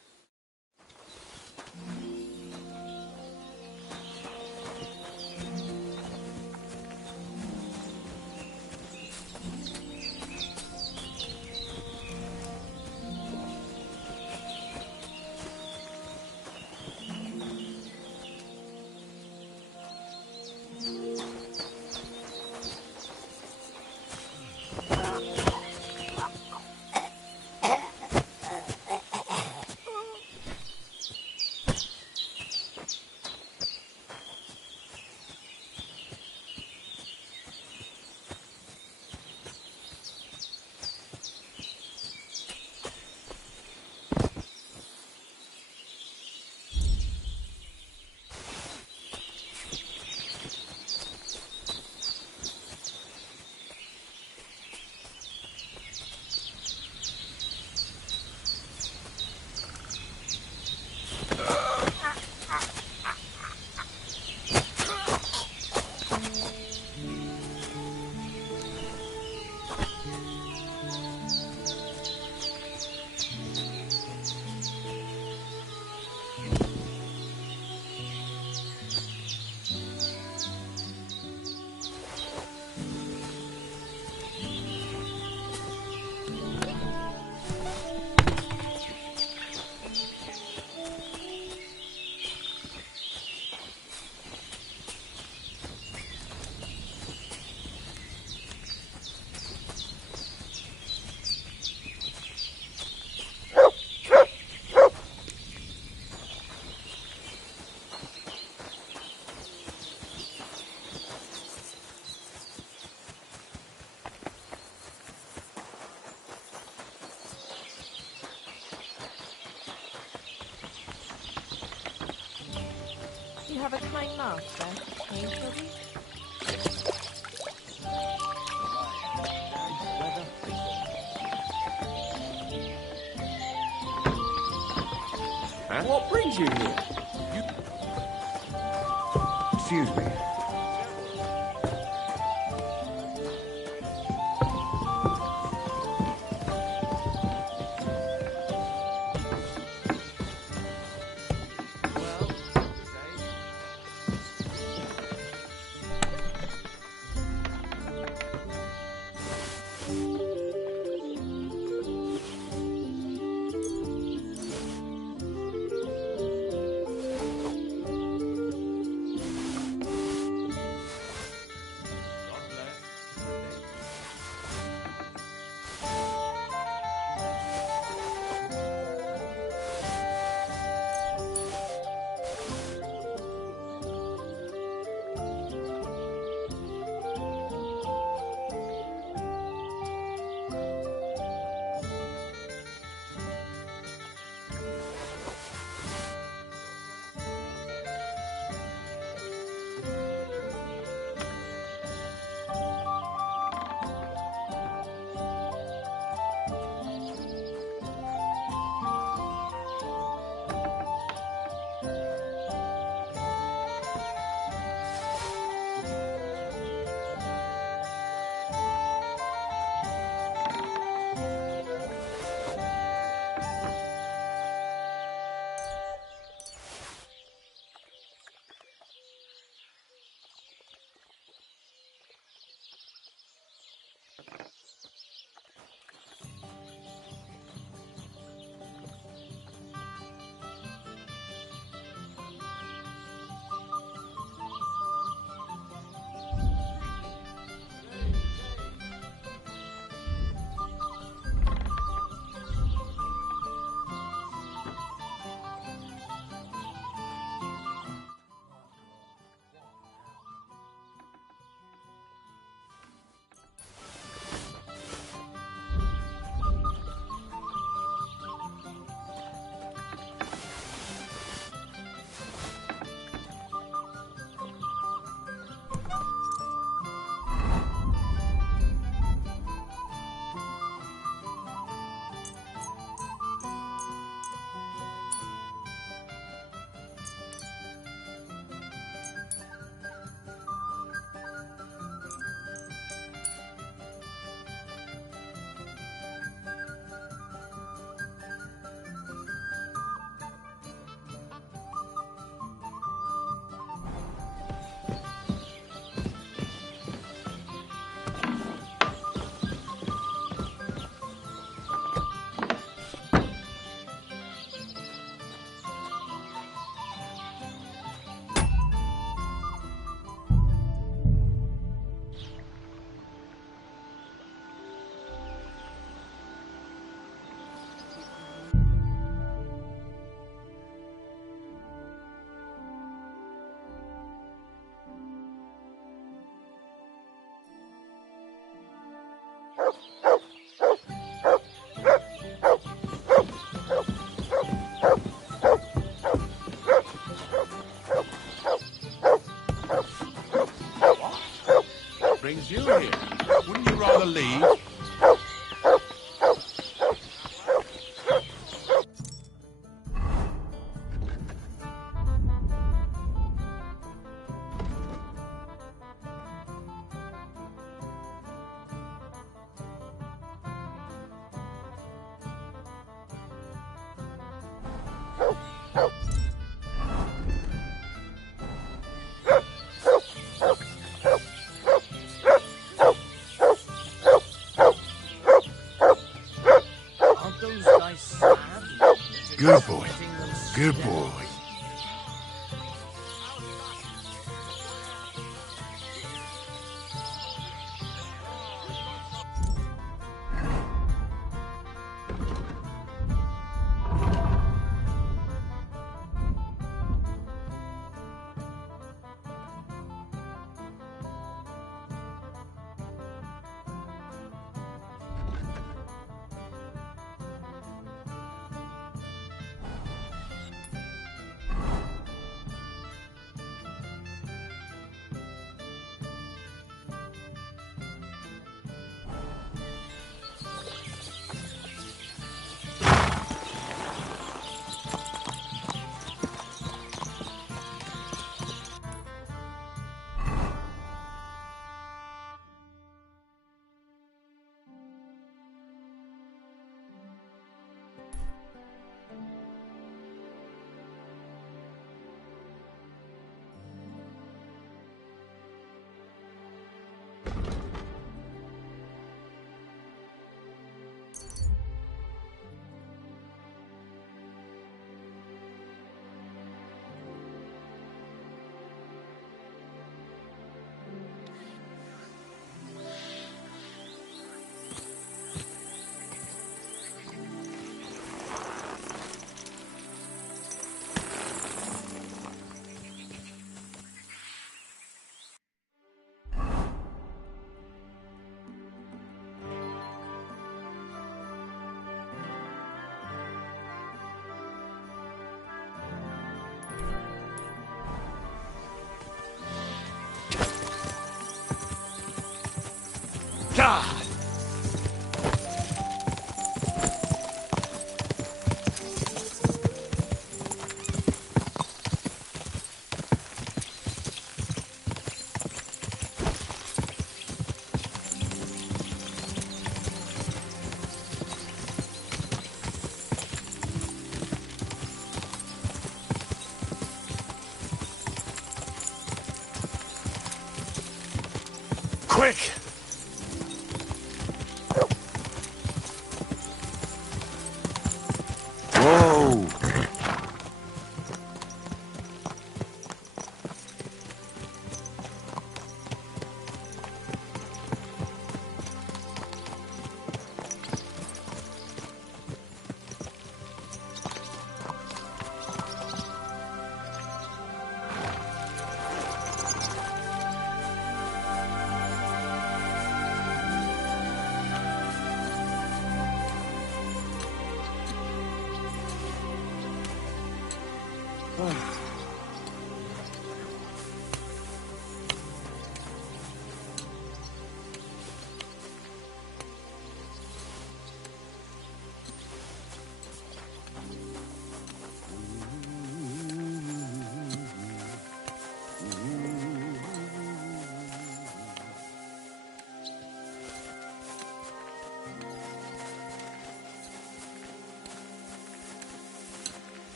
You have a kind master, eh, Toby? Huh? What brings you here? Excuse me. Brings you here. Wouldn't you rather leave? quick! Whoa!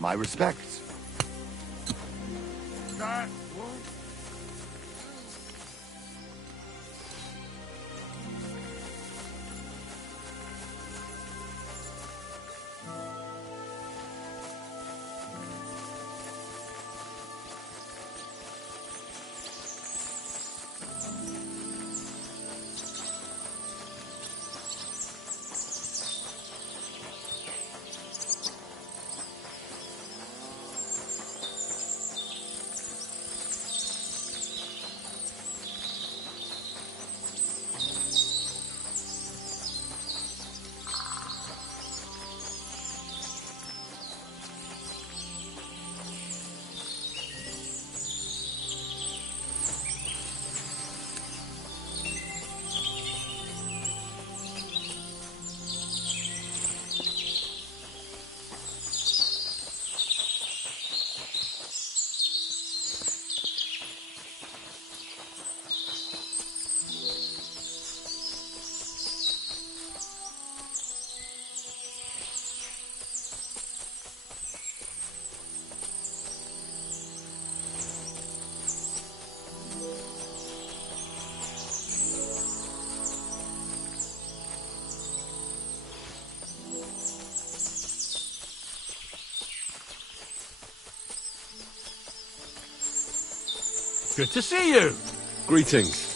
My respects. That won't... Good to see you! Greetings.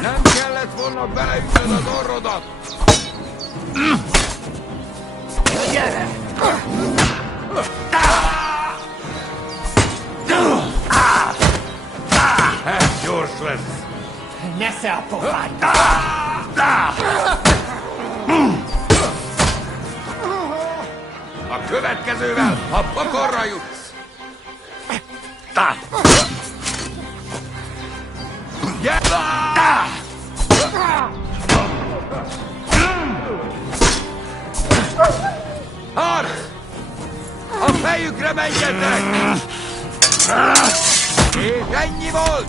Nem kellett volna beleütnöd az orrodat! Gyere! Ez gyors lesz! Nesze a pofád! A következővel a pokorra jutsz! Harc! A fejükre menjetek! És ennyi volt!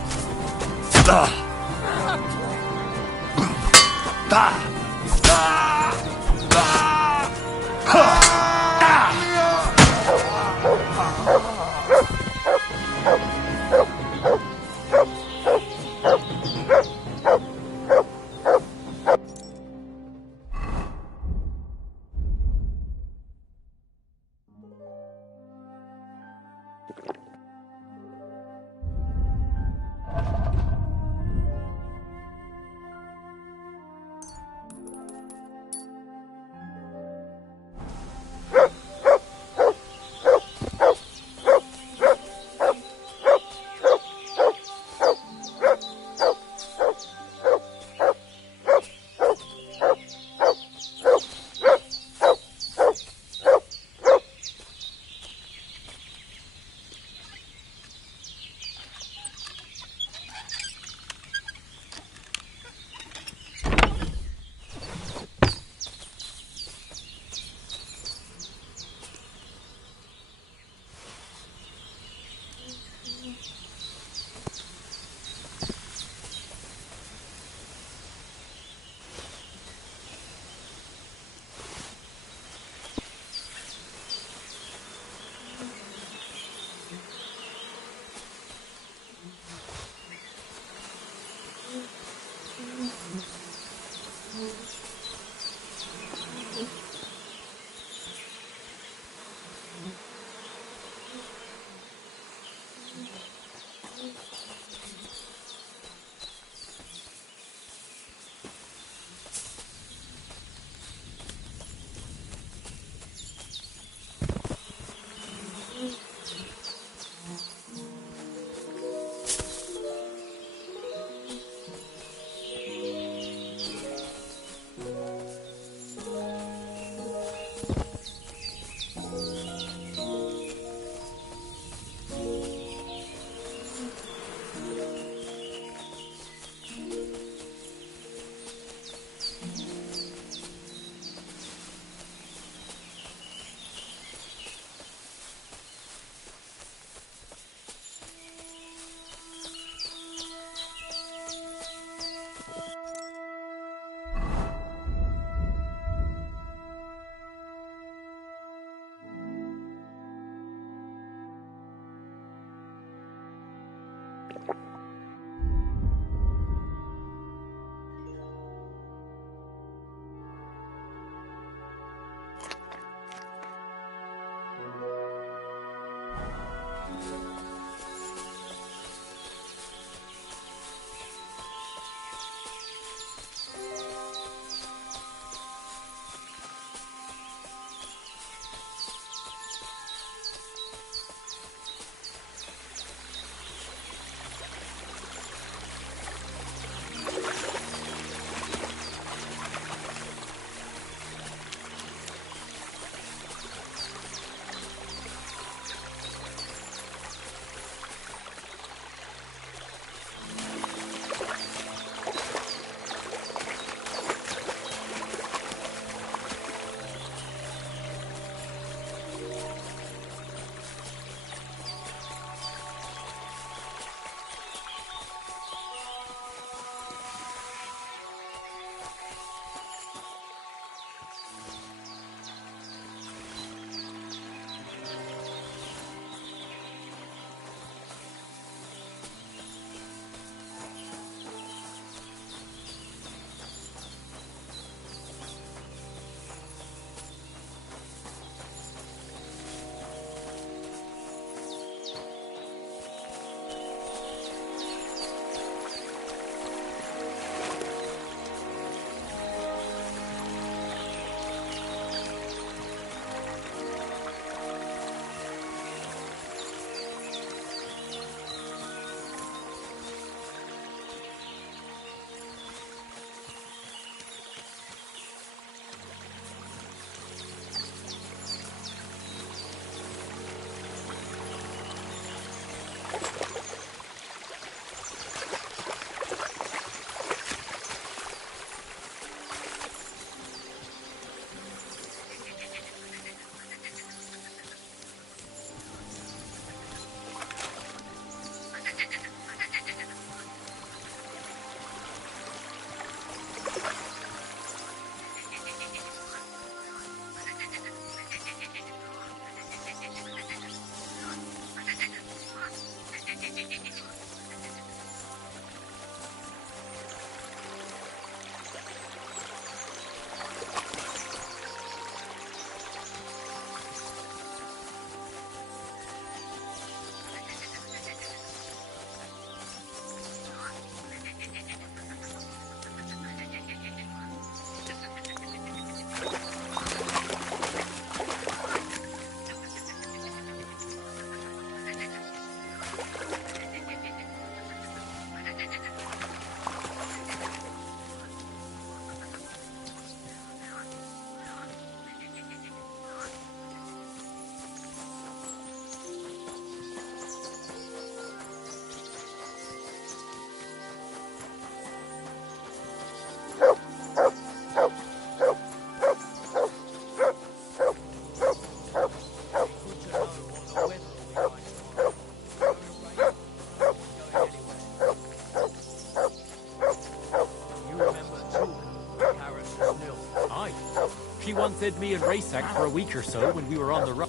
She wanted me and Racek for a week or so when we were on the run.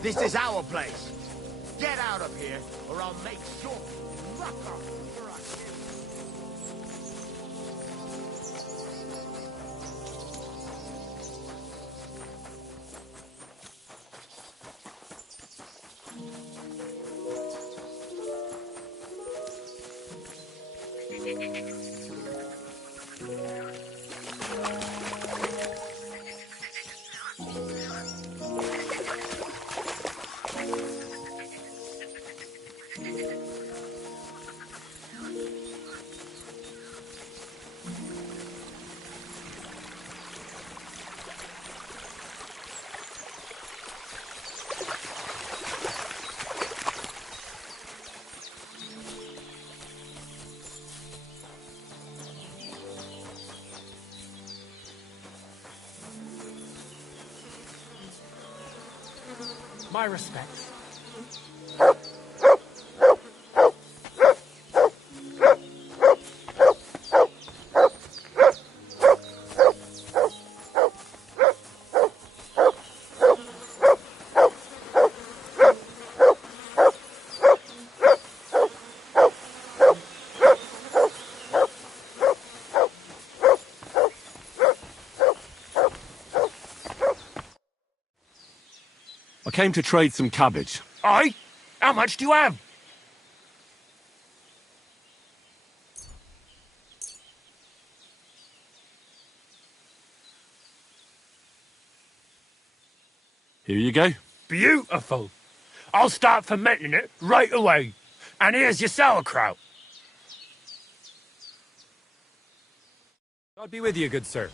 This is our place. Get out of here, or I'll make sure you rock off before I kill you. My respects. I came to trade some cabbage. Aye? How much do you have? Here you go. Beautiful. I'll start fermenting it right away. And here's your sauerkraut. God be with you, good sir.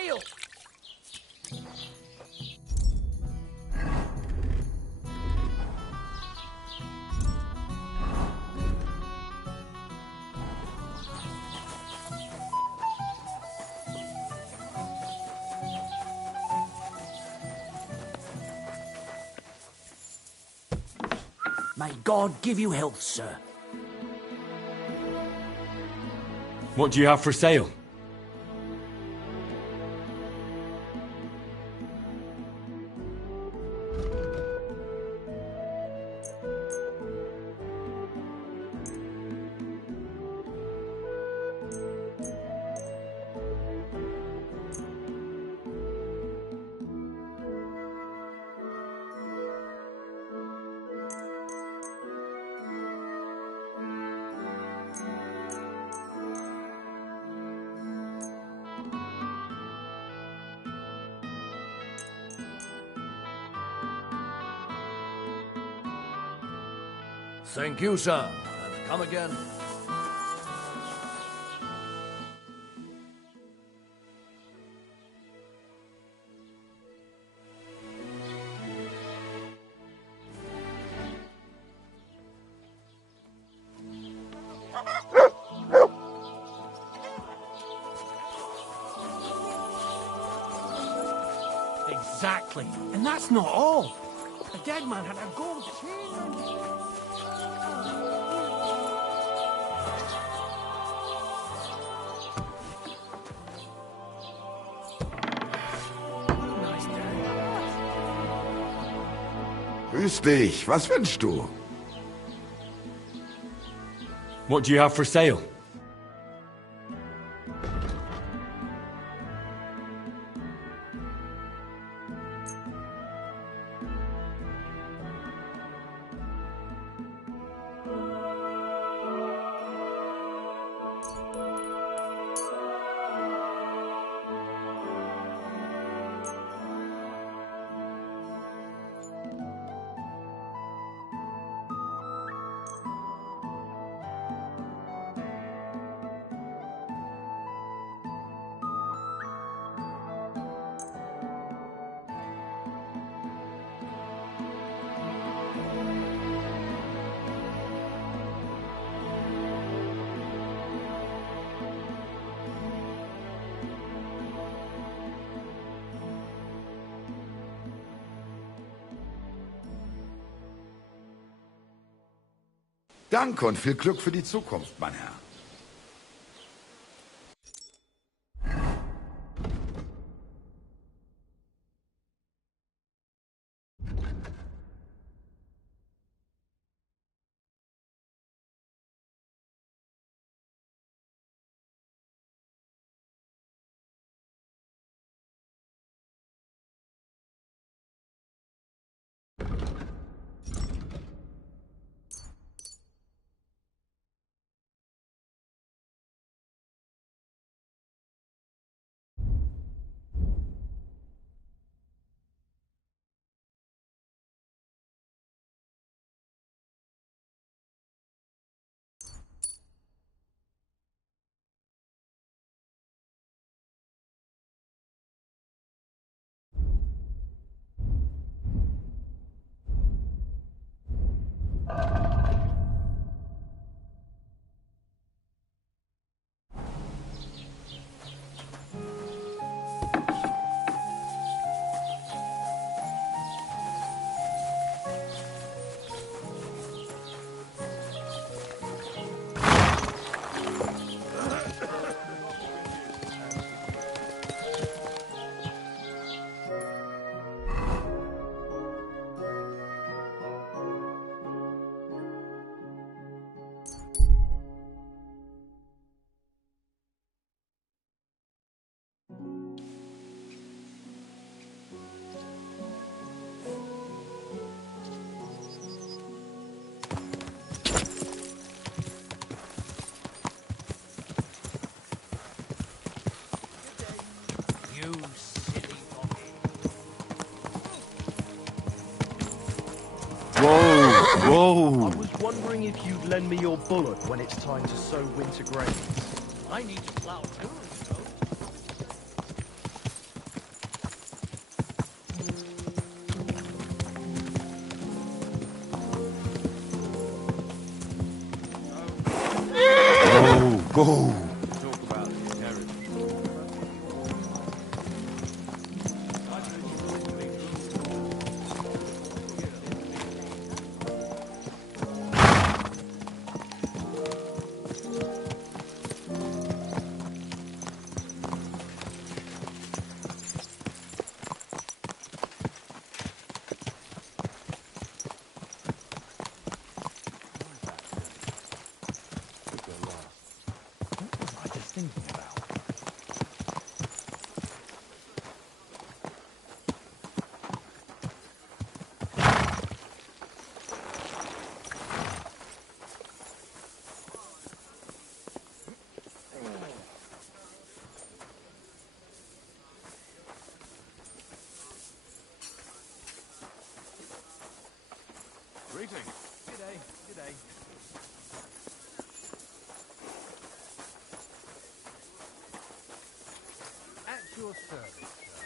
Ale! May God give you health, sir. What do you have for sale? Thank you, sir. And come again. Exactly. And that's not all. The dead man had a gold chain. Grüß dich. Was wünschst du? What do you have for sale? Danke und viel Glück für die Zukunft, mein Herr. Whoa! I was wondering if you'd lend me your bullet when it's time to sow winter grains. I need to plow too, Whoa! your service, sir.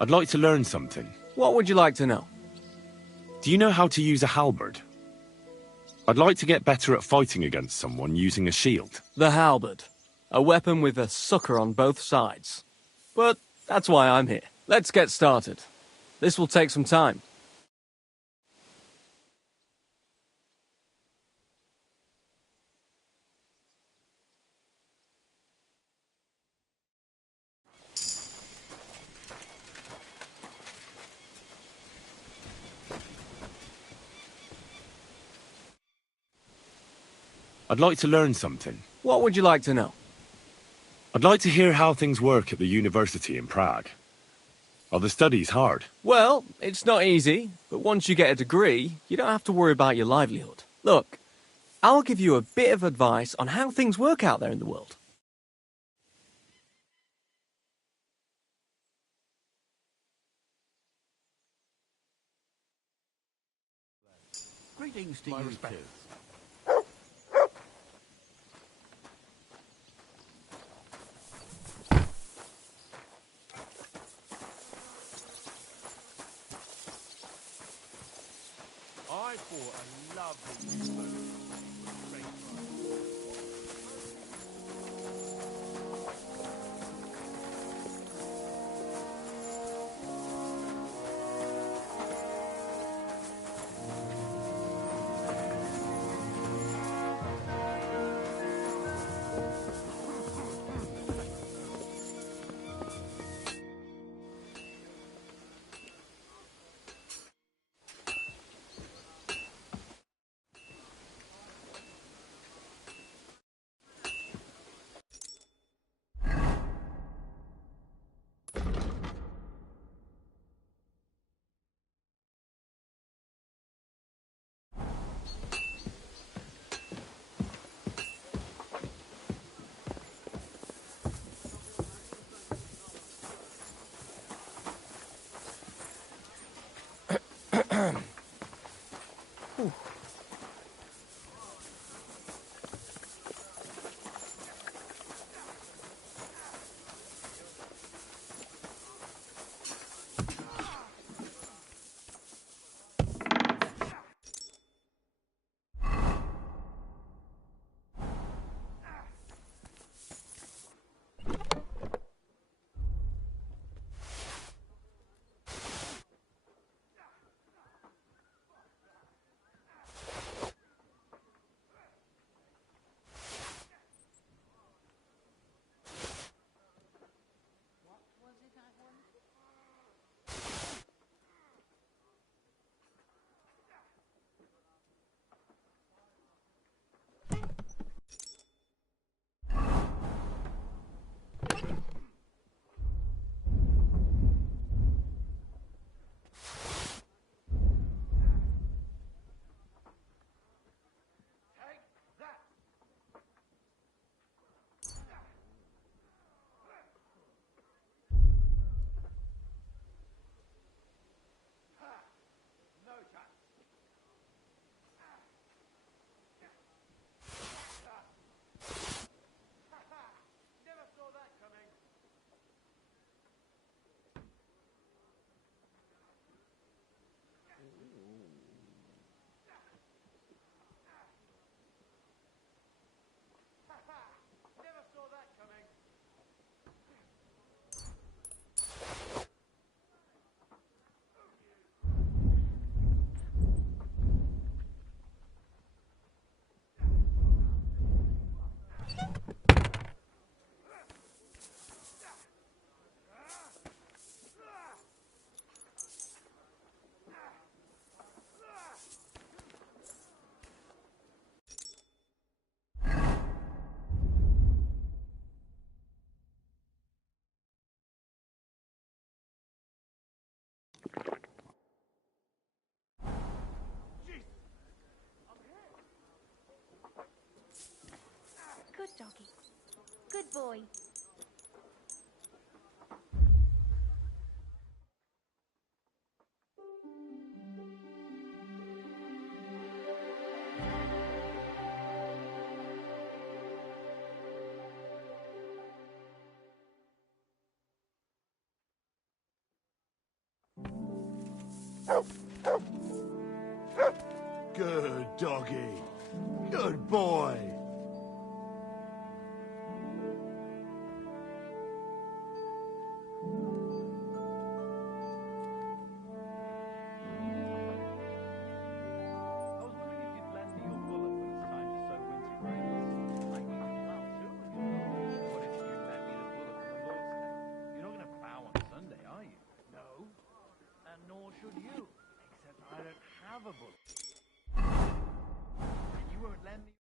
I'd like to learn something. What would you like to know? Do you know how to use a halberd? I'd like to get better at fighting against someone using a shield. The halberd. A weapon with a sucker on both sides. But that's why I'm here. Let's get started. This will take some time. I'd like to learn something. What would you like to know? I'd like to hear how things work at the university in Prague. Are the studies hard? Well, it's not easy, but once you get a degree, you don't have to worry about your livelihood. Look, I'll give you a bit of advice on how things work out there in the world. Greetings to you too. I bought a lovely new boat. Good doggy. Good boy. Good doggy. Good boy. Nor should you. Except I don't have a bullet. And you won't lend me...